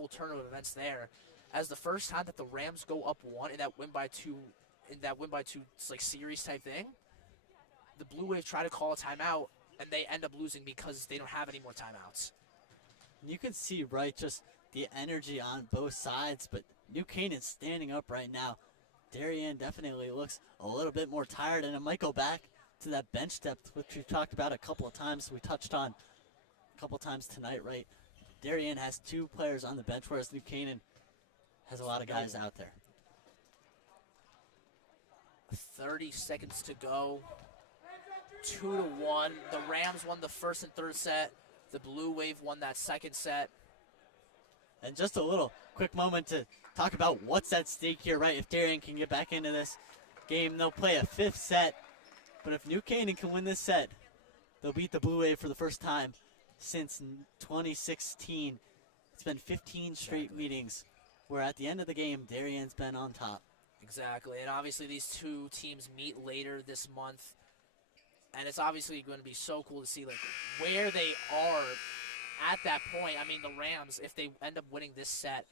turn of events there. As the first time that the Rams go up 1 in that win by 2, it's like series type thing, the Blue Wave try to call a timeout, and they end up losing because they don't have any more timeouts. You can see, right, just the energy on both sides, but New Canaan's standing up right now. Darien definitely looks a little bit more tired, and it might go back to that bench depth, which we've talked about a couple of times. We touched on a couple of times tonight, right? Darien has 2 players on the bench, whereas New Canaan has a lot of guys out there. 30 seconds to go. 2-1. The Rams won the first and third set. The Blue Wave won that second set. And just a little quick moment to talk about what's at stake here, right? If Darien can get back into this game, they'll play a 5th set. But if New Canaan can win this set, they'll beat the Blue Wave for the first time since 2016. It's been 15 straight meetings where at the end of the game, Darien's been on top. Exactly, and obviously these 2 teams meet later this month. And it's obviously going to be so cool to see like where they are at that point. I mean, the Rams, if they end up winning this set,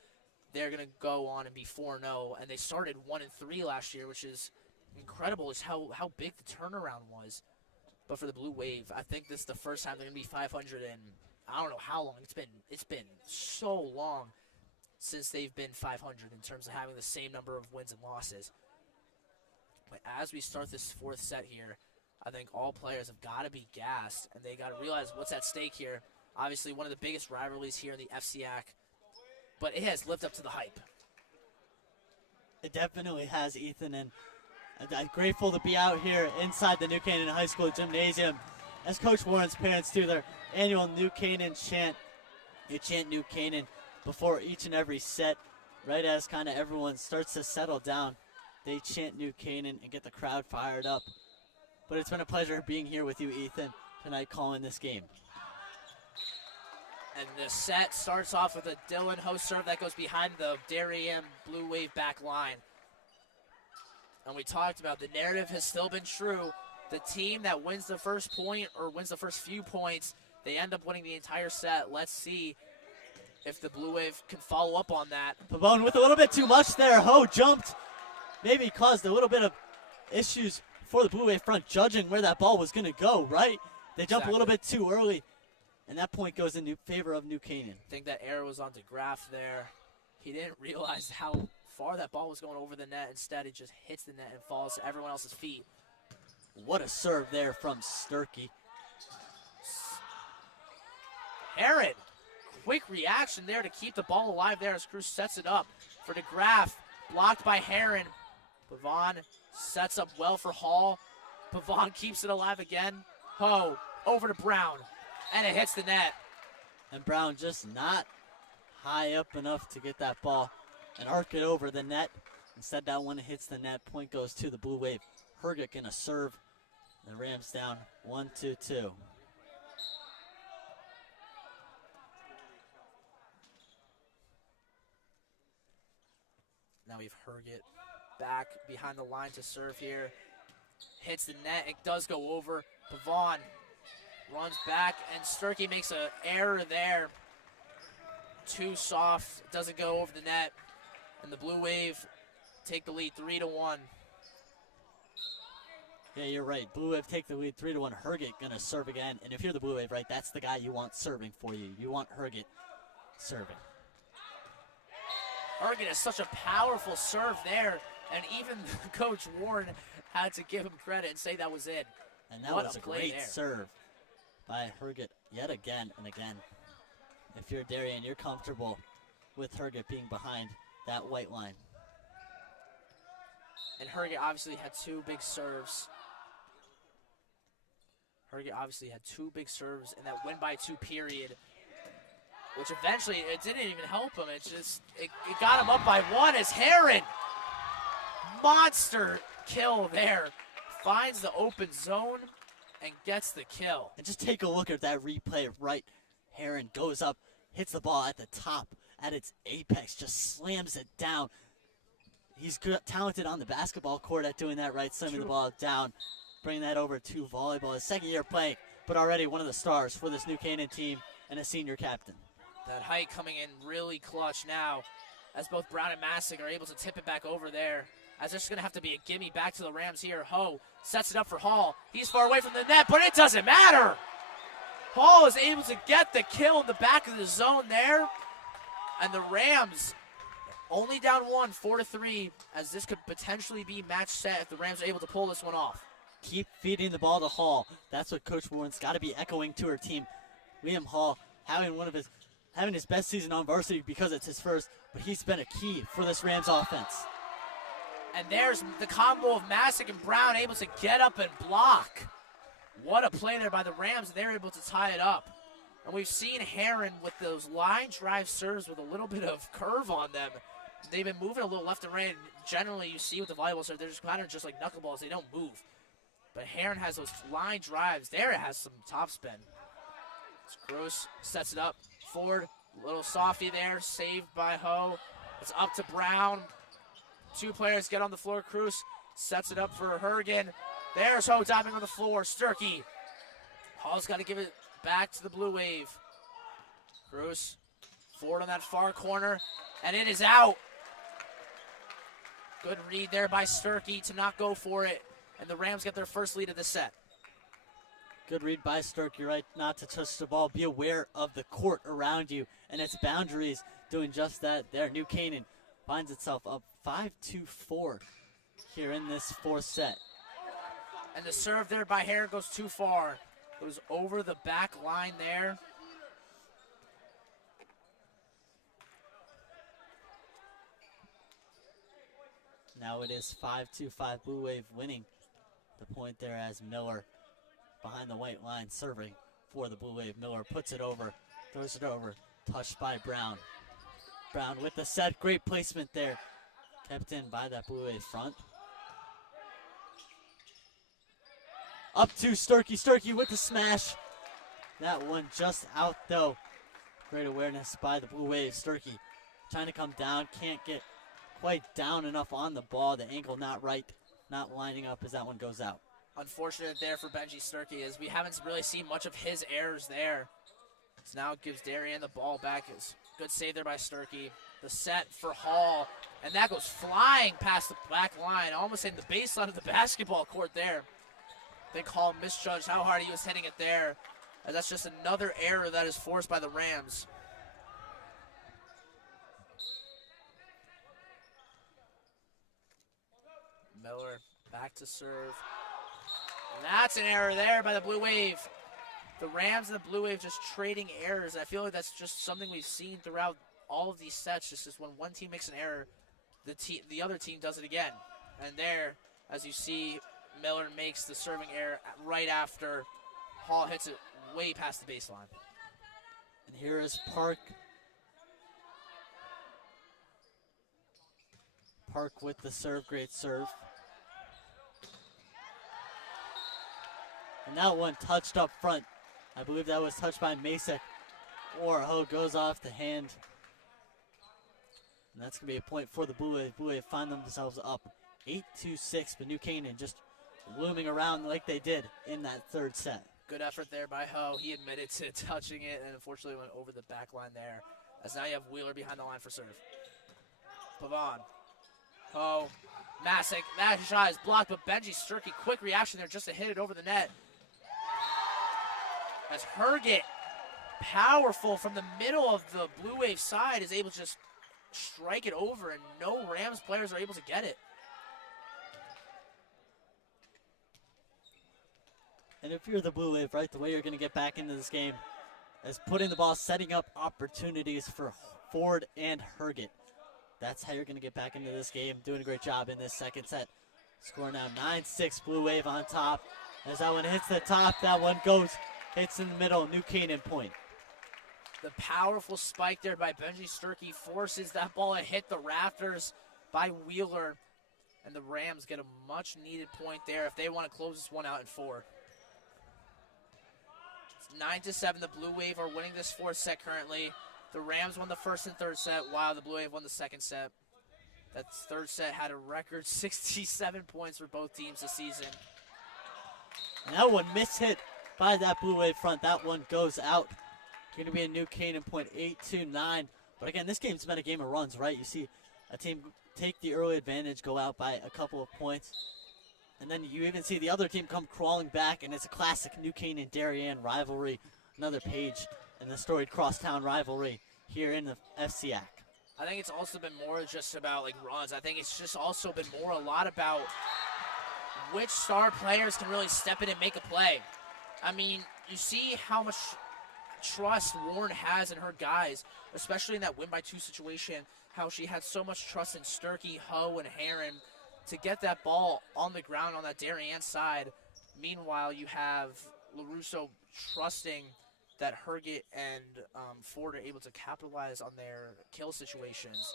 they're going to go on and be 4-0. And they started 1-3 last year, which is incredible. Is how big the turnaround was. But for the Blue Wave, I think this is the first time they're going to be 500 in I don't know how long. It's been so long since they've been 500 in terms of having the same number of wins and losses. But as we start this 4th set here, I think all players have got to be gassed, and they got to realize what's at stake here. Obviously, one of the biggest rivalries here in the FCIAC, but it has lived up to the hype. It definitely has, Ethan, and I'm grateful to be out here inside the New Canaan High School gymnasium as Coach Warren's parents do their annual New Canaan chant. They chant New Canaan before each and every set, right as kind of everyone starts to settle down. They chant New Canaan and get the crowd fired up. But it's been a pleasure being here with you, Ethan, tonight calling this game. And the set starts off with a Dylan Ho serve that goes behind the Darien Blue Wave back line. And we talked about the narrative has still been true. The team that wins the first point or wins the first few points, they end up winning the entire set. Let's see if the Blue Wave can follow up on that. Pavone with a little bit too much there. Ho jumped, maybe caused a little bit of issues for the Blue Wave front, judging where that ball was going to go, right? They jump a little bit too early, and that point goes in favor of New Canaan. I think that error was on DeGraff there. He didn't realize how far that ball was going over the net. Instead, it just hits the net and falls to everyone else's feet. What a serve there from Sturkey. Heron, quick reaction there to keep the ball alive there as Cruz sets it up for DeGraff. Blocked by Heron. Pavon sets up well for Hall. Pavon keeps it alive again. Ho, over to Brown, and it hits the net. And Brown just not high up enough to get that ball and arc it over the net. Instead, that one hits the net. Point goes to the Blue Wave. Hergic in a serve. The Rams down 1-2. Now we've Hergic back behind the line to serve here. Hits the net. It does go over. Pavon runs back, and Sturkey makes an error there. Too soft. Doesn't go over the net. And the Blue Wave take the lead 3-1. Yeah, you're right. Blue Wave take the lead 3-1. Hergic gonna serve again. And if you're the Blue Wave, right, that's the guy you want serving for you. You want Hergic serving. Hergic has such a powerful serve there, and even Coach Warren had to give him credit and say that was it. And that was a great serve by Hergic yet again and again. If you're Darien, you're comfortable with Hergic being behind that white line. And Hergic obviously had 2 big serves. Hergic obviously had 2 big serves in that win by 2 period, which eventually it didn't even help him. It got him up by 1 as Heron, monster kill there, finds the open zone and gets the kill. And just take a look at that replay, right? Heron goes up, hits the ball at the top, at its apex, just slams it down. He's good, talented on the basketball court at doing that, right? Slamming the ball down, bringing that over to volleyball. His second year playing, but already one of the stars for this New Canaan team and a senior captain. That height coming in really clutch now as both Brown and Massig are able to tip it back over there. As there's going to have to be a gimme back to the Rams here. Ho sets it up for Hall. He's far away from the net, but it doesn't matter. Hall is able to get the kill in the back of the zone there. And the Rams only down 1, 4-3, as this could potentially be match set if the Rams are able to pull this one off. keep feeding the ball to Hall. That's what Coach Warren's got to be echoing to her team. Liam Hall having his best season on varsity because it's his first, but he's been a key for this Rams offense. And there's the combo of Masick and Brown able to get up and block. What a play there by the Rams, and they're able to tie it up. And we've seen Heron with those line drive serves with a little bit of curve on them. They've been moving a little left and right. Generally, you see with the volleyball serve, they're just kind of just like knuckleballs. They don't move. But Heron has those line drives. There it has some top spin. Gross sets it up forward. Little softy there, saved by Ho. It's up to Brown. Two players get on the floor. Cruz sets it up for Hergen. There's Ho diving on the floor. Sturkey. Hall's got to give it back to the Blue Wave. Cruz forward on that far corner, and it is out. Good read there by Sturkey to not go for it, and the Rams get their first lead of the set. Good read by Sturkey, right? Not to touch the ball. Be aware of the court around you and its boundaries. Doing just that there. New Canaan finds itself up 5-4 here in this fourth set. And the serve there by Heron goes too far. Goes over the back line there. Now it is 5-5 Blue Wave winning the point there as Miller behind the white line serving for the Blue Wave. Miller puts it over, throws it over, touched by Brown. Brown with the set, great placement there. Kept in by that Blue Wave front. Up to Sturkey. Sturkey with the smash. That one just out though. Great awareness by the Blue Wave. Sturkey trying to come down. Can't get quite down enough on the ball. The angle not right. Not lining up as that one goes out. Unfortunate there for Benji Sturkey is we haven't really seen much of his errors there. So now it gives Darien the ball back. It's good save there by Sturkey. The set for Hall. And that goes flying past the back line. Almost in the baseline of the basketball court there. They call misjudged how hard he was hitting it there. And that's just another error that is forced by the Rams. Miller back to serve. And that's an error there by the Blue Wave. The Rams and the Blue Wave just trading errors. I feel like that's just something we've seen throughout all of these sets. Just as when one team makes an error, the other team does it again. And there, as you see, Miller makes the serving error right after Hall hits it way past the baseline. And here is Park. Park with the serve, great serve. And that one touched up front. I believe that was touched by Masick. Or Ho goes off the hand. And that's going to be a point for the Blue Wave. Blue Wave find themselves up 8-6, but New Canaan just looming around like they did in that third set. Good effort there by Ho. He admitted to touching it and unfortunately went over the back line there. As now you have Wheeler behind the line for serve. Pavon. Ho. Masick. That shot is blocked, but Benji Sturkey, quick reaction there just to hit it over the net. As Herget, powerful from the middle of the Blue Wave side, is able to just strike it over, and no Rams players are able to get it. And if you're the Blue Wave, right, the way you're going to get back into this game is putting the ball, setting up opportunities for Ford and Herget. That's how you're going to get back into this game. Doing a great job in this second set. Score now 9-6, Blue Wave on top. As that one hits the top, that one goes, hits in the middle, New Canaan point. The powerful spike there by Benji Sturkey forces that ball to hit the rafters by Wheeler. And the Rams get a much-needed point there if they want to close this one out in 4. 9-7, the Blue Wave are winning this fourth set currently. The Rams won the first and third set, while the Blue Wave won the second set. That third set had a record 67 points for both teams this season. And that one mishit by that Blue Wave front. That one goes out. Going to be a New Canaan point, 8-9. But again, this game's been a game of runs, right? You see a team take the early advantage, go out by a couple of points. And then you even see the other team come crawling back, and it's a classic New Canaan Darien rivalry. Another page in the storied crosstown rivalry here in the FCIAC. I think it's also been more just about like runs. I think it's just also been more a lot about which star players can really step in and make a play. I mean, you see how much trust Warren has in her guys, especially in that win-by-2 situation, how she had so much trust in Sturkey, Ho, and Heron to get that ball on the ground on that Darien side. Meanwhile, you have LaRusso trusting that Herget and Ford are able to capitalize on their kill situations.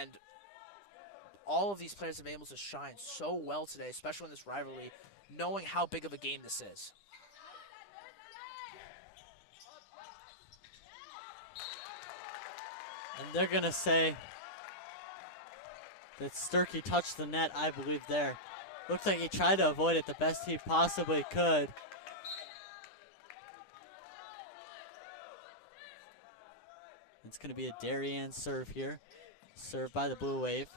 And all of these players have been able to shine so well today, especially in this rivalry, knowing how big of a game this is. And they're going to say that Sturkey touched the net, I believe, there. Looks like he tried to avoid it the best he possibly could. It's going to be a Darien serve here. Served by the Blue Wave.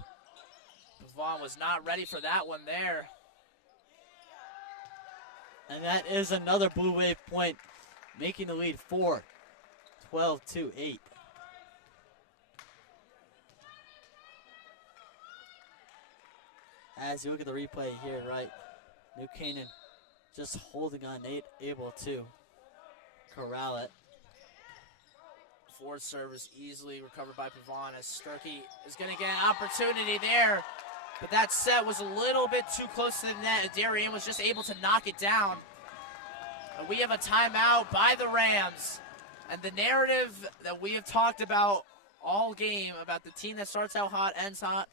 Vaughn was not ready for that one there. And that is another Blue Wave point, making the lead 4, 12-8. As you look at the replay here, right, New Canaan just holding on, able to corral it. Ford serve is easily recovered by Pavon as Sturkey is going to get an opportunity there. But that set was a little bit too close to the net. Darien was just able to knock it down. And we have a timeout by the Rams. And the narrative that we have talked about all game, about the team that starts out hot, ends hot,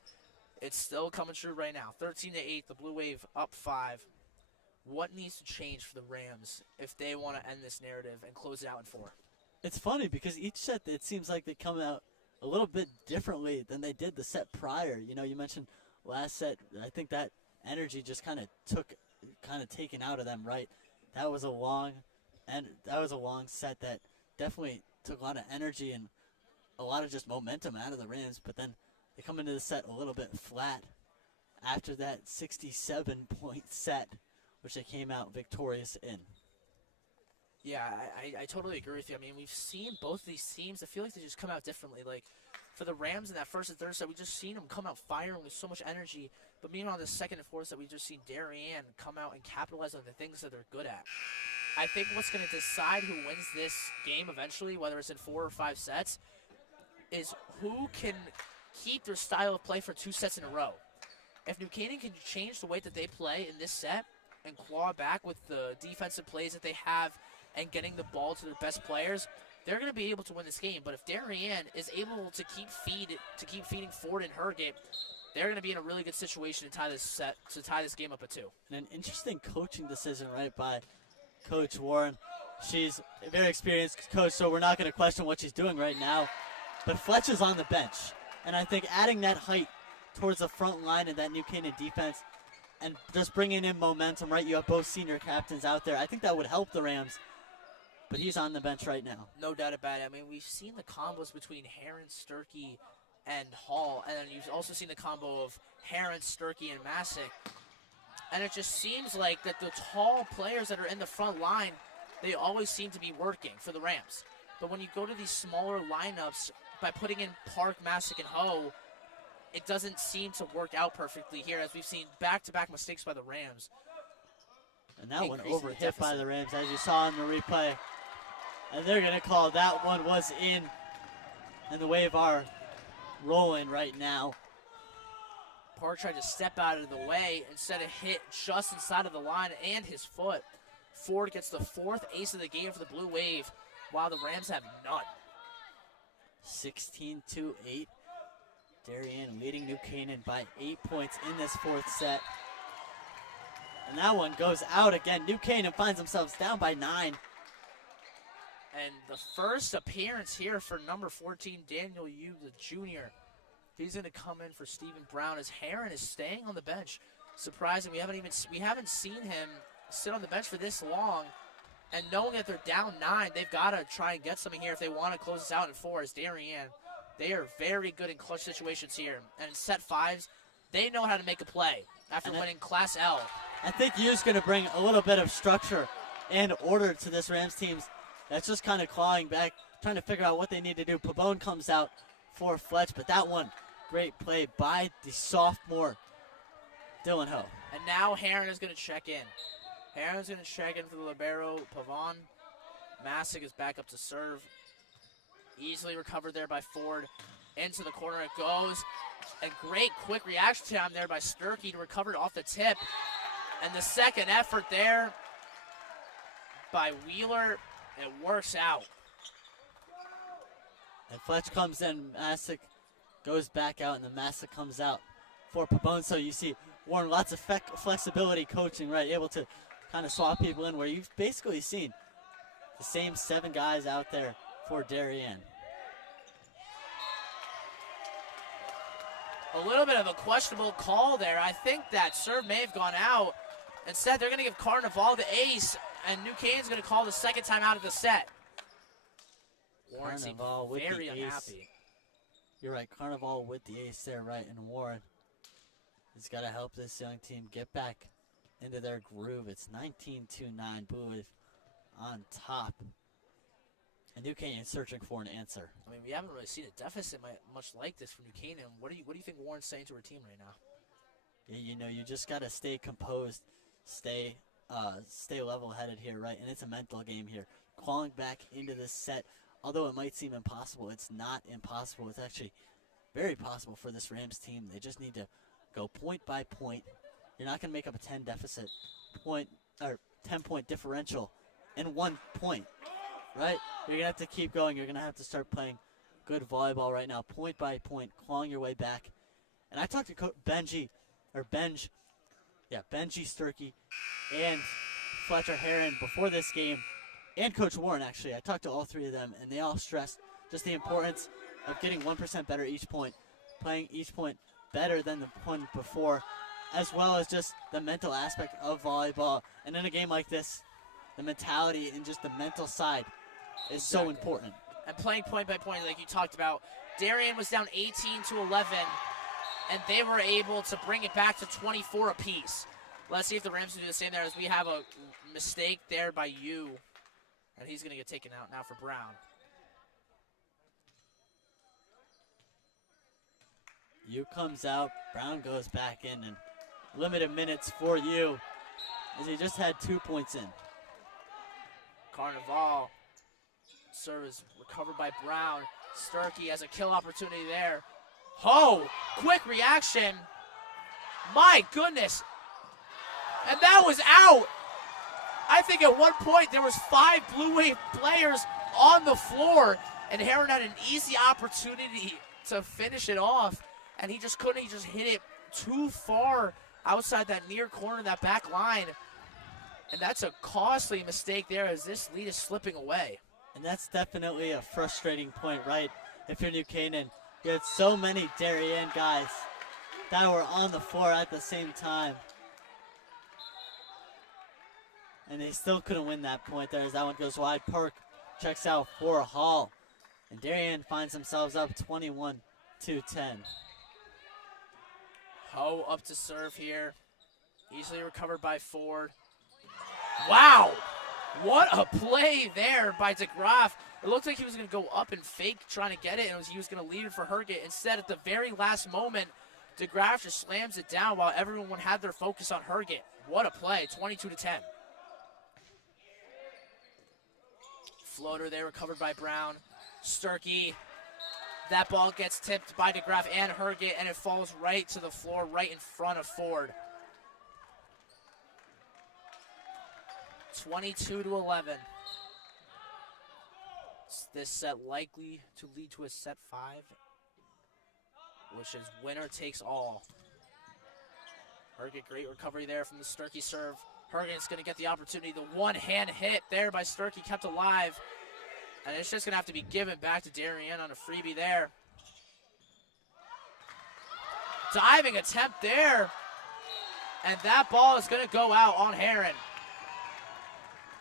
it's still coming true right now. 13-8, the Blue Wave up 5. What needs to change for the Rams if they want to end this narrative and close it out in 4? It's funny because each set, it seems like they come out a little bit differently than they did the set prior. You know, you mentioned last set, I think that energy just kind of taken out of them, right? That was a long set that definitely took a lot of energy and a lot of just momentum out of the Rams, but then they come into the set a little bit flat after that 67-point set, which they came out victorious in. Yeah, I totally agree with you. I mean, we've seen both of these teams. I feel like they just come out differently. Like, for the Rams in that first and third set, we just seen them come out firing with so much energy. But meanwhile, the second and fourth set, we just seen Darien come out and capitalize on the things that they're good at. I think what's going to decide who wins this game eventually, whether it's in 4 or 5 sets, is who can keep their style of play for 2 sets in a row. If New Canaan can change the way that they play in this set and claw back with the defensive plays that they have and getting the ball to their best players, they're going to be able to win this game. But if Darien is able to keep feeding Ford and Herget, they're going to be in a really good situation to tie this game up at 2. And an interesting coaching decision, right, by Coach Warren. She's a very experienced coach, so we're not going to question what she's doing right now. But Fletch is on the bench, and I think adding that height towards the front line and that New Canaan defense and just bringing in momentum, right? You have both senior captains out there. I think that would help the Rams. But he's on the bench right now. No doubt about it. I mean, we've seen the combos between Heron, Sturkey, and Hall, and then you've also seen the combo of Heron, Sturkey, and Masick. And it just seems like that the tall players that are in the front line, they always seem to be working for the Rams. But when you go to these smaller lineups, by putting in Park, Masick, and Ho, it doesn't seem to work out perfectly here, as we've seen back-to-back mistakes by the Rams. And that one overhit by the Rams, as you saw in the replay. And they're going to call that one was in. And the Wave are rolling right now. Park tried to step out of the way instead of hit just inside of the line and his foot. Ford gets the 4th ace of the game for the Blue Wave, while the Rams have none. 16-8. Darien leading New Canaan by 8 points in this 4th set. And that one goes out again. New Canaan finds themselves down by 9. And the first appearance here for number 14, Daniel Yu, the junior. He's going to come in for Stephen Brown as Heron is staying on the bench. Surprising, we haven't seen him sit on the bench for this long. And knowing that they're down 9, they've got to try and get something here if they want to close this out in 4 as Darien. They are very good in clutch situations here. And in set 5s, they know how to make a play after winning Class L. I think Yu's going to bring a little bit of structure and order to this Rams team that's just kind of clawing back, trying to figure out what they need to do. Pabon comes out for Fletch, but that one, great play by the sophomore Dylan Ho. And now Heron is going to check in. Heron's going to check in for the libero, Pavon. Masick is back up to serve. Easily recovered there by Ford. Into the corner it goes. And great quick reaction time there by Sturkey to recover it off the tip. And the second effort there by Wheeler, it works out. And Fletch comes in, Masick goes back out, and then Masick comes out for Pavone. So you see Warren, lots of flexibility coaching, right? Able to kind of swap people in where you've basically seen the same 7 guys out there for Darien. A little bit of a questionable call there. I think that serve may have gone out. Instead, they're going to give Carnival the ace, and New Canaan's going to call the second time out of the set. Warren seemed very unhappy. You're right, Carnival with the ace there, right, and Warren has got to help this young team get back into their groove. It's 19-9, Blue Wave on top. And New Canaan searching for an answer. I mean, we haven't really seen a deficit much like this from New Canaan. What do you think Warren's saying to her team right now? Yeah, you know, you just got to stay composed, stay level-headed here, right? And it's a mental game here. Clawing back into this set, although it might seem impossible, it's not impossible. It's actually very possible for this Rams team. They just need to go point by point. You're not going to make up a 10 deficit point or 10-point differential in 1 point, right? You're going to have to keep going. You're going to have to start playing good volleyball right now, point by point, clawing your way back. And I talked to Benji Sturkey and Fletcher Heron before this game, and Coach Warren, actually. I talked to all 3 of them, and they all stressed just the importance of getting 1% better each point, playing each point better than the point before, as well as just the mental aspect of volleyball. And in a game like this, the mentality and just the mental side is so important. And playing point by point, like you talked about, Darien was down 18-11, and they were able to bring it back to 24 apiece. Let's see if the Rams can do the same there, as we have a mistake there by Yu, and he's going to get taken out now for Brown. Yu comes out, Brown goes back in, and limited minutes for Yu, as he just had 2 points in. Carnival, service recovered by Brown. Sturkey has a kill opportunity there. Oh, quick reaction. My goodness. And that was out. I think at one point there was 5 Blue Wave players on the floor, and Heron had an easy opportunity to finish it off, and he just couldn't. He just hit it too far outside that near corner, that back line. And that's a costly mistake there, as this lead is slipping away. And that's definitely a frustrating point, right? If you're New Canaan, you had so many Darien guys that were on the floor at the same time. And they still couldn't win that point there, as that one goes wide. Perk checks out for Hall. And Darien finds themselves up 21-10. Ho up to serve here. Easily recovered by Ford. Wow! What a play there by DeGraff. It looked like he was going to go up and fake trying to get it, and he was going to leave it for Herget. Instead, at the very last moment, DeGraff just slams it down while everyone had their focus on Herget. What a play, 22-10. Floater there, recovered by Brown. Sturkey. That ball gets tipped by DeGraff and Herget, and it falls right to the floor, right in front of Ford. 22-11. Is this set likely to lead to a set 5, which is winner takes all. Herget, great recovery there from the Sturkey serve. Herget's going to get the opportunity. The one-hand hit there by Sturkey kept alive. And it's just going to have to be given back to Darien on a freebie there. Diving attempt there. And that ball is going to go out on Heron.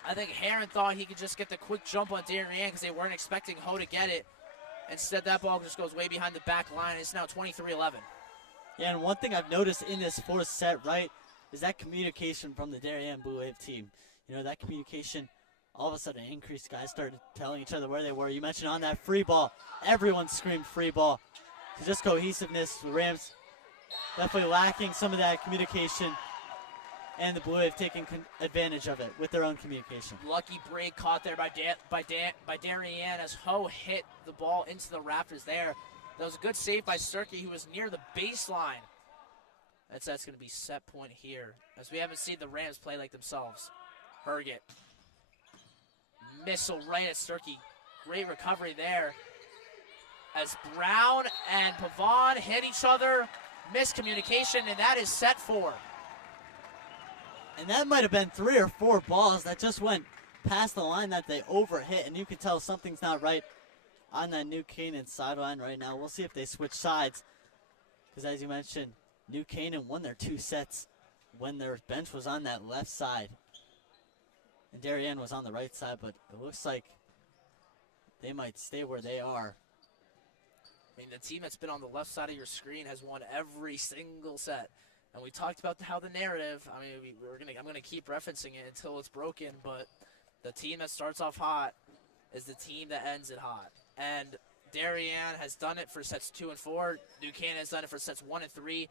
I think Heron thought he could just get the quick jump on Darien because they weren't expecting Ho to get it. Instead, that ball just goes way behind the back line. It's now 23-11. Yeah, and one thing I've noticed in this 4th set, right, is that communication from the Darien Blue Wave team. You know, that communication all of a sudden increased. Guys started telling each other where they were. You mentioned on that free ball, everyone screamed free ball. So just cohesiveness. The Rams definitely lacking some of that communication, and the Blue Wave taking advantage of it with their own communication. Lucky break caught there by Darien as Ho hit the ball into the rafters there. That was a good save by Sturkey, who was near the baseline. That's going to be set point here, as we haven't seen the Rams play like themselves. Herget. Missile right at Sturkey. Great recovery there. As Brown and Pavon hit each other. Miscommunication, and that is set 4. And that might have been 3 or 4 balls that just went past the line that they overhit, and you can tell something's not right on that New Canaan sideline right now. We'll see if they switch sides, because as you mentioned, New Canaan won their 2 sets when their bench was on that left side, and Darien was on the right side, but it looks like they might stay where they are. I mean, the team that's been on the left side of your screen has won every single set. And we talked about how the narrative, I mean, I'm gonna keep referencing it until it's broken, but the team that starts off hot is the team that ends it hot. And Darien has done it for sets 2 and 4. New Canaan has done it for sets 1 and 3.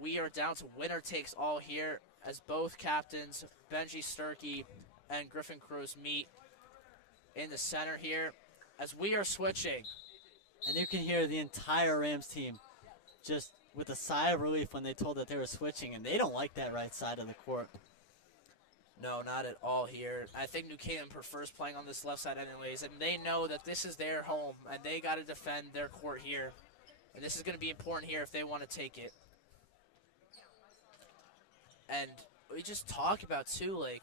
We are down to winner takes all here as both captains, Benji Sturkey and Griffin Cruz, meet in the center here as we are switching. And you can hear the entire Rams team just with a sigh of relief when they told that they were switching, and they don't like that right side of the court. No, not at all here. I think New Canaan prefers playing on this left side anyways, and they know that this is their home, and they got to defend their court here. And this is going to be important here if they want to take it. And we just talked about, too, like,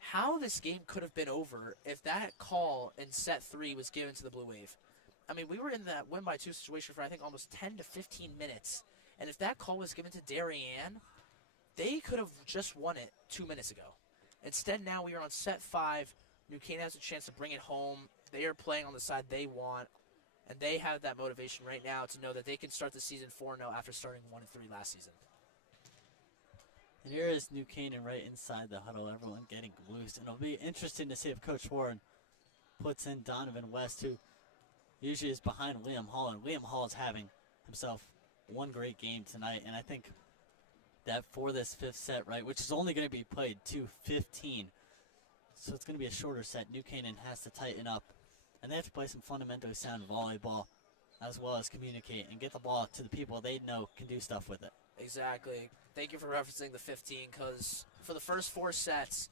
how this game could have been over if that call in set 3 was given to the Blue Wave. I mean, we were in that win-by-2 situation for, I think, almost 10 to 15 minutes. And if that call was given to Darien, they could have just won it 2 minutes ago. Instead, now we are on set 5. New Canaan has a chance to bring it home. They are playing on the side they want, and they have that motivation right now to know that they can start the season 4-0 after starting 1-3 last season. And here is New Canaan right inside the huddle, everyone getting loose. And it'll be interesting to see if Coach Warren puts in Donovan West, who usually is behind Liam Hall, and Liam Hall is having himself one great game tonight. And I think that for this 5th set, right, which is only going to be played 2:15, so it's going to be a shorter set, New Canaan has to tighten up, and they have to play some fundamentally sound volleyball as well as communicate and get the ball to the people they know can do stuff with it. Exactly. Thank you for referencing the 15, because for the first 4 sets,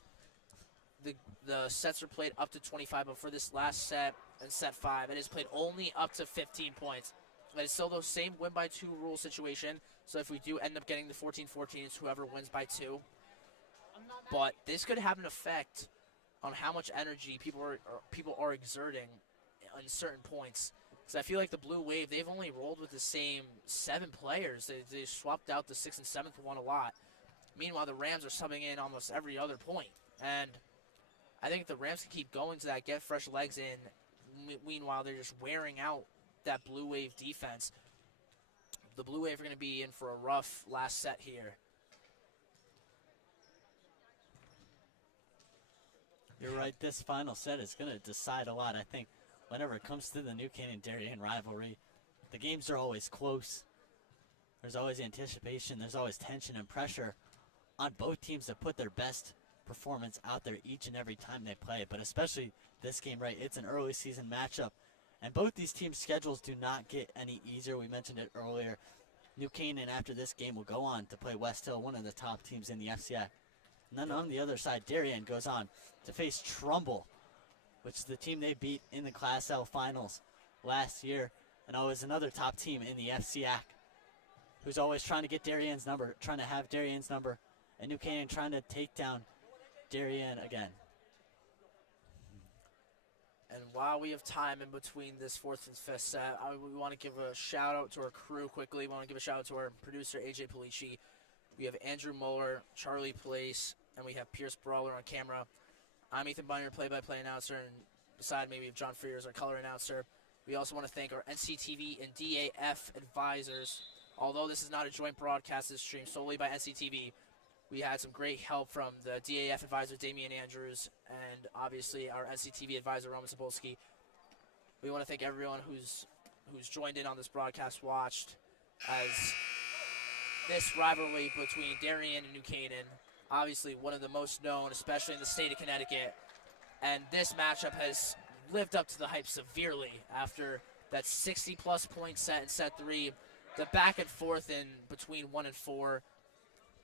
the sets are played up to 25, but for this last set and set 5, it is played only up to 15 points. But it's still the same win-by-2 rule situation, so if we do end up getting the 14-14, it's whoever wins by 2. But this could have an effect on how much energy people are exerting on certain points. Because I feel like the Blue Wave, they've only rolled with the same 7 players. They swapped out the 6th and 7th one a lot. Meanwhile, the Rams are subbing in almost every other point. And I think if the Rams can keep going to that, get fresh legs in, meanwhile they're just wearing out that Blue Wave defense. The Blue Wave are going to be in for a rough last set here. You're right, this final set is going to decide a lot. I think whenever it comes to the New Canaan-Darien rivalry, the games are always close. There's always anticipation, there's always tension and pressure on both teams to put their best performance out there each and every time they play. But especially this game, right, it's an early season matchup. And both these teams' schedules do not get any easier. We mentioned it earlier. New Canaan, after this game, will go on to play West Hill, one of the top teams in the FCIAC. And then on the other side, Darien goes on to face Trumbull, which is the team they beat in the Class L finals last year. And always another top team in the FCIAC, who's always trying to get Darien's number, trying to have Darien's number. And New Canaan trying to take down Darien again. And while we have time in between this 4th and 5th set, we want to give a shout-out to our crew quickly. We want to give a shout-out to our producer, AJ Polici. We have Andrew Muller, Charlie Place, and we have Pierce Brawler on camera. I'm Ethan Bunyer, play-by-play announcer, and beside me we have John Frears, our color announcer. We also want to thank our NCTV and DAF advisors. Although this is not a joint broadcast, it's streamed solely by NCTV. We had some great help from the DAF advisor, Damian Andrews, and obviously our NCTV advisor, Roman Sapolsky. We want to thank everyone who's joined in on this broadcast, watched, as this rivalry between Darien and New Canaan, obviously one of the most known, especially in the state of Connecticut. And this matchup has lived up to the hype severely after that 60-plus point set in set 3. The back and forth in between 1 and 4,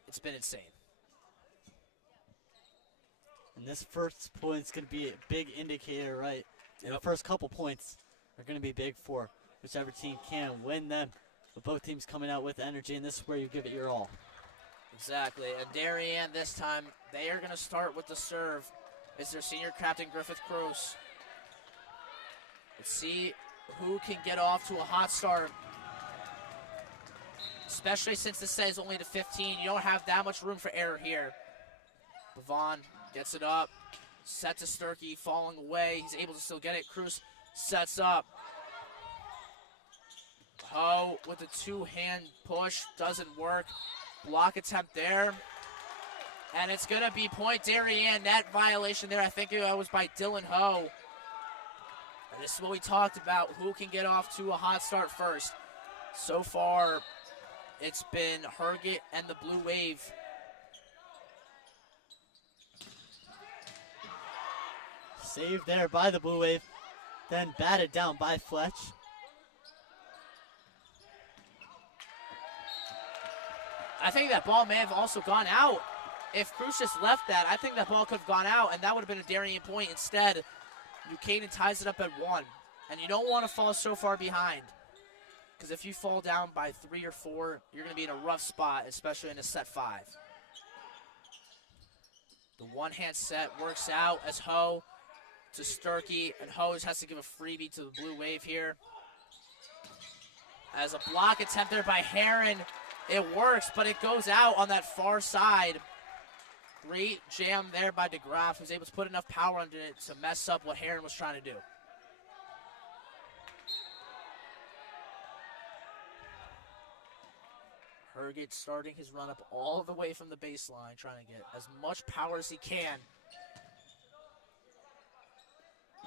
it's been insane. And this first point is going to be a big indicator, right? And the first couple points are going to be big for whichever team can win them. But both teams coming out with energy, and this is where you give it your all. Exactly. And Darien this time, they are going to start with the serve. It's their senior captain, Griffith Cruz. Let's see who can get off to a hot start. Especially since this set is only to 15. You don't have that much room for error here. Pavon gets it up. Set to Sturkey, falling away. He's able to still get it. Cruz sets up. Ho with the two-hand push. Doesn't work. Block attempt there. And it's going to be point Darien. Net violation there. I think it was by Dylan Ho. And this is what we talked about. Who can get off to a hot start first? So far, it's been Herget and the Blue Wave. Saved there by the Blue Wave. Then batted down by Fletch. I think that ball may have also gone out. If Cruz just left that, I think that ball could have gone out, and that would have been a Darien point. Instead, New Canaan ties it up at 1. And you don't want to fall so far behind, because if you fall down by 3 or 4, you're going to be in a rough spot, especially in a set 5. The one-hand set works out as Ho to Sturkey, and Ho just has to give a freebie to the Blue Wave here. As a block attempt there by Heron, it works, but it goes out on that far side. Great jam there by DeGraff, who's able to put enough power under it to mess up what Heron was trying to do. Herget starting his run up all the way from the baseline, trying to get as much power as he can.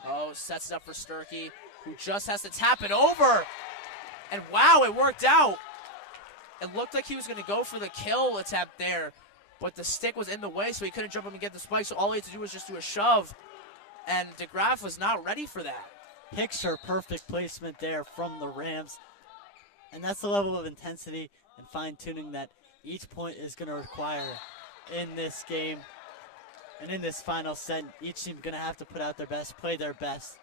Oh, sets it up for Sturkey, who just has to tap it over. And wow, it worked out. It looked like he was going to go for the kill attempt there, but the stick was in the way, so he couldn't jump up and get the spike, so all he had to do was just do a shove, and DeGraff was not ready for that. Picture perfect placement there from the Rams, and that's the level of intensity and fine-tuning that each point is going to require in this game. And in this final set, each team's going to have to put out their best, play their best.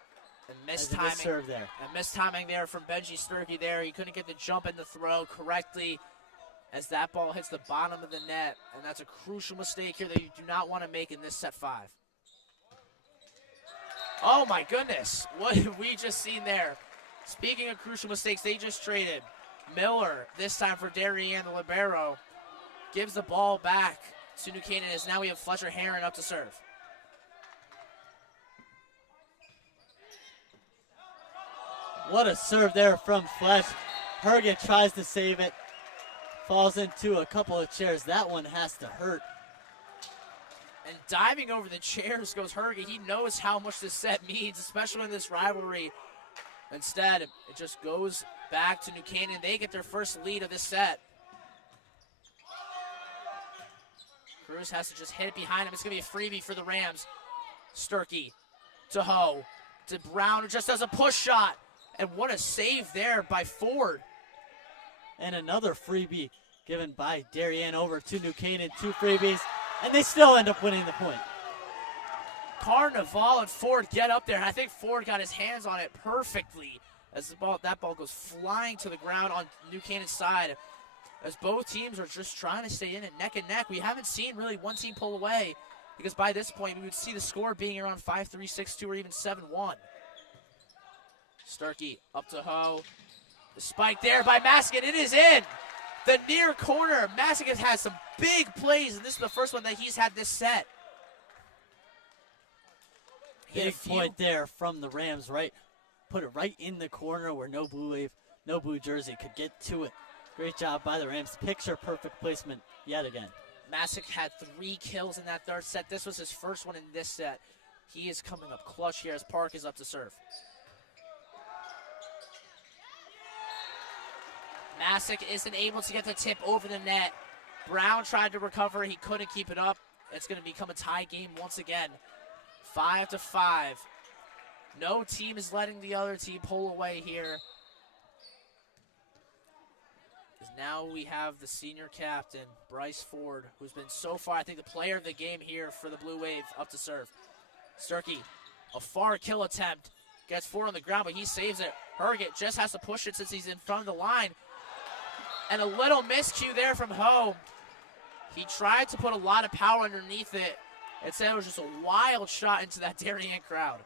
And mistiming there. And mistiming there from Benji Sturkey there. He couldn't get the jump and the throw correctly as that ball hits the bottom of the net. And that's a crucial mistake here that you do not want to make in this set 5. Oh my goodness, what have we just seen there? Speaking of crucial mistakes, they just traded Miller, this time for Darien, the libero. Gives the ball back to New Canaan as now we have Fletcher Heron up to serve. What a serve there from Fletch. Herget tries to save it. Falls into a couple of chairs. That one has to hurt. And diving over the chairs goes Herget. He knows how much this set means, especially in this rivalry. Instead, it just goes back to New Canaan. They get their first lead of this set. Cruz has to just hit it behind him. It's going to be a freebie for the Rams. Sturkey to Ho to Brown, who just does a push shot. And what a save there by Ford. And another freebie given by Darien over to New Canaan. 2 freebies, and they still end up winning the point. Carnival and Ford get up there. I think Ford got his hands on it perfectly as that ball goes flying to the ground on New Canaan's side. As both teams are just trying to stay in it neck and neck. We haven't seen really one team pull away, because by this point we would see the score being around 5-3, 6-2, or even 7-1. Sturkey up to Ho. The spike there by Maskin. It is in. The near corner. Maskin has some big plays, and this is the first one that he's had this set. Big point there from the Rams, right? Put it right in the corner where no Blue Wave, no Blue Jersey could get to it. Great job by the Rams. Picture perfect placement yet again. Masick had 3 kills in that third set. This was his first one in this set. He is coming up clutch here as Park is up to serve. Masick isn't able to get the tip over the net. Brown tried to recover. He couldn't keep it up. It's going to become a tie game once again. 5-5. No team is letting the other team pull away here. Now we have the senior captain, Bryce Ford, who's been so far, I think, the player of the game here for the Blue Wave, up to serve. Sturkey, a far kill attempt. Gets Ford on the ground, but he saves it. Herget just has to push it since he's in front of the line. And a little miscue there from Ho. He tried to put a lot of power underneath it. Instead, it was just a wild shot into that Darien crowd.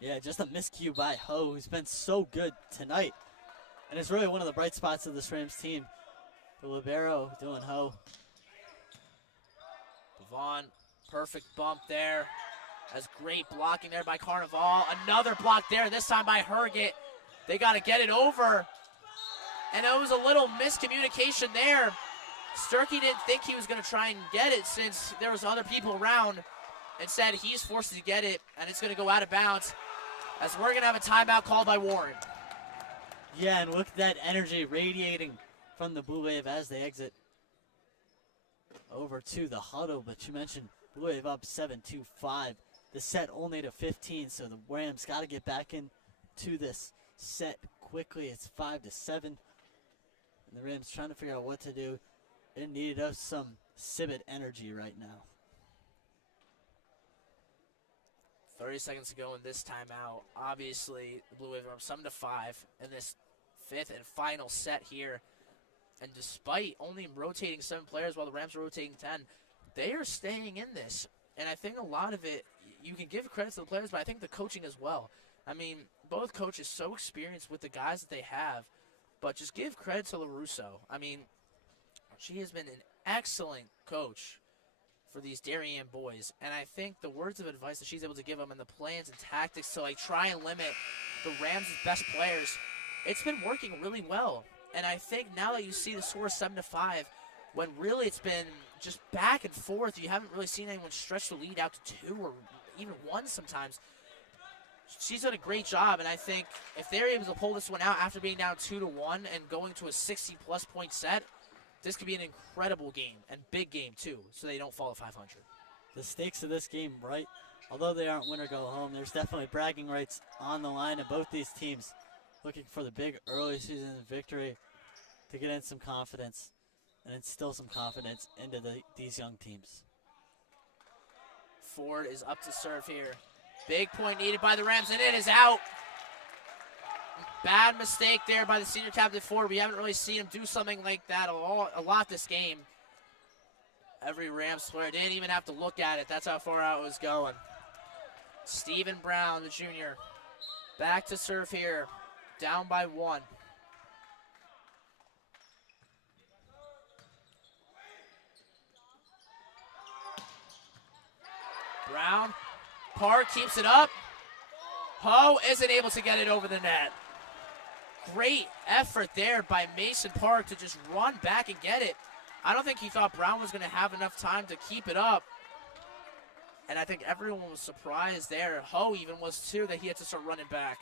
Yeah, just a miscue by Ho, who's been so good tonight. And it's really one of the bright spots of this Rams team. The libero doing Ho. Vaughn, perfect bump there. That's great blocking there by Carnival. Another block there, this time by Herget. They got to get it over. And it was a little miscommunication there. Sturkey didn't think he was going to try and get it since there was other people around. Instead, he's forced to get it, and it's going to go out of bounds as we're going to have a timeout called by Warren. Yeah, and look at that energy radiating from the Blue Wave as they exit over to the huddle. But you mentioned Blue Wave up 7-5. The set only to 15, so the Rams got to get back into this set quickly. It's 5-7, and the Rams trying to figure out what to do. It needed us some Civet energy right now. 30 seconds to go in this timeout. Obviously, the Blue Wave are up 7-5 in this fifth and final set here. And despite only rotating 7 players while the Rams are rotating 10, they are staying in this. And I think a lot of it, you can give credit to the players, but I think the coaching as well. I mean, both coaches so experienced with the guys that they have, but just give credit to LaRusso. I mean, she has been an excellent coach for these Darien boys, and I think the words of advice that she's able to give them and the plans and tactics to try and limit the Rams' best players, it's been working really well. And I think now that you see the score 7-5, when really it's been just back and forth, you haven't really seen anyone stretch the lead out to 2 or even 1 sometimes. She's done a great job, and I think if they're able to pull this one out after being down 2-1 and going to a 60-plus point set, this could be an incredible game and big game too, so they don't fall to 500. The stakes of this game, right? Although they aren't win or go home, there's definitely bragging rights on the line of both these teams, looking for the big early season victory to get in some confidence and instill some confidence into these young teams. Ford is up to serve here. Big point needed by the Rams, and it is out. Bad mistake there by the senior captain Ford. We haven't really seen him do something like that a lot this game. Every Rams player didn't even have to look at it. That's how far out it was going. Stephen Brown, the junior, back to serve here. Down by 1. Brown, Park keeps it up. Ho isn't able to get it over the net. Great effort there by Mason Park to just run back and get it. I don't think he thought Brown was going to have enough time to keep it up. And I think everyone was surprised there. Ho even was too, that he had to start running back.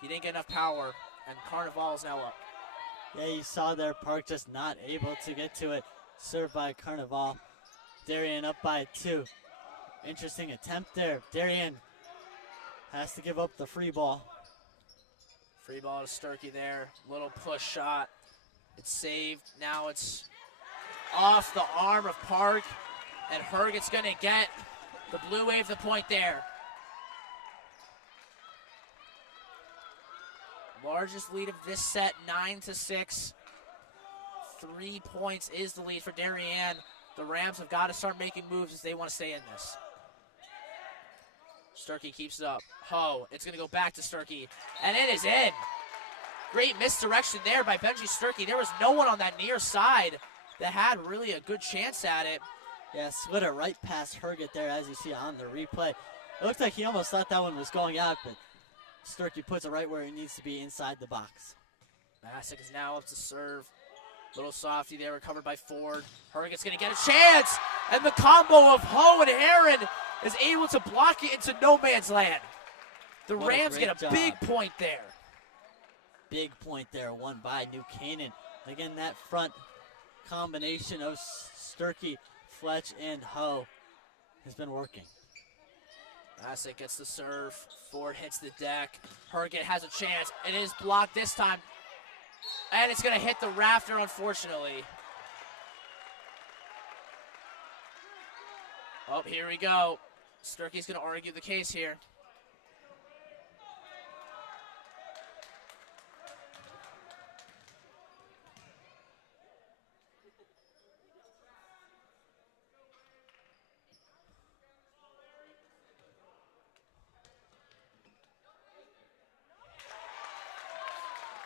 He didn't get enough power, and Carnival is now up. Yeah, you saw there Park just not able to get to it. Served by Carnival. Darien up by 2. Interesting attempt there. Darien has to give up the free ball. Free ball to Sturkey there. Little push shot. It's saved. Now it's off the arm of Park. And Herget's going to get the Blue Wave the point there. Largest lead of this set, 9-6. 3 points is the lead for Darien. The Rams have got to start making moves if they want to stay in this. Sturkey keeps it up. Ho, it's going to go back to Sturkey, and it is in. Great misdirection there by Benji Sturkey. There was no one on that near side that had really a good chance at it. Yeah, slid it right past Herget there, as you see on the replay. It looked like he almost thought that one was going out, but Sturkey puts it right where it needs to be, inside the box. Masick is now up to serve. Little softy there, recovered by Ford. Herget's going to get a chance, and the combo of Ho and Heron is able to block it into no man's land. The What a Rams great get a job. big point there. big point there, won by New Canaan. Again, that front combination of Sturkey, Fletch, and Ho has been working. Bassett gets the serve. Ford hits the deck. Herget has a chance. It is blocked this time. And it's going to hit the rafter, unfortunately. Oh, here we go. Sturkey's going to argue the case here.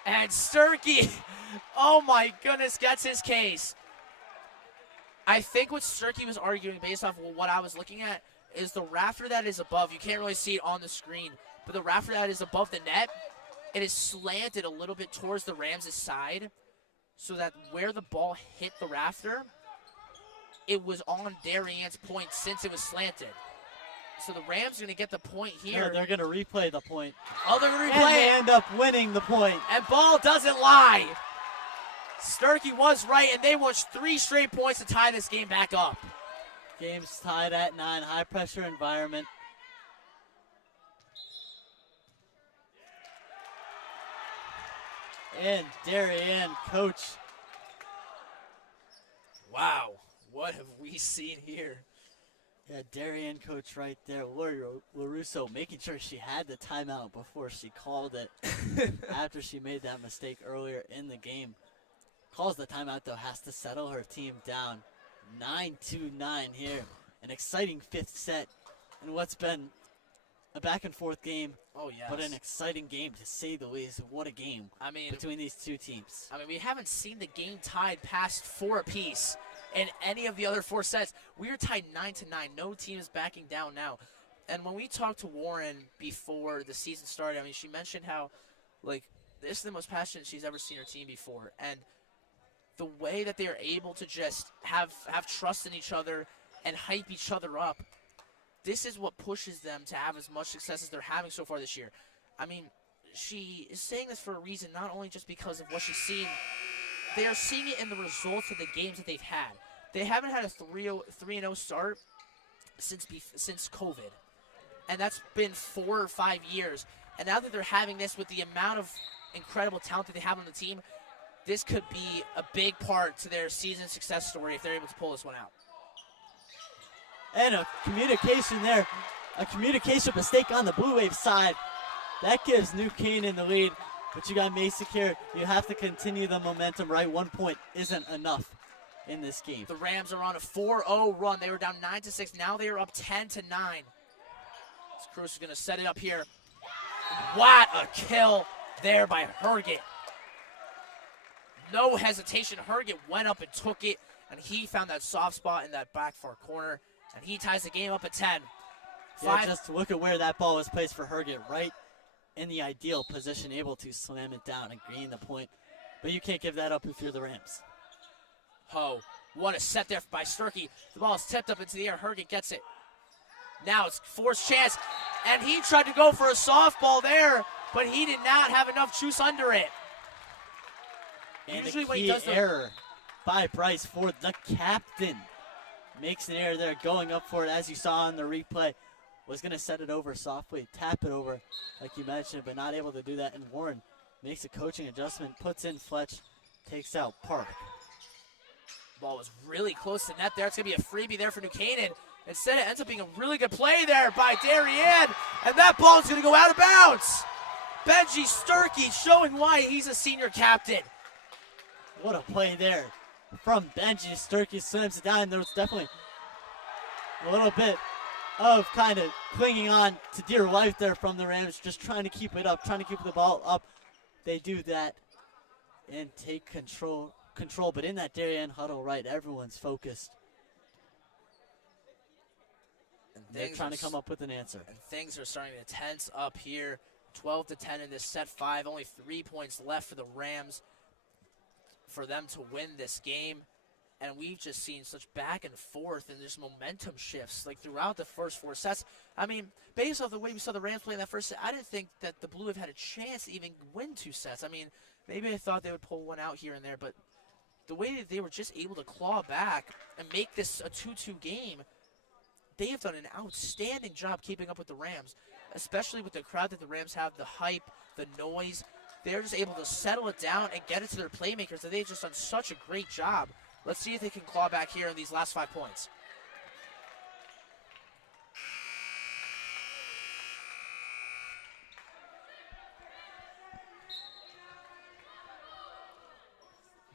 And Sturkey, oh my goodness, gets his case. I think what Sturkey was arguing based off of what I was looking at is the rafter that is above. You can't really see it on the screen, but the rafter that is above the net, it is slanted a little bit towards the Rams' side so that where the ball hit the rafter, it was on Darien's point since it was slanted. So the Rams are going to get the point here. Yeah, they're going to replay the point. Oh, they're going to replay and they it. end up winning the point. And ball doesn't lie. Sturkey was right, and they won 3 straight points to tie this game back up. Game's tied at 9, high-pressure environment. And Darien, coach. Wow, what have we seen here? Yeah, Darien coach right there, Lori LaRusso, making sure she had the timeout before she called it after she made that mistake earlier in the game. Calls the timeout, though, has to settle her team down. 9-9 here. An exciting 5th set in what's been a back-and-forth game. Oh, yes. But an exciting game, to say the least. What a game between these two teams. I mean, we haven't seen the game tied past 4 apiece in any of the other 4 sets. We are tied 9-9. No team is backing down now. And when we talked to Warren before the season started, I mean, she mentioned how, like, this is the most passionate she's ever seen her team before. And the way that they are able to just have trust in each other and hype each other up, this is what pushes them to have as much success as they're having so far this year. I mean, she is saying this for a reason, not only just because of what she's seen. They are seeing it in the results of the games that they've had. They haven't had a 3-0 start since COVID. And that's been 4 or 5 years. And now that they're having this with the amount of incredible talent that they have on the team, this could be a big part to their season success story if they're able to pull this one out. And a communication there, a communication mistake on the Blue Wave side. That gives New Canaan the lead, but you got Mesa here. You have to continue the momentum, right? 1 point isn't enough in this game. The Rams are on a 4-0 run. They were down 9-6. Now they are up 10-9. Cruz is going to set it up here. What a kill there by Herget. No hesitation. Herget went up and took it, and he found that soft spot in that back far corner, and he ties the game up at 10. Yeah, just look at where that ball was placed for Herget, right in the ideal position, able to slam it down and gain the point. But you can't give that up if you're the Rams. Ho, what a set there by Sturkey. The ball is tipped up into the air. Herget gets it. Now it's Ford's chance, and he tried to go for a softball there, but he did not have enough juice under it. And Usually a when he key does error by Bryce Ford, the captain, makes an error there, going up for it, as you saw on the replay. Was going to set it over softly, tap it over, like you mentioned, but not able to do that. And Warren makes a coaching adjustment, puts in Fletch, takes out Park. Ball was really close to net there. It's going to be a freebie there for New Canaan. Instead, it ends up being a really good play there by Darien, and that ball is going to go out of bounds. Benji Sturkey showing why he's a senior captain. What a play there from Benji. Sturkey slams it down. There was definitely a little bit of kind of clinging on to dear life there from the Rams, just trying to keep it up, trying to keep the ball up. They do that and take control. But in that Darien huddle, right, everyone's focused. And they're trying to come up with an answer. And things are starting to tense up here. 12-10 in this set 5. Only 3 points left for the Rams for them to win this game. And we've just seen such back and forth and there's momentum shifts like throughout the first 4 sets. I mean, based off the way we saw the Rams play in that first set, I didn't think that the Blue Wave had a chance to even win 2 sets. I mean, maybe I thought they would pull one out here and there, but the way that they were just able to claw back and make this a 2-2 game, they have done an outstanding job keeping up with the Rams, especially with the crowd that the Rams have, the hype, the noise. They're just able to settle it down and get it to their playmakers, and they've just done such a great job. Let's see if they can claw back here in these last 5 points.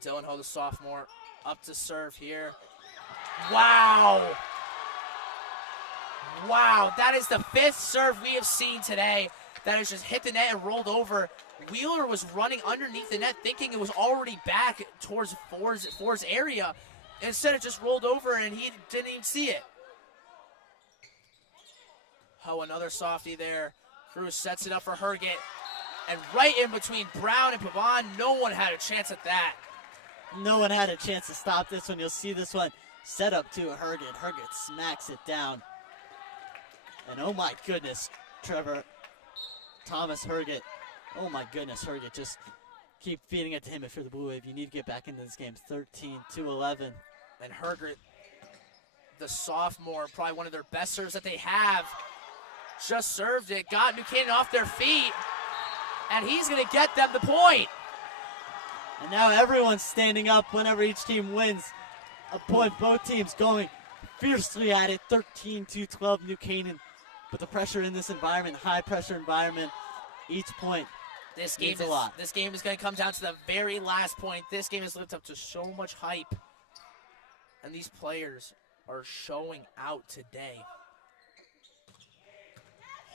Dylan Ho, the sophomore, up to serve here. Wow! Wow, that is the 5th serve we have seen today that has just hit the net and rolled over. Wheeler was running underneath the net thinking it was already back towards Ford's area. Instead, it just rolled over and he didn't even see it. Oh, another softie there. Cruz sets it up for Herget. And right in between Brown and Pavon, no one had a chance at that. No one had a chance to stop this one. You'll see this one set up to Herget. Herget smacks it down. And oh my goodness, Trevor, Thomas Herget. Oh my goodness, Herget, just keep feeding it to him if you're the Blue Wave. You need to get back into this game. 13-11. And Herget, the sophomore, probably one of their best serves that they have, just served it, got New Canaan off their feet, and he's going to get them the point. And now everyone's standing up whenever each team wins a point. Both teams going fiercely at it. 13-12 New Canaan. But the pressure in this environment, high pressure environment, each point this game means a lot. This game is going to come down to the very last point. This game has lived up to so much hype. And these players are showing out today.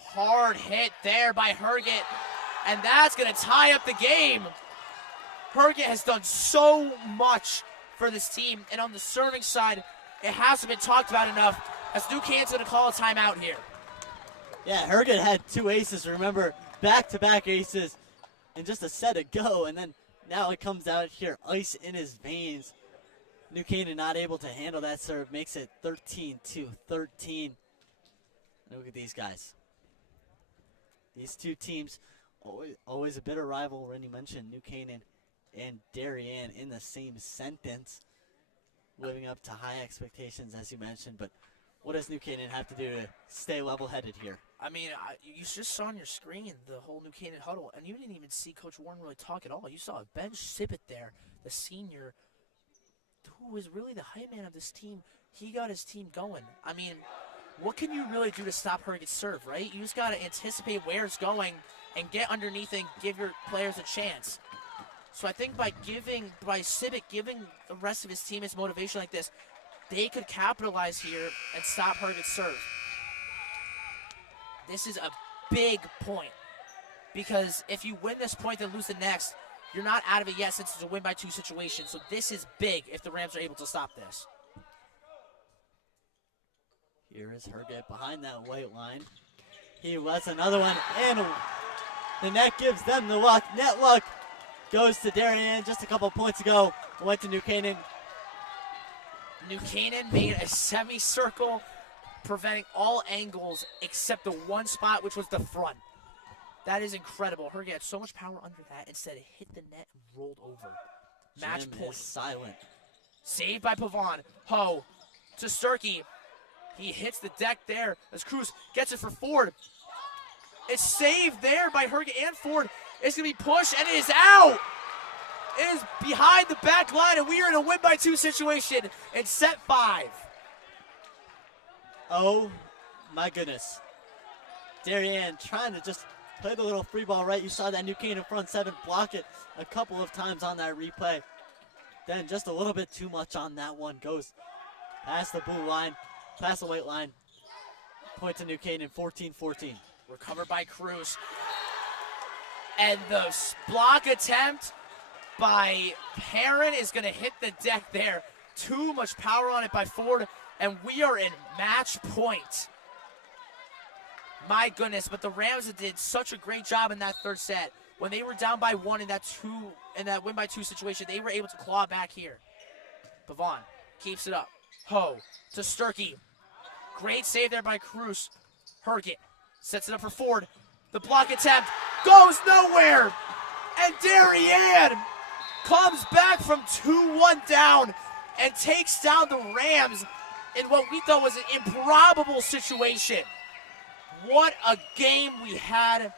Hard hit there by Herget. And that's going to tie up the game. Herget has done so much for this team. And on the serving side, it hasn't been talked about enough, as New Canaan's going to call a timeout here. Yeah, Herget had 2 aces. Remember, back-to-back aces in just a set ago. And then now it comes out here, ice in his veins. New Canaan not able to handle that serve. Makes it 13-13. Look at these guys. These two teams, always a bitter rival. When you mentioned New Canaan and Darien in the same sentence, living up to high expectations, as you mentioned. But what does New Canaan have to do to stay level-headed here? I mean, you just saw on your screen the whole New Canaan huddle, and you didn't even see Coach Warren really talk at all. You saw Ben Sibbett there, the senior, who was really the hype man of this team. He got his team going. I mean, what can you really do to stop Herget's serve, right? You just got to anticipate where it's going and get underneath and give your players a chance. So I think by Sibbett giving the rest of his teammates motivation like this, they could capitalize here and stop Herget's serve. This is a big point, because if you win this point and lose the next, you're not out of it yet, since it's a win-by-2 situation. So this is big if the Rams are able to stop this. Here is Herget behind that white line. He lets another one in. The net gives them the luck. Net luck goes to Darien just a couple points ago. Went to New Canaan. New Canaan made a semicircle, preventing all angles except the one spot, which was the front. That is incredible. Herget had so much power under that. Instead, it hit the net and rolled over. Match Jim point. is silent. Saved by Pavon. Ho to Sturkey. He hits the deck there as Cruz gets it for Ford. It's saved there by Herget and Ford. It's going to be pushed, and it is out. It is behind the back line, and we are in a win-by-2 situation in set 5. Oh, my goodness. Darien trying to just play the little free ball right. You saw that New Canaan front 7 block it a couple of times on that replay. Then just a little bit too much on that one. Goes past the blue line, past the white line. Point to New Canaan, 14-14. Recovered by Cruz. And the block attempt by Perrin is going to hit the deck there. Too much power on it by Ford, and we are in match point. My goodness, but the Rams did such a great job in that third set. When they were down by 1 in that win-by-2 situation, they were able to claw back here. Pavon keeps it up. Ho to Sturkey. Great save there by Cruz. Herget sets it up for Ford. The block attempt goes nowhere. And Darien comes back from 2-1 down and takes down the Rams in what we thought was an improbable situation. What a game we had.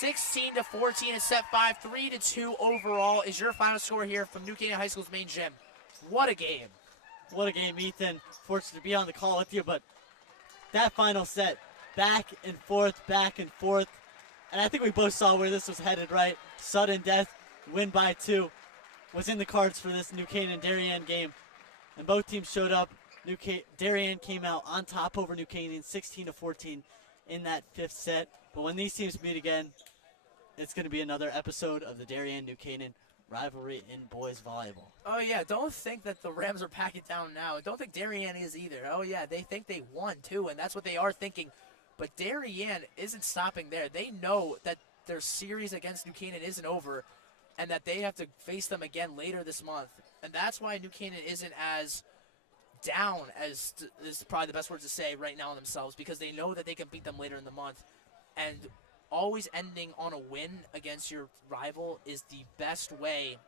16-14 in set 5, 3-2 overall is your final score here from New Canaan High School's main gym. What a game. What a game, Ethan. Fortunate to be on the call with you, but that final set, back and forth, and I think we both saw where this was headed, right? Sudden death, win by 2, was in the cards for this New Canaan Darien game, and both teams showed up. Darien came out on top over New Canaan, 16-14 in that 5th set. But when these teams meet again, it's going to be another episode of the Darien-New Canaan rivalry in boys volleyball. Oh, yeah, don't think that the Rams are packing down now. Don't think Darien is either. Oh, yeah, they think they won, too, and that's what they are thinking. But Darien isn't stopping there. They know that their series against New Canaan isn't over and that they have to face them again later this month. And that's why New Canaan isn't as down as is probably the best word to say right now on themselves, because they know that they can beat them later in the month. And always ending on a win against your rival is the best way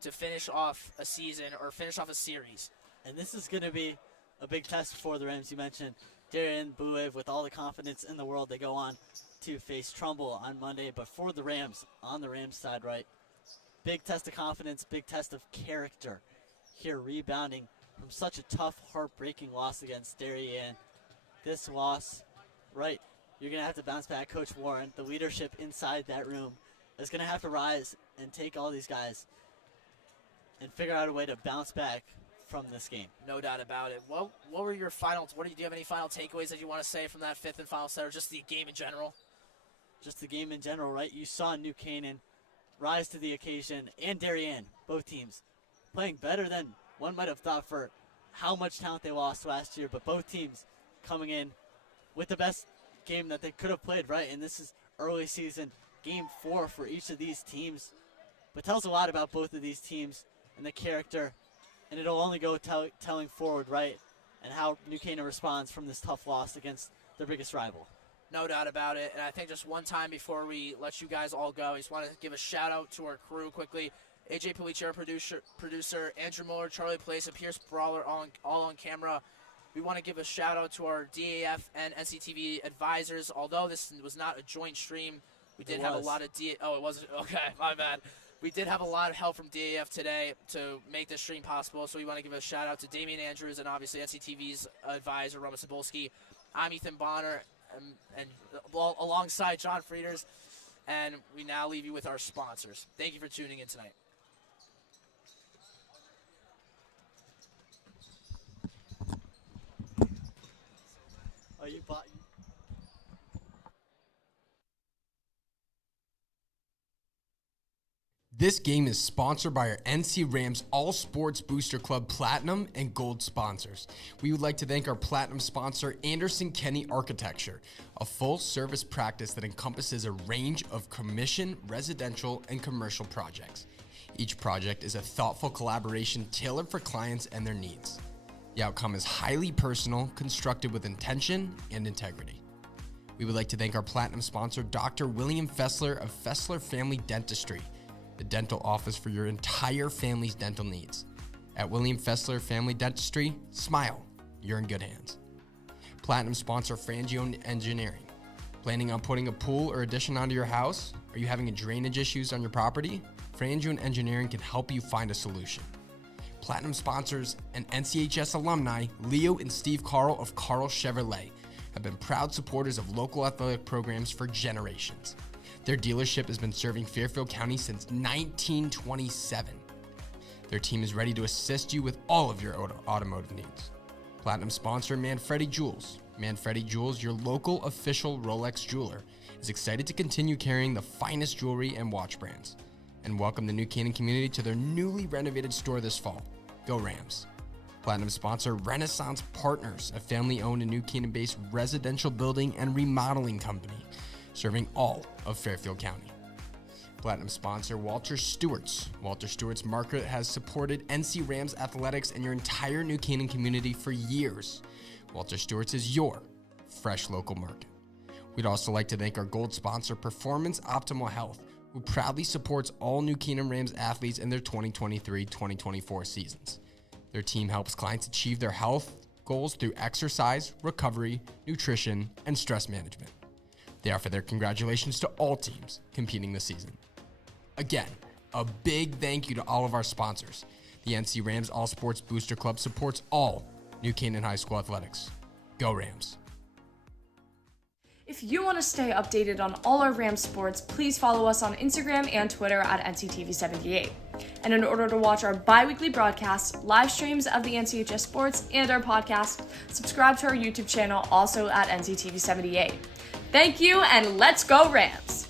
to finish off a season or finish off a series. And this is going to be a big test for the Rams. You mentioned Darien Buev, with all the confidence in the world, they go on to face Trumbull on Monday. But for the Rams, on the Rams side, right, big test of confidence, big test of character here, rebounding from such a tough, heartbreaking loss against Darien. This loss, right, you're going to have to bounce back. Coach Warren, the leadership inside that room, is going to have to rise and take all these guys and figure out a way to bounce back from this game. No doubt about it. What were your finals? Do you have any final takeaways that you want to say from that 5th and final set, or just the game in general? Just the game in general, right? You saw New Canaan rise to the occasion, and Darien, both teams, playing better than one might have thought for how much talent they lost last year, but both teams coming in with the best game that they could have played, right? And this is early season, game 4 for each of these teams, but tells a lot about both of these teams and the character, and it'll only go telling forward, right, and how New Canaan responds from this tough loss against their biggest rival. No doubt about it. And I think just one time before we let you guys all go, I just want to give a shout out to our crew quickly. AJ Pulici, our producer, Andrew Muller, Charlie Place, and Pierce Brawler, all on camera. We want to give a shout out to our DAF and NCTV advisors. Although this was not a joint stream, we did have a lot of Oh, it wasn't? Okay, my bad. We did have a lot of help from DAF today to make this stream possible, so we want to give a shout out to Damian Andrews and obviously NCTV's advisor, Roman Cebulski. I'm Ethan Bonner, and alongside John Frieders, and we now leave you with our sponsors. Thank you for tuning in tonight. Oh, you bought. This game is sponsored by our NC Rams All Sports Booster Club Platinum and Gold sponsors. We would like to thank our Platinum sponsor, Anderson Kenny Architecture, a full-service practice that encompasses a range of commission, residential, and commercial projects. Each project is a thoughtful collaboration tailored for clients and their needs. The outcome is highly personal, constructed with intention and integrity. We would like to thank our Platinum sponsor, Dr. William Fessler of Fessler Family Dentistry, the dental office for your entire family's dental needs. At William Fessler Family Dentistry, smile, you're in good hands. Platinum sponsor Frangio Engineering. Planning on putting a pool or addition onto your house? Are you having drainage issues on your property? Frangio Engineering can help you find a solution. Platinum sponsors and NCHS alumni Leo and Steve Carl of Carl Chevrolet have been proud supporters of local athletic programs for generations. Their dealership has been serving Fairfield County since 1927. Their team is ready to assist you with all of your automotive needs. Platinum sponsor Manfredi Jewels. Manfredi Jewels, your local official Rolex jeweler, is excited to continue carrying the finest jewelry and watch brands and welcome the New Canaan community to their newly renovated store this fall. Go Rams. Platinum sponsor Renaissance Partners, a family-owned and New Canaan-based residential building and remodeling company serving all of Fairfield County. Platinum sponsor Walter Stewart's. Walter Stewart's market has supported NC Rams athletics and your entire New Canaan community for years. Walter Stewart's is your fresh local market. We'd also like to thank our gold sponsor, Performance Optimal Health, who proudly supports all New Canaan Rams athletes in their 2023-2024 seasons. Their team helps clients achieve their health goals through exercise, recovery, nutrition, and stress management. They offer their congratulations to all teams competing this season. Again, a big thank you to all of our sponsors. The NC Rams All Sports Booster Club supports all New Canaan High School athletics. Go Rams! If you want to stay updated on all our Rams sports, please follow us on Instagram and Twitter at NCTV78. And in order to watch our bi-weekly broadcasts, live streams of the NCHS sports, and our podcast, subscribe to our YouTube channel also at NCTV78. Thank you, and let's go Rams!